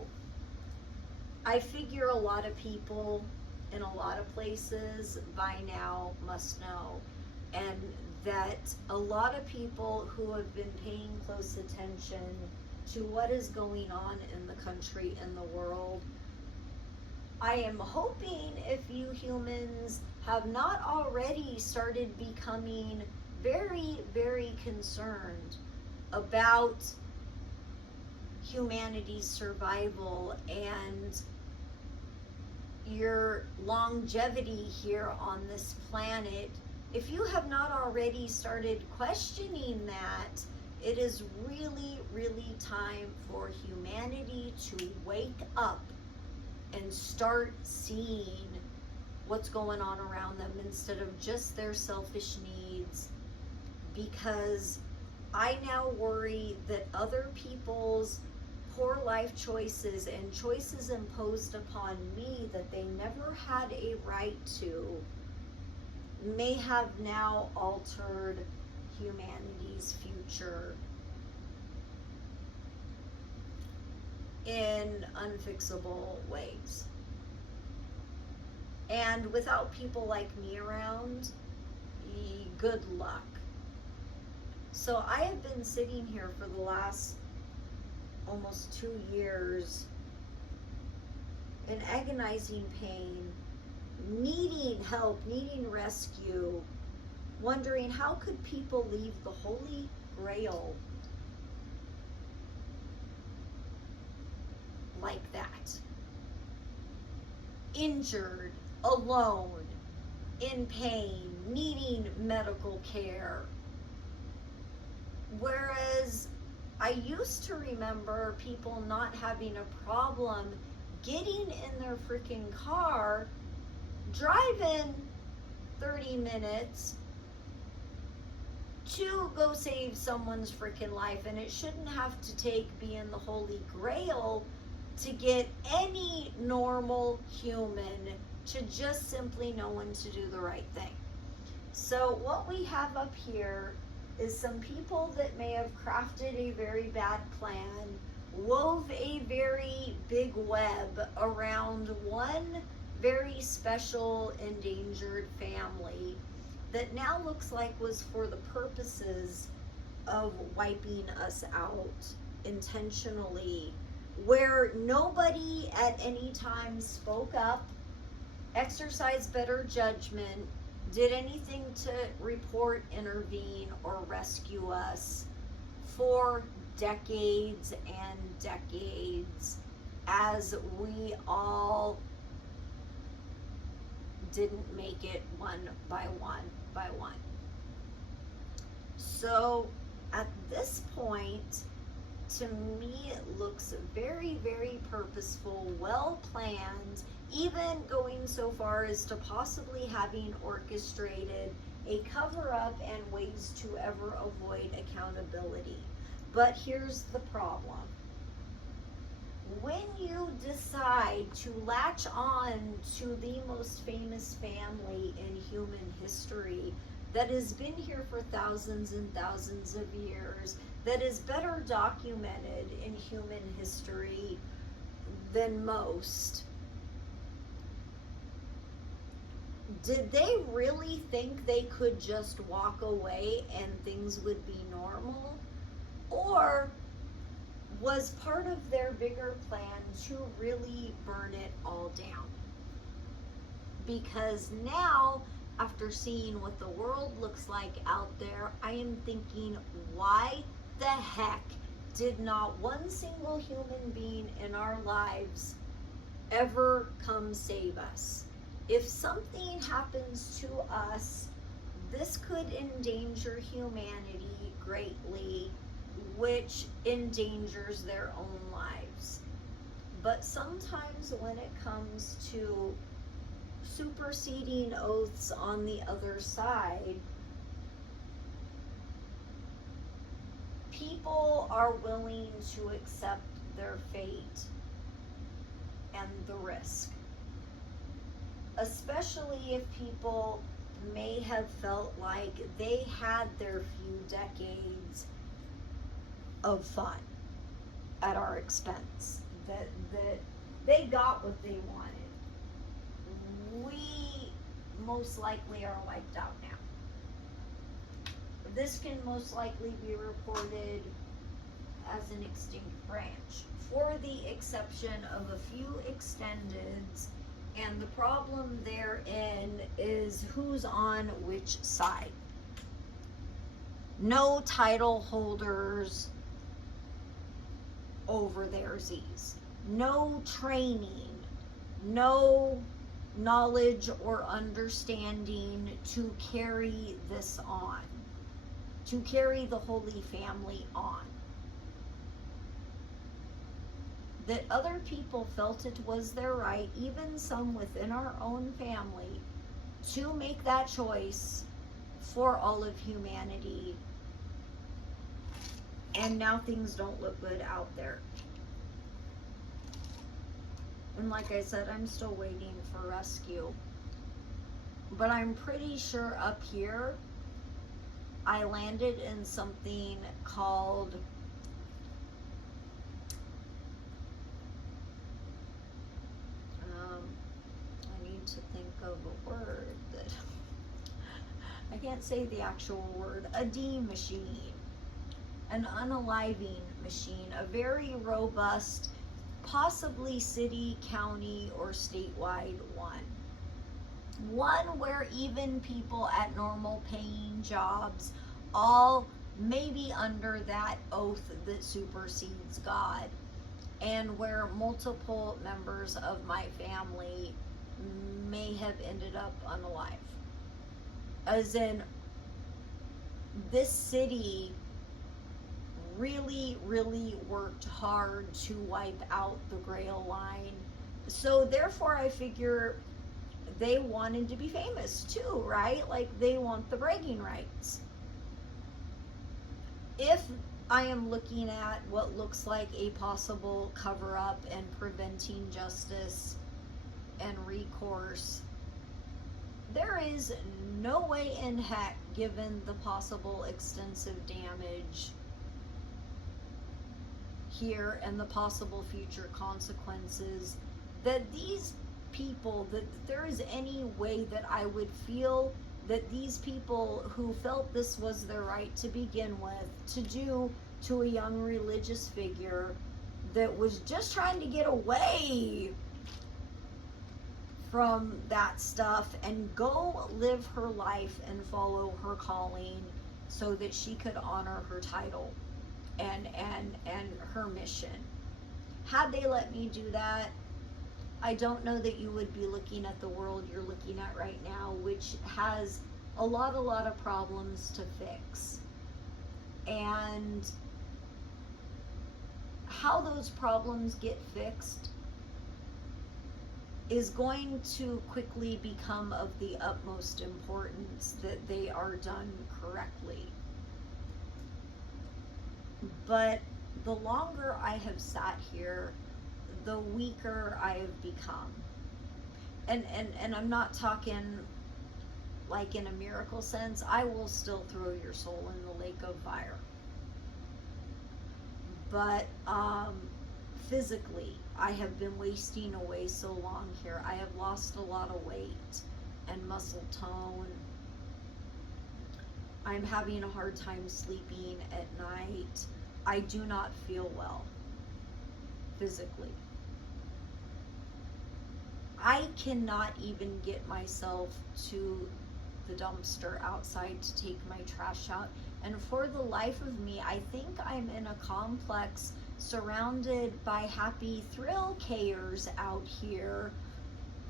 I figure a lot of people in a lot of places by now must know, and that a lot of people who have been paying close attention to what is going on in the country and the world, I am hoping if you humans have not already started becoming very, very concerned about humanity's survival and your longevity here on this planet, if you have not already started questioning that, it is really, really time for humanity to wake up and start seeing what's going on around them instead of just their selfish needs, because I now worry that other people's poor life choices and choices imposed upon me that they never had a right to may have now altered humanity's future in unfixable ways. And without people like me around, good luck. So I have been sitting here for the last almost 2 years in agonizing pain, needing help, needing rescue, wondering how could people leave the Holy Grail like that? Injured, alone, in pain, needing medical care. Whereas I used to remember people not having a problem getting in their freaking car, driving 30 minutes to go save someone's freaking life, and it shouldn't have to take being the Holy Grail to get any normal human to just simply know when to do the right thing. So what we have up here is some people that may have crafted a very bad plan, wove a very big web around one very special endangered family that now looks like was for the purposes of wiping us out intentionally, where nobody at any time spoke up, exercised better judgment, did anything to report, intervene, or rescue us for decades and decades, as we all didn't make it one by one by one. So at this point, to me, it looks very, very purposeful, well planned, even going so far as to possibly having orchestrated a cover up and ways to ever avoid accountability. But here's the problem. When you decide to latch on to the most famous family in human history that has been here for thousands and thousands of years, that is better documented in human history than most, did they really think they could just walk away and things would be normal? Or was part of their bigger plan to really burn it all down? Because now, after seeing what the world looks like out there, I am thinking, why the heck did not one single human being in our lives ever come save us? If something happens to us, this could endanger humanity greatly, which endangers their own lives. But sometimes when it comes to superseding oaths on the other side, people are willing to accept their fate and the risk. Especially if people may have felt like they had their few decades of fun at our expense, that they got what they wanted. We most likely are wiped out now. This can most likely be reported as an extinct branch, for the exception of a few extendeds, and the problem therein is who's on which side. No title holders over their Z's. No training, no knowledge or understanding to carry this on, to carry the Holy Family on. that other people felt it was their right, even some within our own family, to make that choice for all of humanity. And now things don't look good out there. And like I said, I'm still waiting for rescue. But I'm pretty sure up here, I landed in something called I need to think of a word that I can't say the actual word. A D machine, an unaliving machine, a very robust, possibly city, county, or statewide one. One where even people at normal paying jobs all may be under that oath that supersedes God, and where multiple members of my family may have ended up unalive. As in, this city really, really worked hard to wipe out the Grail line. So therefore I figure they wanted to be famous too, right? Like, they want the bragging rights. If I am looking at what looks like a possible cover-up and preventing justice and recourse, there is no way in heck, given the possible extensive damage here and the possible future consequences, that these people, that there is any way that I would feel that these people who felt this was their right to begin with to do to a young religious figure that was just trying to get away from that stuff and go live her life and follow her calling so that she could honor her title and her mission. Had they let me do that, I don't know that you would be looking at the world you're looking at right now, which has a lot of problems to fix. And how those problems get fixed is going to quickly become of the utmost importance that they are done correctly. But the longer I have sat here, the weaker I have become. And I'm not talking like in a miracle sense. I will still throw your soul in the lake of fire. But physically, I have been wasting away so long here. I have lost a lot of weight and muscle tone. I'm having a hard time sleeping at night. I do not feel well physically. I cannot even get myself to the dumpster outside to take my trash out. And for the life of me, I think I'm in a complex surrounded by happy thrill-kayers out here,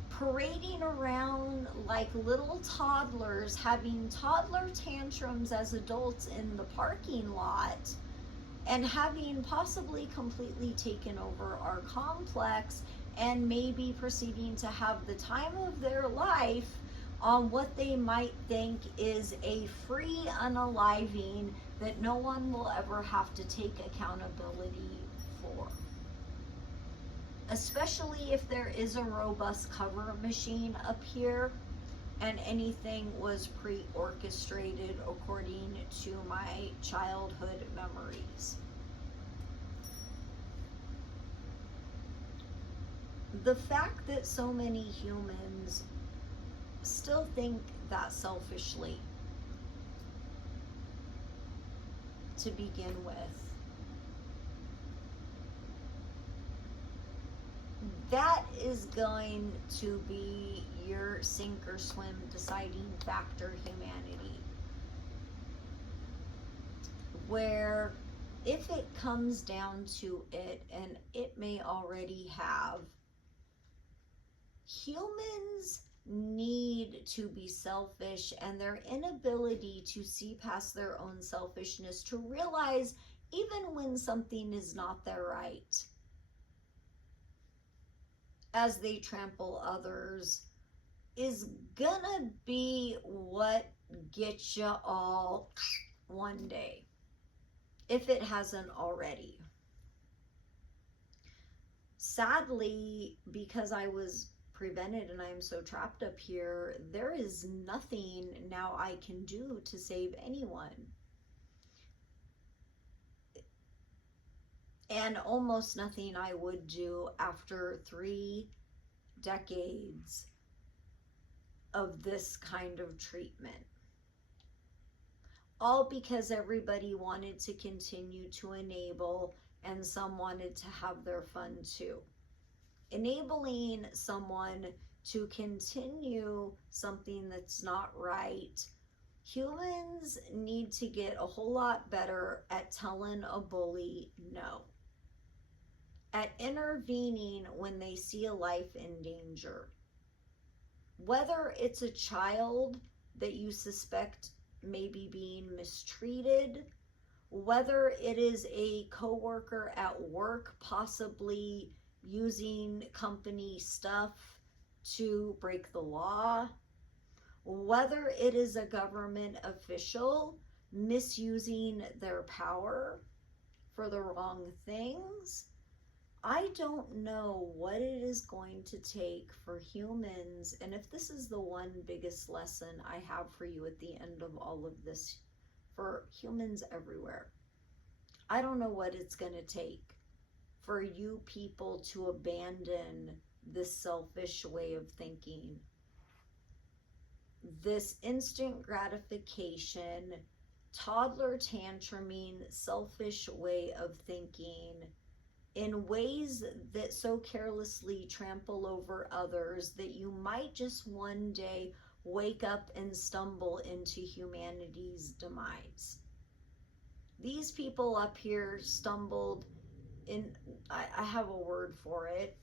parading around like little toddlers, having toddler tantrums as adults in the parking lot, and having possibly completely taken over our complex, and maybe proceeding to have the time of their life on what they might think is a free unaliving that no one will ever have to take accountability for. Especially if there is a robust cover machine up here and anything was pre-orchestrated according to my childhood memories. The fact that so many humans still think that selfishly to begin with, that is going to be your sink or swim deciding factor, humanity. Where if it comes down to it, and it may already have, humans need to be selfish, and their inability to see past their own selfishness, to realize even when something is not their right, as they trample others is gonna be what gets you all one day, if it hasn't already. Sadly, because I was prevented and I'm so trapped up here, there is nothing now I can do to save anyone. And almost nothing I would do after 3 decades of this kind of treatment. All because everybody wanted to continue to enable, and some wanted to have their fun too. Enabling someone to continue something that's not right. Humans need to get a whole lot better at telling a bully no, at intervening when they see a life in danger. Whether it's a child that you suspect may be being mistreated, whether it is a coworker at work possibly using company stuff to break the law, whether it is a government official misusing their power for the wrong things. I don't know what it is going to take for humans, and if this is the one biggest lesson I have for you at the end of all of this, for humans everywhere, I don't know what it's going to take for you people to abandon this selfish way of thinking, this instant gratification, toddler tantruming, selfish way of thinking, in ways that so carelessly trample over others that you might just one day wake up and stumble into humanity's demise. These people up here stumbled in, I have a word for it,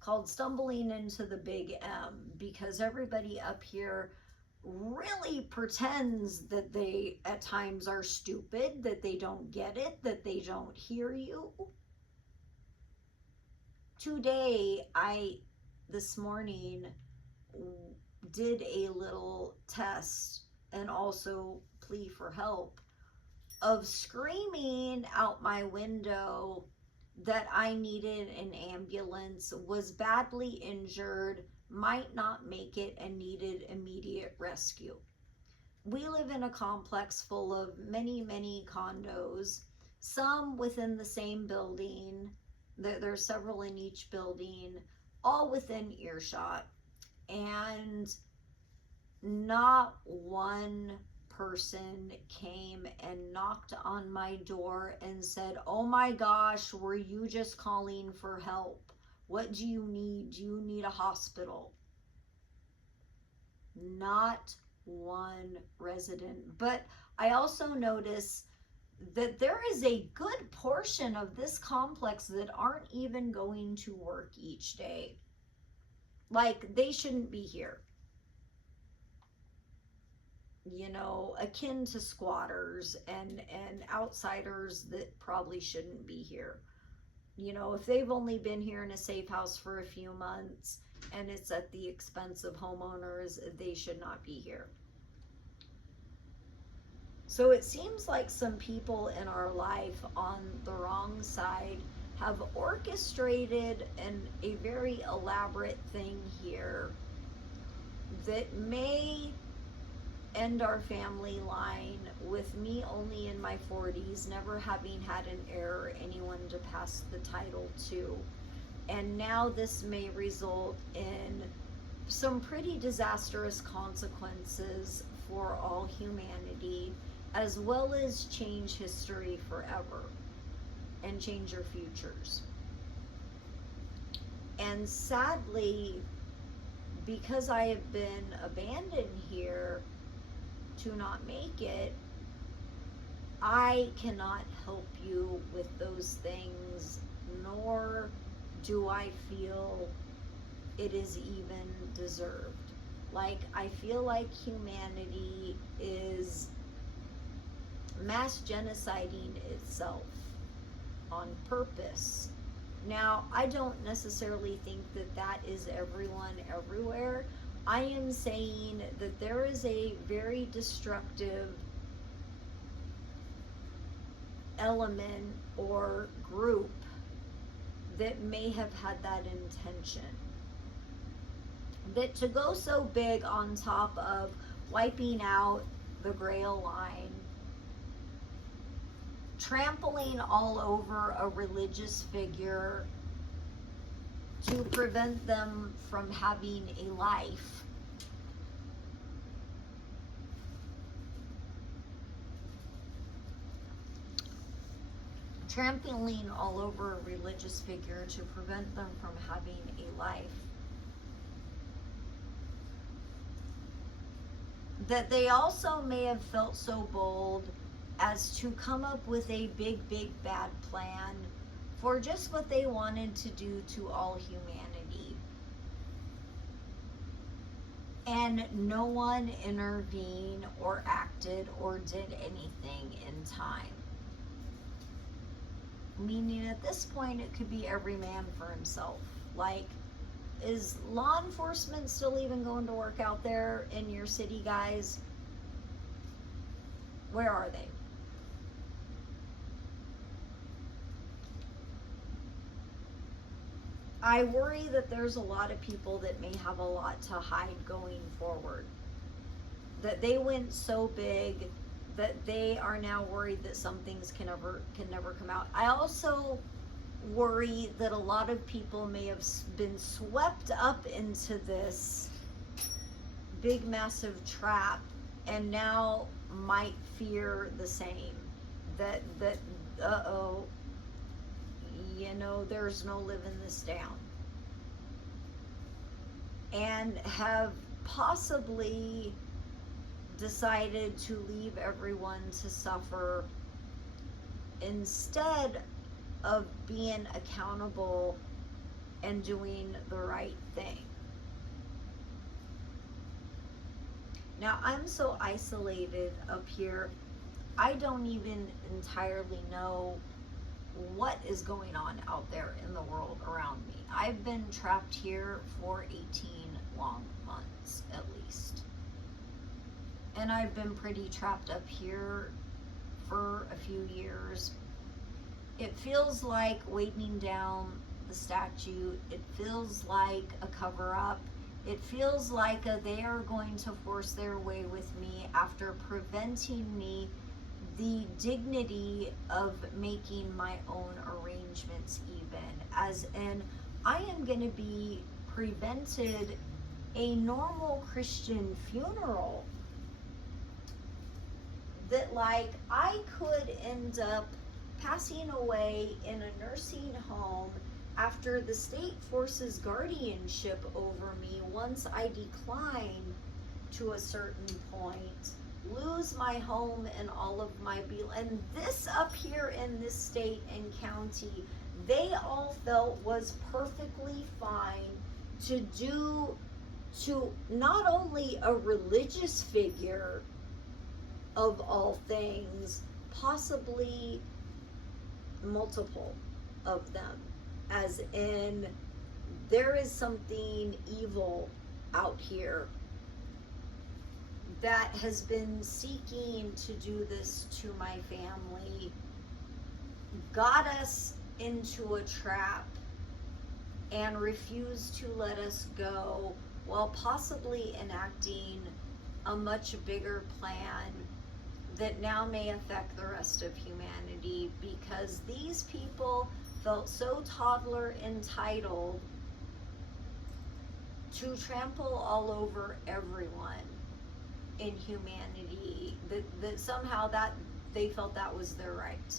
called stumbling into the big M, because everybody up here really pretends that they at times are stupid, that they don't get it, that they don't hear you. Today, this morning, did a little test and also plea for help of screaming out my window that I needed an ambulance, was badly injured, might not make it, and needed immediate rescue. We live in a complex full of many, many condos, some within the same building. There's several in each building, all within earshot, and not one person came and knocked on my door and said, "Oh my gosh, were you just calling for help? What do you need? Do you need a hospital?" Not one resident. But I also notice that there is a good portion of this complex that aren't even going to work each day. Like, they shouldn't be here. You know, akin to squatters and outsiders that probably shouldn't be here. You know, if they've only been here in a safe house for a few months and it's at the expense of homeowners, they should not be here. So it seems like some people in our life on the wrong side have orchestrated a very elaborate thing here that may end our family line with me only in my 40s, never having had an heir or anyone to pass the title to. And now this may result in some pretty disastrous consequences for all humanity, as well as change history forever and change our futures. And sadly, because I have been abandoned here to not make it, I cannot help you with those things, nor do I feel it is even deserved. Like, I feel like humanity is mass genociding itself on purpose Now, I don't necessarily think that that is everyone everywhere. I am saying that there is a very destructive element or group that may have had that intention. That to go so big on top of wiping out the Grail line, trampling all over a religious figure to prevent them from having a life, trampling all over a religious figure to prevent them from having a life, that they also may have felt so bold as to come up with a big, big, bad plan for just what they wanted to do to all humanity. And no one intervened or acted or did anything in time. Meaning at this point it could be every man for himself. Like, is law enforcement still even going to work out there in your city, guys? Where are they? I worry that there's a lot of people that may have a lot to hide going forward. That they went so big that they are now worried that some things can never come out. I also worry that a lot of people may have been swept up into this big massive trap and now might fear the same. That uh-oh, you know, there's no living this down. And have possibly decided to leave everyone to suffer instead of being accountable and doing the right thing. Now, I'm so isolated up here, I don't even entirely know what is going on out there in the world around me. I've been trapped here for 18 long months at least. And I've been pretty trapped up here for a few years. It feels like weighting down the statute. It feels like a cover-up. It feels like they are going to force their way with me after preventing me the dignity of making my own arrangements even. As in, I am going to be prevented a normal Christian funeral. That, like, I could end up passing away in a nursing home after the state forces guardianship over me once I decline to a certain point, lose my home and all of my and this up here in this state and county, they all felt was perfectly fine to do to not only a religious figure of all things, possibly multiple of them, as in there is something evil out here that has been seeking to do this to my family, got us into a trap and refused to let us go, while possibly enacting a much bigger plan that now may affect the rest of humanity, because these people felt so toddler entitled to trample all over everyone in humanity, that somehow that they felt that was their right.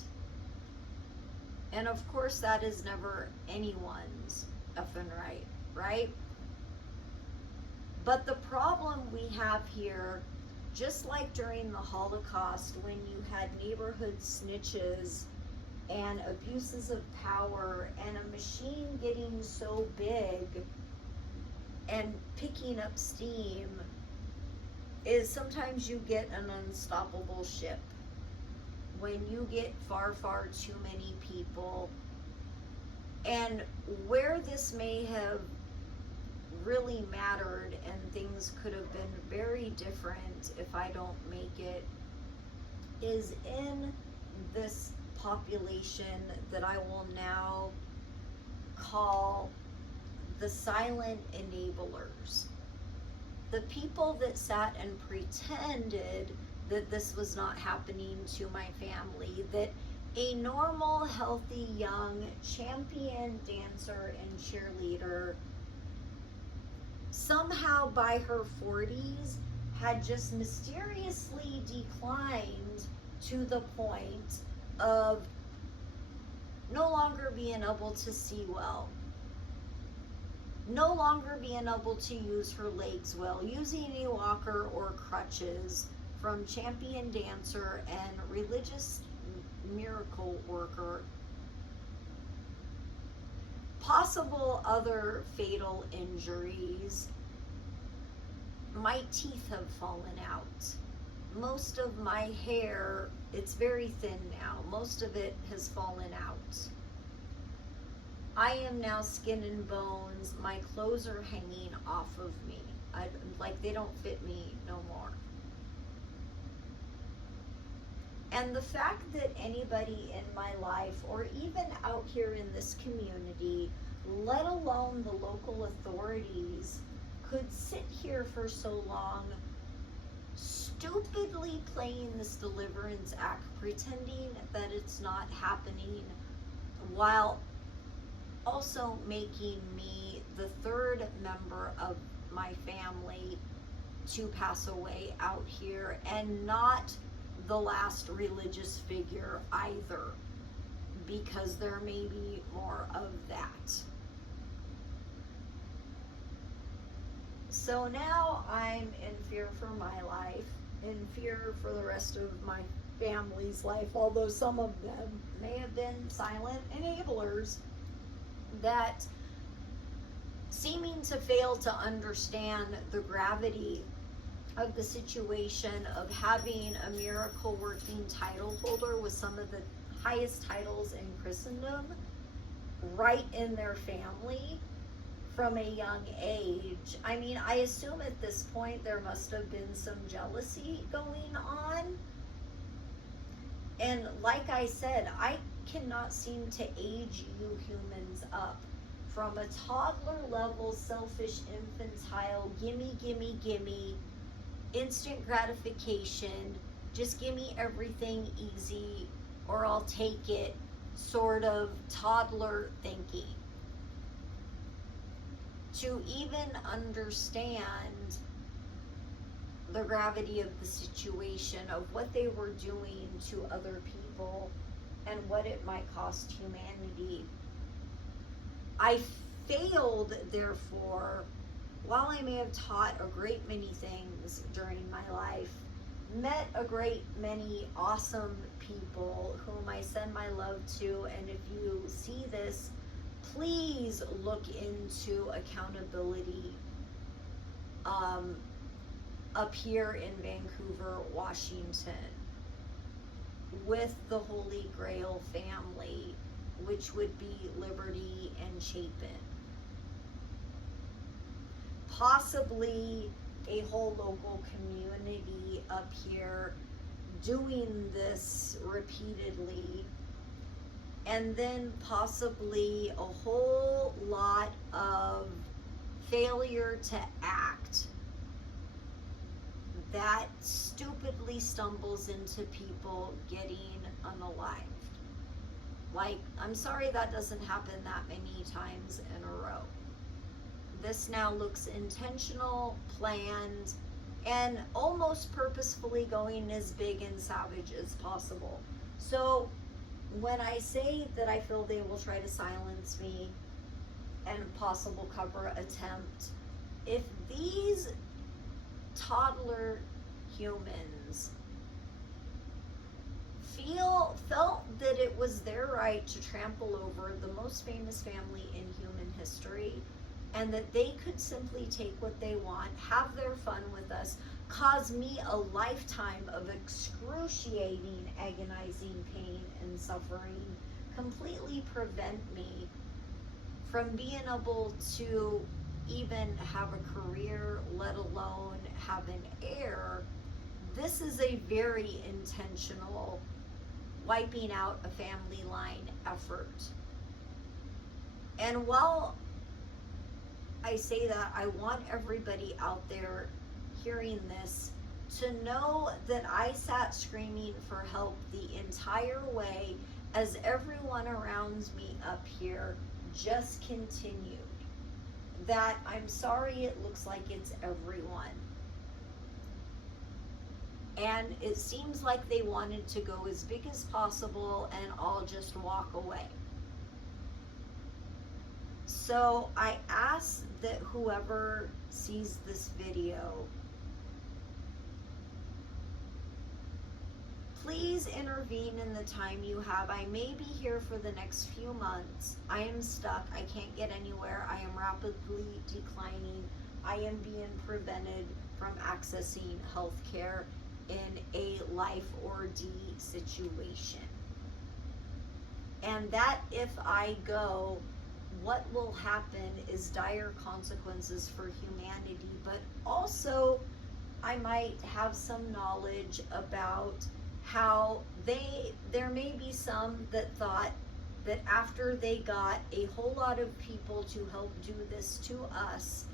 And of course that is never anyone's effing right, right? But the problem we have here, just like during the Holocaust, when you had neighborhood snitches and abuses of power and a machine getting so big and picking up steam, is sometimes you get an unstoppable ship. When you get far, far too many people And where this may have really mattered and things could have been very different if I don't make it, is in this population that I will now call the silent enablers. The people that sat and pretended that this was not happening to my family, that a normal, healthy, young champion dancer and cheerleader somehow by her 40s had just mysteriously declined to the point of no longer being able to see well, no longer being able to use her legs well, using a walker or crutches, from champion dancer and religious miracle worker. Possible other fatal injuries. My teeth have fallen out. Most of my hair, it's very thin now. Most of it has fallen out. I am now skin and bones. My clothes are hanging off of me. Like they don't fit me no more. And the fact that anybody in my life, or even out here in this community, let alone the local authorities, could sit here for so long, stupidly playing this Deliverance Act, pretending that it's not happening, while also making me the third member of my family to pass away out here, and not the last religious figure either, because there may be more of that. So now I'm in fear for my life, in fear for the rest of my family's life, although some of them may have been silent enablers that, seeming to fail to understand the gravity of the situation of having a miracle working title holder with some of the highest titles in Christendom right in their family from a young age. I mean, I assume at this point there must have been some jealousy going on. And like I said, I cannot seem to age you humans up. From a toddler level, selfish, infantile, gimme, gimme, gimme, instant gratification, just give me everything easy or I'll take it, sort of toddler thinking, to even understand the gravity of the situation, of what they were doing to other people and what it might cost humanity. I failed, therefore, while I may have taught a great many things during my life, met a great many awesome people whom I send my love to, and if you see this, please look into accountability up here in Vancouver, Washington, with the Holy Grail family, which would be Liberty and Chapin. Possibly a whole local community up here doing this repeatedly, and then possibly a whole lot of failure to act that stupidly stumbles into people getting unalived. Like, I'm sorry that doesn't happen that many times in a row. This now looks intentional, planned, and almost purposefully going as big and savage as possible. So when I say that I feel they will try to silence me and possible cover attempt, if these toddler humans felt that it was their right to trample over the most famous family in human history, and that they could simply take what they want, have their fun with us, cause me a lifetime of excruciating, agonizing pain and suffering, completely prevent me from being able to even have a career, let alone have an heir. This is a very intentional wiping out a family line effort. And while I say that, I want everybody out there hearing this to know that I sat screaming for help the entire way as everyone around me up here just continued. That I'm sorry, it looks like it's everyone. And it seems like they wanted to go as big as possible and all just walk away. So I ask that whoever sees this video, please intervene in the time you have. I may be here for the next few months. I am stuck. I can't get anywhere. I am rapidly declining. I am being prevented from accessing health care in a life or D situation. And that if I go, what will happen is dire consequences for humanity, but also I might have some knowledge about how there may be some that thought that after they got a whole lot of people to help do this to us,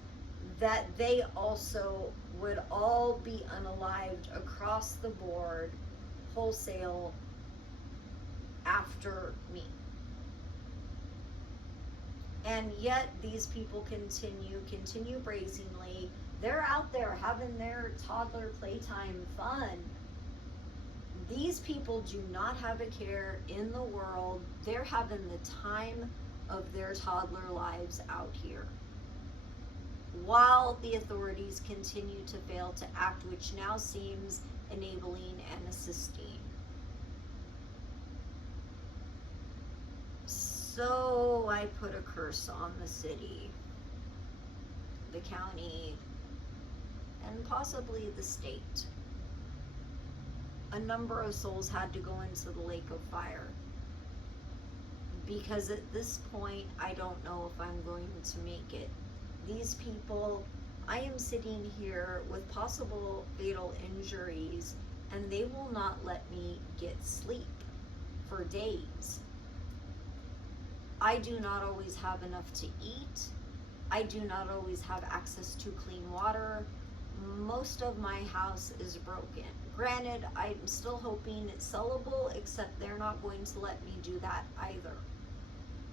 that they also would all be unalived across the board, wholesale, after me. And yet these people continue brazenly. They're out there having their toddler playtime fun. These people do not have a care in the world. They're having the time of their toddler lives out here, while the authorities continue to fail to act, which now seems enabling and assisting. So I put a curse on the city, the county, and possibly the state. A number of souls had to go into the lake of fire, because at this point I don't know if I'm going to make it. These people, I am sitting here with possible fatal injuries, and they will not let me get sleep for days. I do not always have enough to eat. I do not always have access to clean water. Most of my house is broken. Granted, I'm still hoping it's sellable, except they're not going to let me do that either,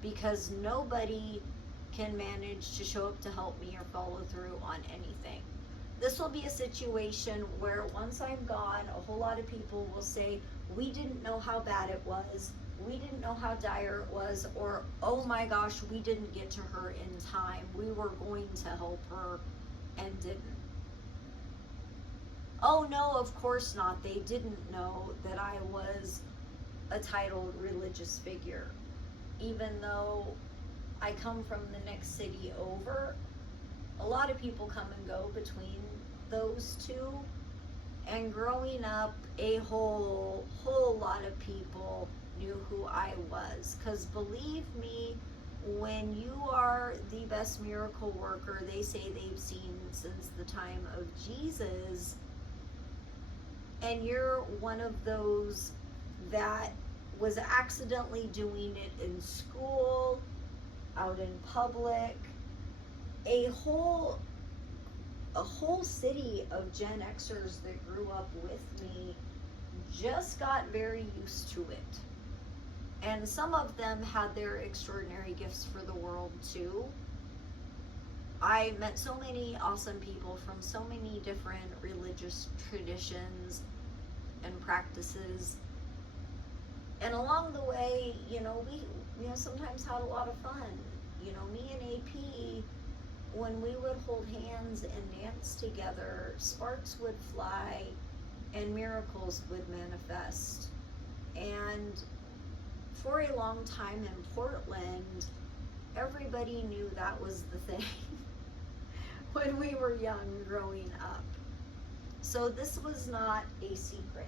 because nobody can manage to show up to help me or follow through on anything. This will be a situation where once I'm gone, a whole lot of people will say, we didn't know how bad it was, we didn't know how dire it was, or oh my gosh, we didn't get to her in time, we were going to help her and didn't. Oh no, of course not. They didn't know that I was a titled religious figure. Even though I come from the next city over, a lot of people come and go between those two. And growing up, a whole lot of people knew who I was. Because believe me, when you are the best miracle worker they say they've seen since the time of Jesus, and you're one of those that was accidentally doing it in school, out in public, a whole city of Gen Xers that grew up with me just got very used to it. And some of them had their extraordinary gifts for the world too. I met so many awesome people from so many different religious traditions and practices. And along the way, we sometimes had a lot of fun. Me and AP, when we would hold hands and dance together, sparks would fly and miracles would manifest. And for a long time in Portland, everybody knew that was the thing when we were young growing up. So this was not a secret.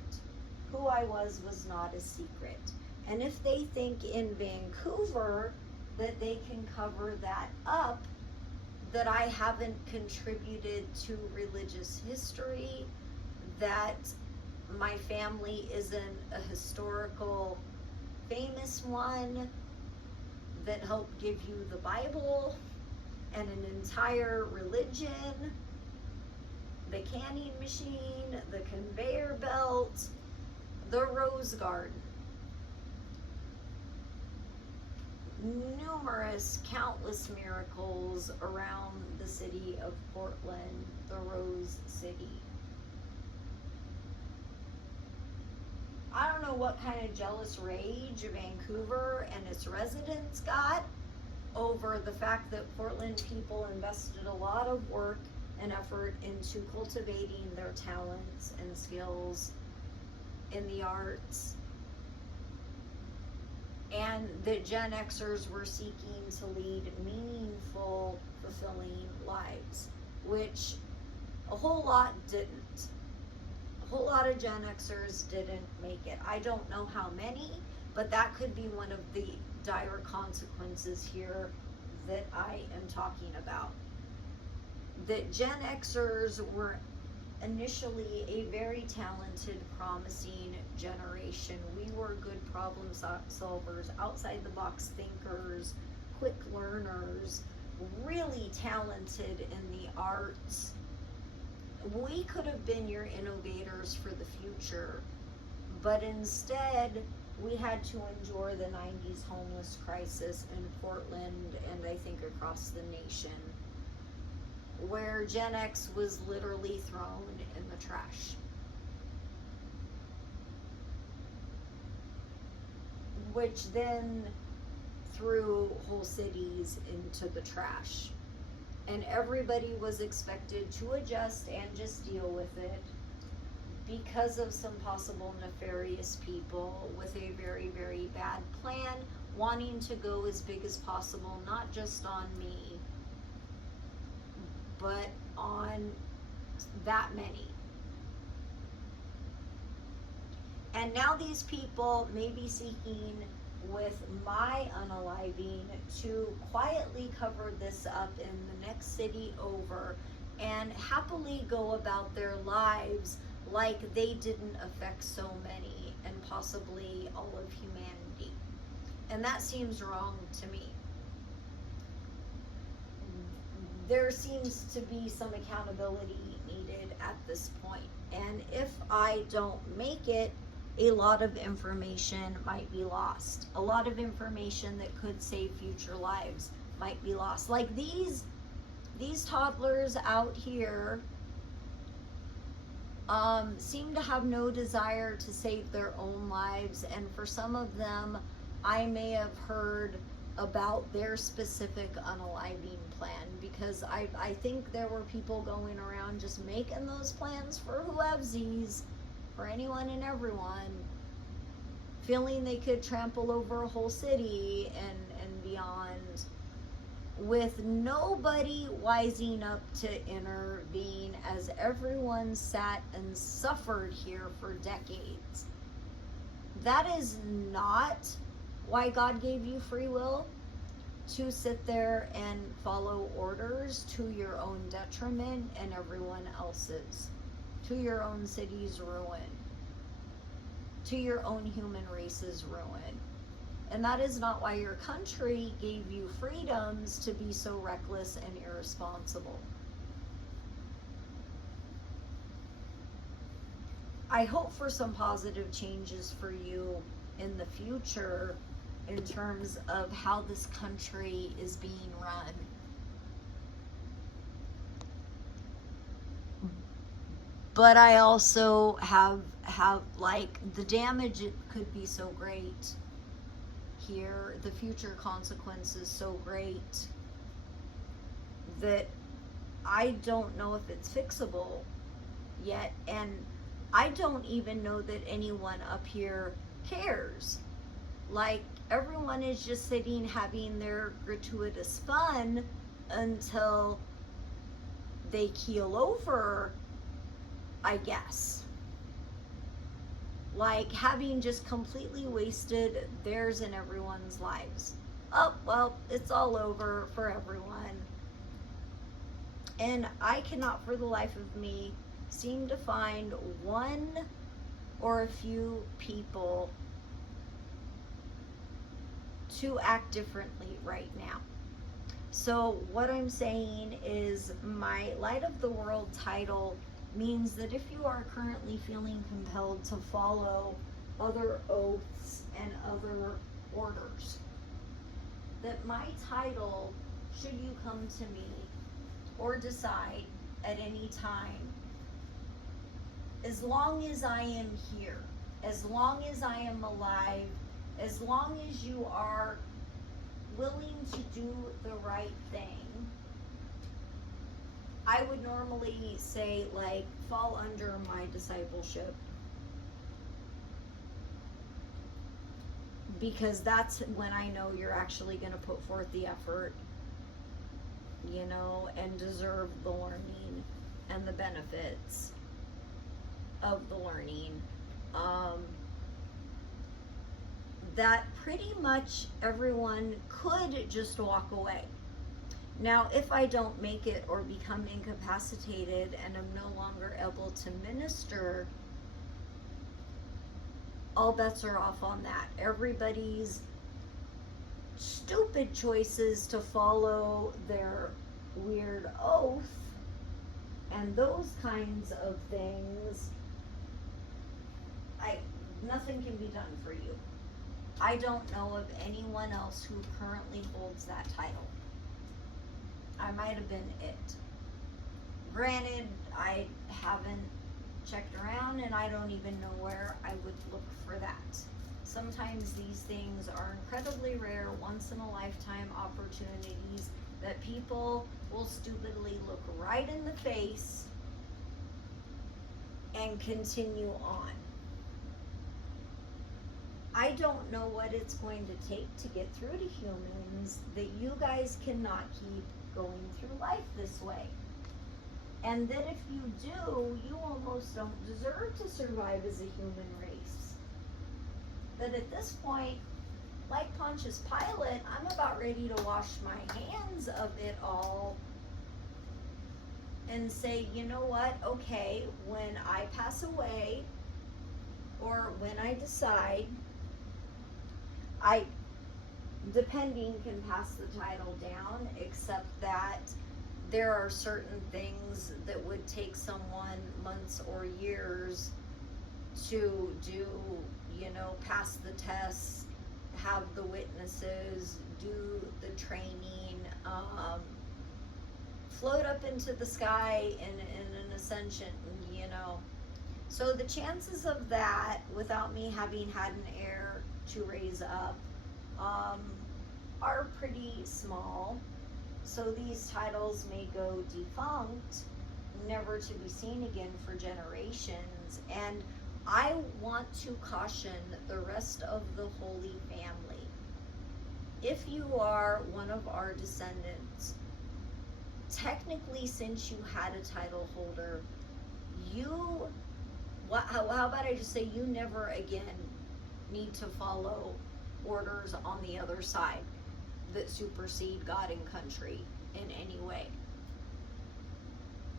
Who I was not a secret. And if they think in Vancouver that they can cover that up, that I haven't contributed to religious history, that my family isn't a historical famous one that helped give you the Bible and an entire religion, the canning machine, the conveyor belt, the rose garden. Numerous, countless miracles around the city of Portland, the Rose City. I don't know what kind of jealous rage Vancouver and its residents got over the fact that Portland people invested a lot of work and effort into cultivating their talents and skills in the arts, and that Gen Xers were seeking to lead meaningful, fulfilling lives, which a whole lot didn't. A whole lot of Gen Xers didn't make it. I don't know how many, but that could be one of the dire consequences here that I am talking about. That Gen Xers were initially a very talented, promising generation. We were good problem solvers, outside the box thinkers, quick learners, really talented in the arts. We could have been your innovators for the future, but instead we had to endure the 90s homeless crisis in Portland and I think across the nation, where Gen X was literally thrown in the trash. Which then threw whole cities into the trash. And everybody was expected to adjust and just deal with it because of some possible nefarious people with a very, very bad plan, wanting to go as big as possible, not just on me, but on that many. And now these people may be seeking, with my unaliving, to quietly cover this up in the next city over and happily go about their lives like they didn't affect so many and possibly all of humanity. And that seems wrong to me. There seems to be some accountability needed at this point. And if I don't make it, a lot of information might be lost. A lot of information that could save future lives might be lost. Like these toddlers out here seem to have no desire to save their own lives, and for some of them, I may have heard about their specific unaliving plan, because I think there were people going around just making those plans for whoevsies, for anyone and everyone, feeling they could trample over a whole city and beyond, with nobody wising up to intervene, as everyone sat and suffered here for decades. That is not why God gave you free will, to sit there and follow orders to your own detriment and everyone else's, to your own city's ruin, to your own human race's ruin. And that is not why your country gave you freedoms to be so reckless and irresponsible. I hope for some positive changes for you in the future in terms of how this country is being run. But I also have like, the damage could be so great here, the future consequences so great, that I don't know if it's fixable yet, and I don't even know that anyone up here cares. Like, everyone is just sitting having their gratuitous fun until they keel over, I guess. Like, having just completely wasted theirs and everyone's lives oh, well, it's all over for everyone. And I cannot for the life of me seem to find one or a few people to act differently right now. So what I'm saying is my Light of the World title means that if you are currently feeling compelled to follow other oaths and other orders, that my title, should you come to me or decide at any time, as long as I am here, as long as I am alive, as long as you are willing to do the right thing, I would normally say, like, fall under my discipleship. Because that's when I know you're actually going to put forth the effort, you know, and deserve the learning and the benefits of the learning. That pretty much everyone could just walk away. Now, if I don't make it or become incapacitated and I'm no longer able to minister, all bets are off on that. Everybody's stupid choices to follow their weird oath and those kinds of things, nothing can be done for you. I don't know of anyone else who currently holds that title. I might have been it. Granted, I haven't checked around and I don't even know where I would look for that. Sometimes these things are incredibly rare, once in a lifetime opportunities that people will stupidly look right in the face and continue on. I don't know what it's going to take to get through to humans that you guys cannot keep going through life this way. And that if you do, you almost don't deserve to survive as a human race. That at this point, like Pontius Pilate, I'm about ready to wash my hands of it all and say, you know what, okay, when I pass away or when I decide, depending, can pass the title down, except that there are certain things that would take someone months or years to do, you know, pass the tests, have the witnesses, do the training, float up into the sky in an ascension, you know. So the chances of that, without me having had an heir to raise up, are pretty small. So these titles may go defunct, never to be seen again for generations. And I want to caution the rest of the Holy Family. If you are one of our descendants, technically, since you had a title holder, how about I just say, you never again need to follow orders on the other side that supersede God and country in any way.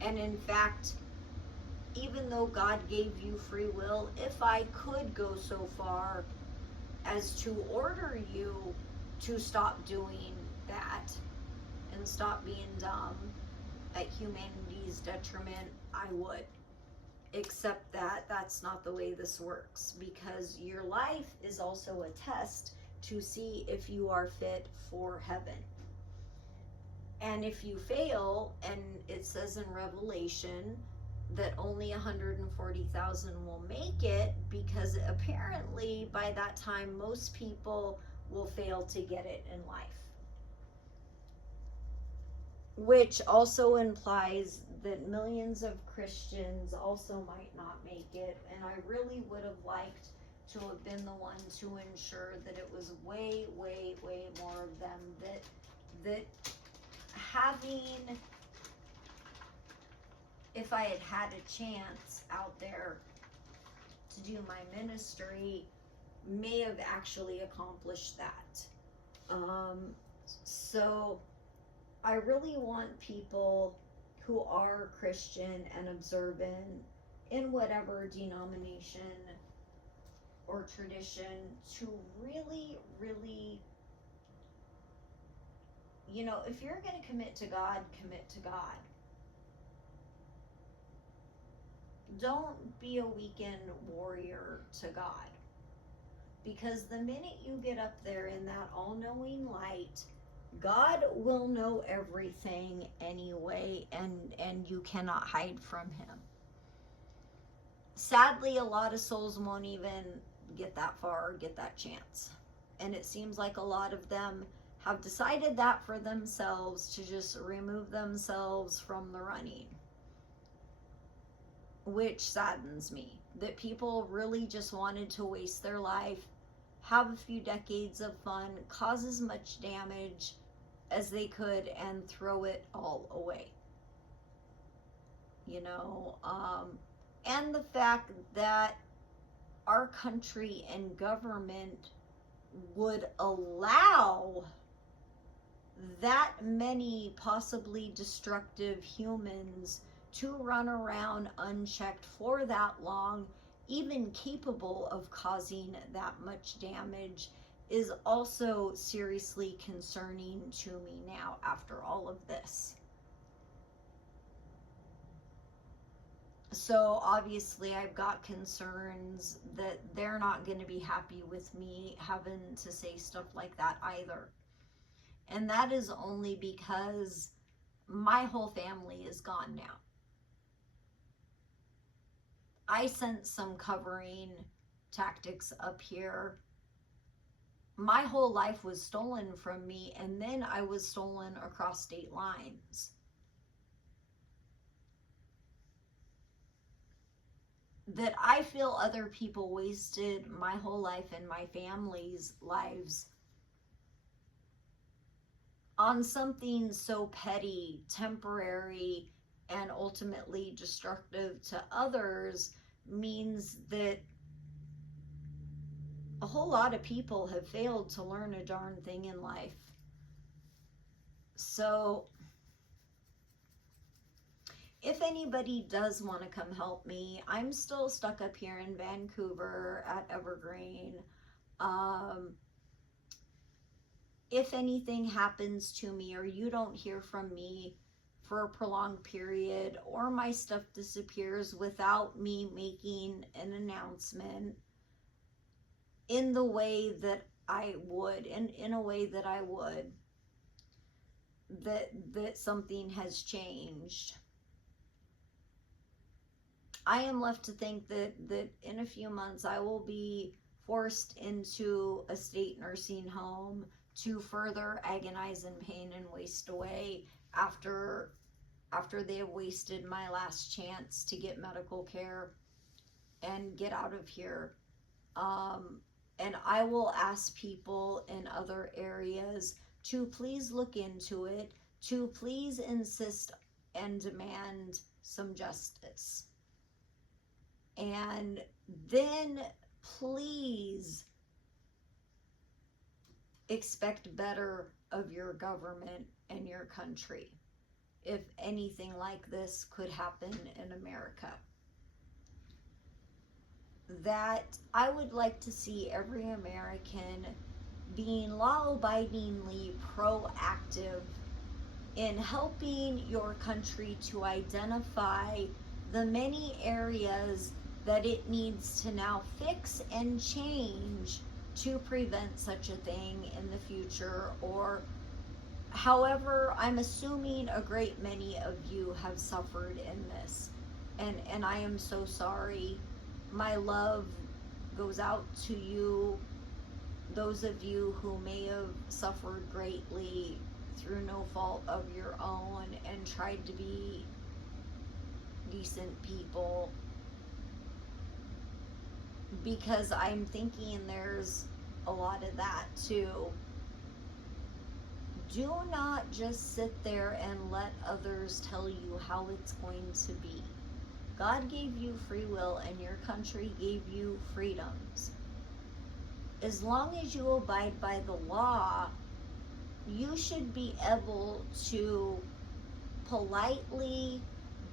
And in fact, even though God gave you free will, if I could go so far as to order you to stop doing that and stop being dumb at humanity's detriment, I would. Except that that's not the way this works, because your life is also a test to see if you are fit for heaven. And if you fail, and it says in Revelation that only 140,000 will make it, because apparently by that time most people will fail to get it in life. Which also implies that millions of Christians also might not make it, and I really would have liked to have been the one to ensure that it was way, way, way more of them, that having, if I had had a chance out there to do my ministry, may have actually accomplished that. So I really want people who are Christian and observant in whatever denomination or tradition to really, really, if you're going to commit to God, commit to God. Don't be a weekend warrior to God. Because the minute you get up there in that all-knowing light, God will know everything anyway, and you cannot hide from him. Sadly, a lot of souls won't even get that far or get that chance. And it seems like a lot of them have decided that for themselves, to just remove themselves from the running. Which saddens me, that people really just wanted to waste their life, have a few decades of fun, cause as much damage as they could, and throw it all away. And the fact that our country and government would allow that many possibly destructive humans to run around unchecked for that long, even capable of causing that much damage, is also seriously concerning to me now after all of this. So obviously I've got concerns that they're not going to be happy with me having to say stuff like that either. And that is only because my whole family is gone now. I sent some covering tactics up here. My whole life was stolen from me, and then I was stolen across state lines. That I feel other people wasted my whole life and my family's lives on something so petty, temporary, and ultimately destructive to others, means that a whole lot of people have failed to learn a darn thing in life. So if anybody does want to come help me, I'm still stuck up here in Vancouver at Evergreen. If anything happens to me, or you don't hear from me for a prolonged period, or my stuff disappears without me making an announcement in the way that I would, in a way that I would, that something has changed, I am left to think that in a few months I will be forced into a state nursing home to further agonize in pain and waste away after they have wasted my last chance to get medical care and get out of here. And I will ask people in other areas to please look into it, to please insist and demand some justice. And then please expect better of your government and your country if anything like this could happen in America. That I would like to see every American being law-abidingly proactive in helping your country to identify the many areas that it needs to now fix and change to prevent such a thing in the future. Or however, I'm assuming a great many of you have suffered in this, and I am so sorry. My love goes out to you, those of you who may have suffered greatly through no fault of your own and tried to be decent people, because I'm thinking there's a lot of that too. Do not just sit there and let others tell you how it's going to be. God gave you free will, and your country gave you freedoms. As long as you abide by the law, you should be able to politely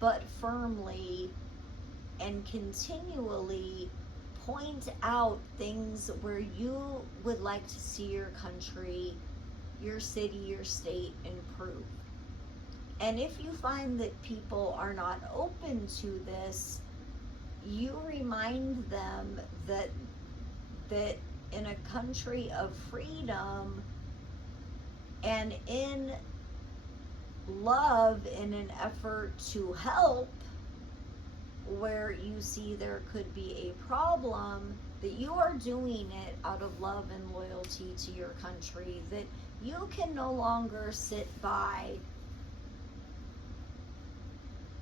but firmly and continually point out things where you would like to see your country, your city, your state improve. And if you find that people are not open to this, you remind them that in a country of freedom and in love, in an effort to help, where you see there could be a problem, that you are doing it out of love and loyalty to your country, that you can no longer sit by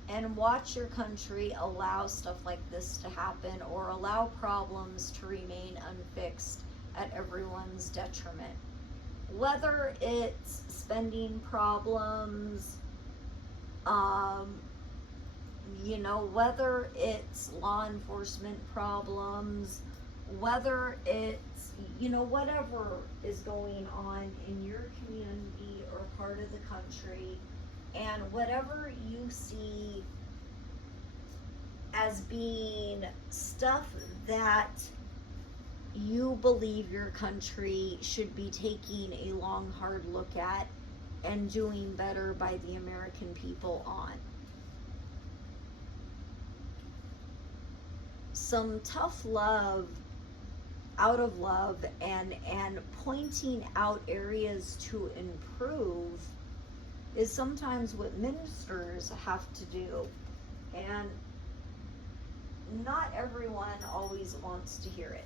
and watch your country allow stuff like this to happen, or allow problems to remain unfixed at everyone's detriment. Whether it's spending problems, whether it's law enforcement problems, whether it's, whatever is going on in your community or part of the country, and whatever you see as being stuff that you believe your country should be taking a long, hard look at and doing better by the American people on. Some tough love, out of love, and pointing out areas to improve is sometimes what ministers have to do. And not everyone always wants to hear it.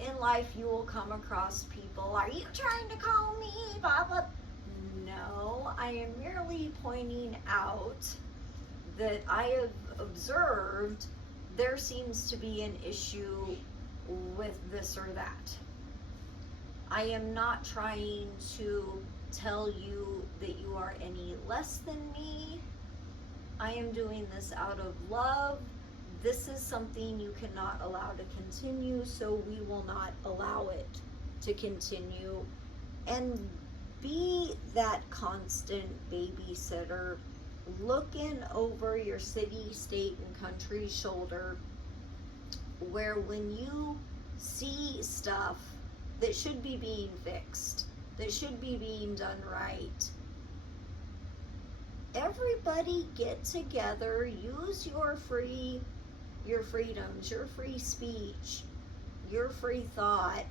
In life, you will come across people, are you trying to call me, blah, blah? No, I am merely pointing out that I have observed there seems to be an issue with this or that. I am not trying to tell you that you are any less than me. I am doing this out of love. This is something you cannot allow to continue, so we will not allow it to continue. And be that constant babysitter, looking over your city, state, and country's shoulder, where when you see stuff that should be being fixed, that should be being done right, everybody get together, use your freedoms, your free speech, your free thought,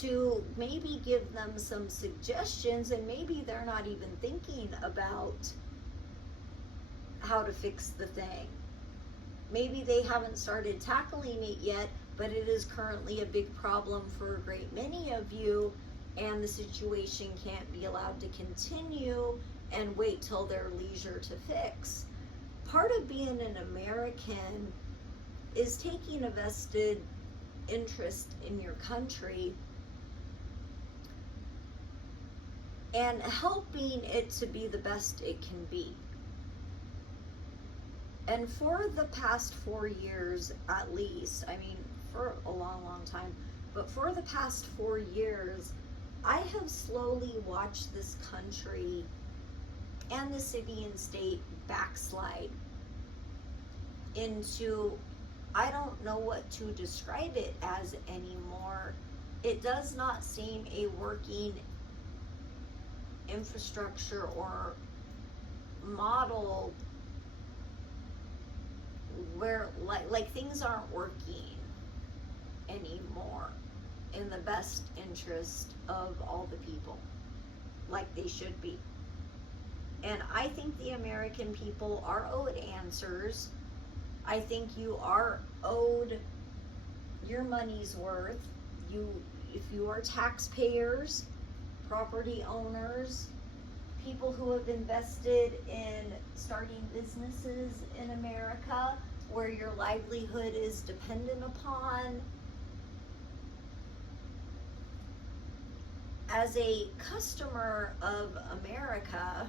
to maybe give them some suggestions, and maybe they're not even thinking about how to fix the thing. Maybe they haven't started tackling it yet, but it is currently a big problem for a great many of you, and the situation can't be allowed to continue and wait till their leisure to fix. Part of being an American is taking a vested interest in your country and helping it to be the best it can be. And for the past 4 years, at least, I mean, for a long, long time, but for the past 4 years, I have slowly watched this country and the city and state backslide into, I don't know what to describe it as anymore. It does not seem a working infrastructure or model where like things aren't working anymore in the best interest of all the people like they should be. And I think the American people are owed answers. I think you are owed your money's worth. If you are taxpayers, property owners, people who have invested in starting businesses in America where your livelihood is dependent upon, as a customer of America,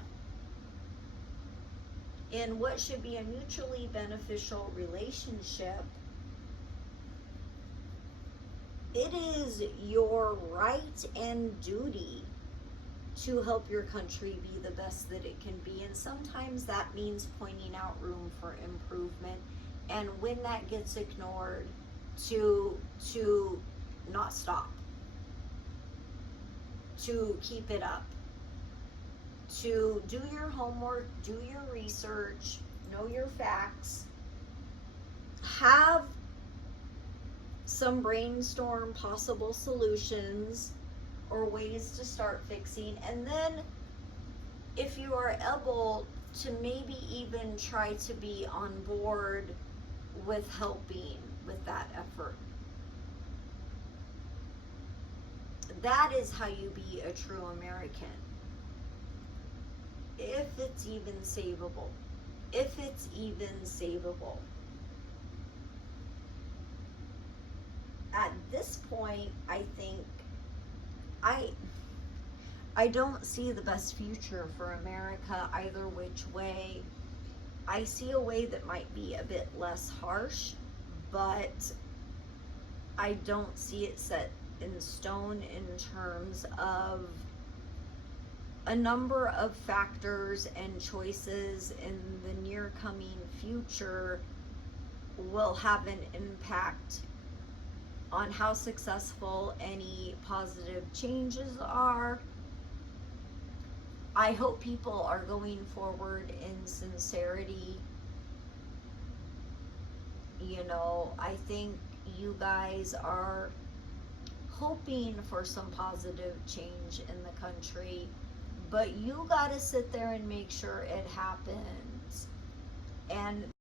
in what should be a mutually beneficial relationship, It is your right and duty to help your country be the best that it can be. And sometimes that means pointing out room for improvement. And when that gets ignored, to not stop, to keep it up, to do your homework, do your research, know your facts, have some brainstorm possible solutions or ways to start fixing, and then if you are able to maybe even try to be on board with helping with that effort. That is how you be a true American. If it's even savable. If it's even savable. At this point, I think I don't see the best future for America either which way. I see a way that might be a bit less harsh, but I don't see it set in stone in terms of a number of factors and choices in the near coming future will have an impact on how successful any positive changes are. I hope people are going forward in sincerity. You know, I think you guys are hoping for some positive change in the country, but you gotta sit there and make sure it happens. And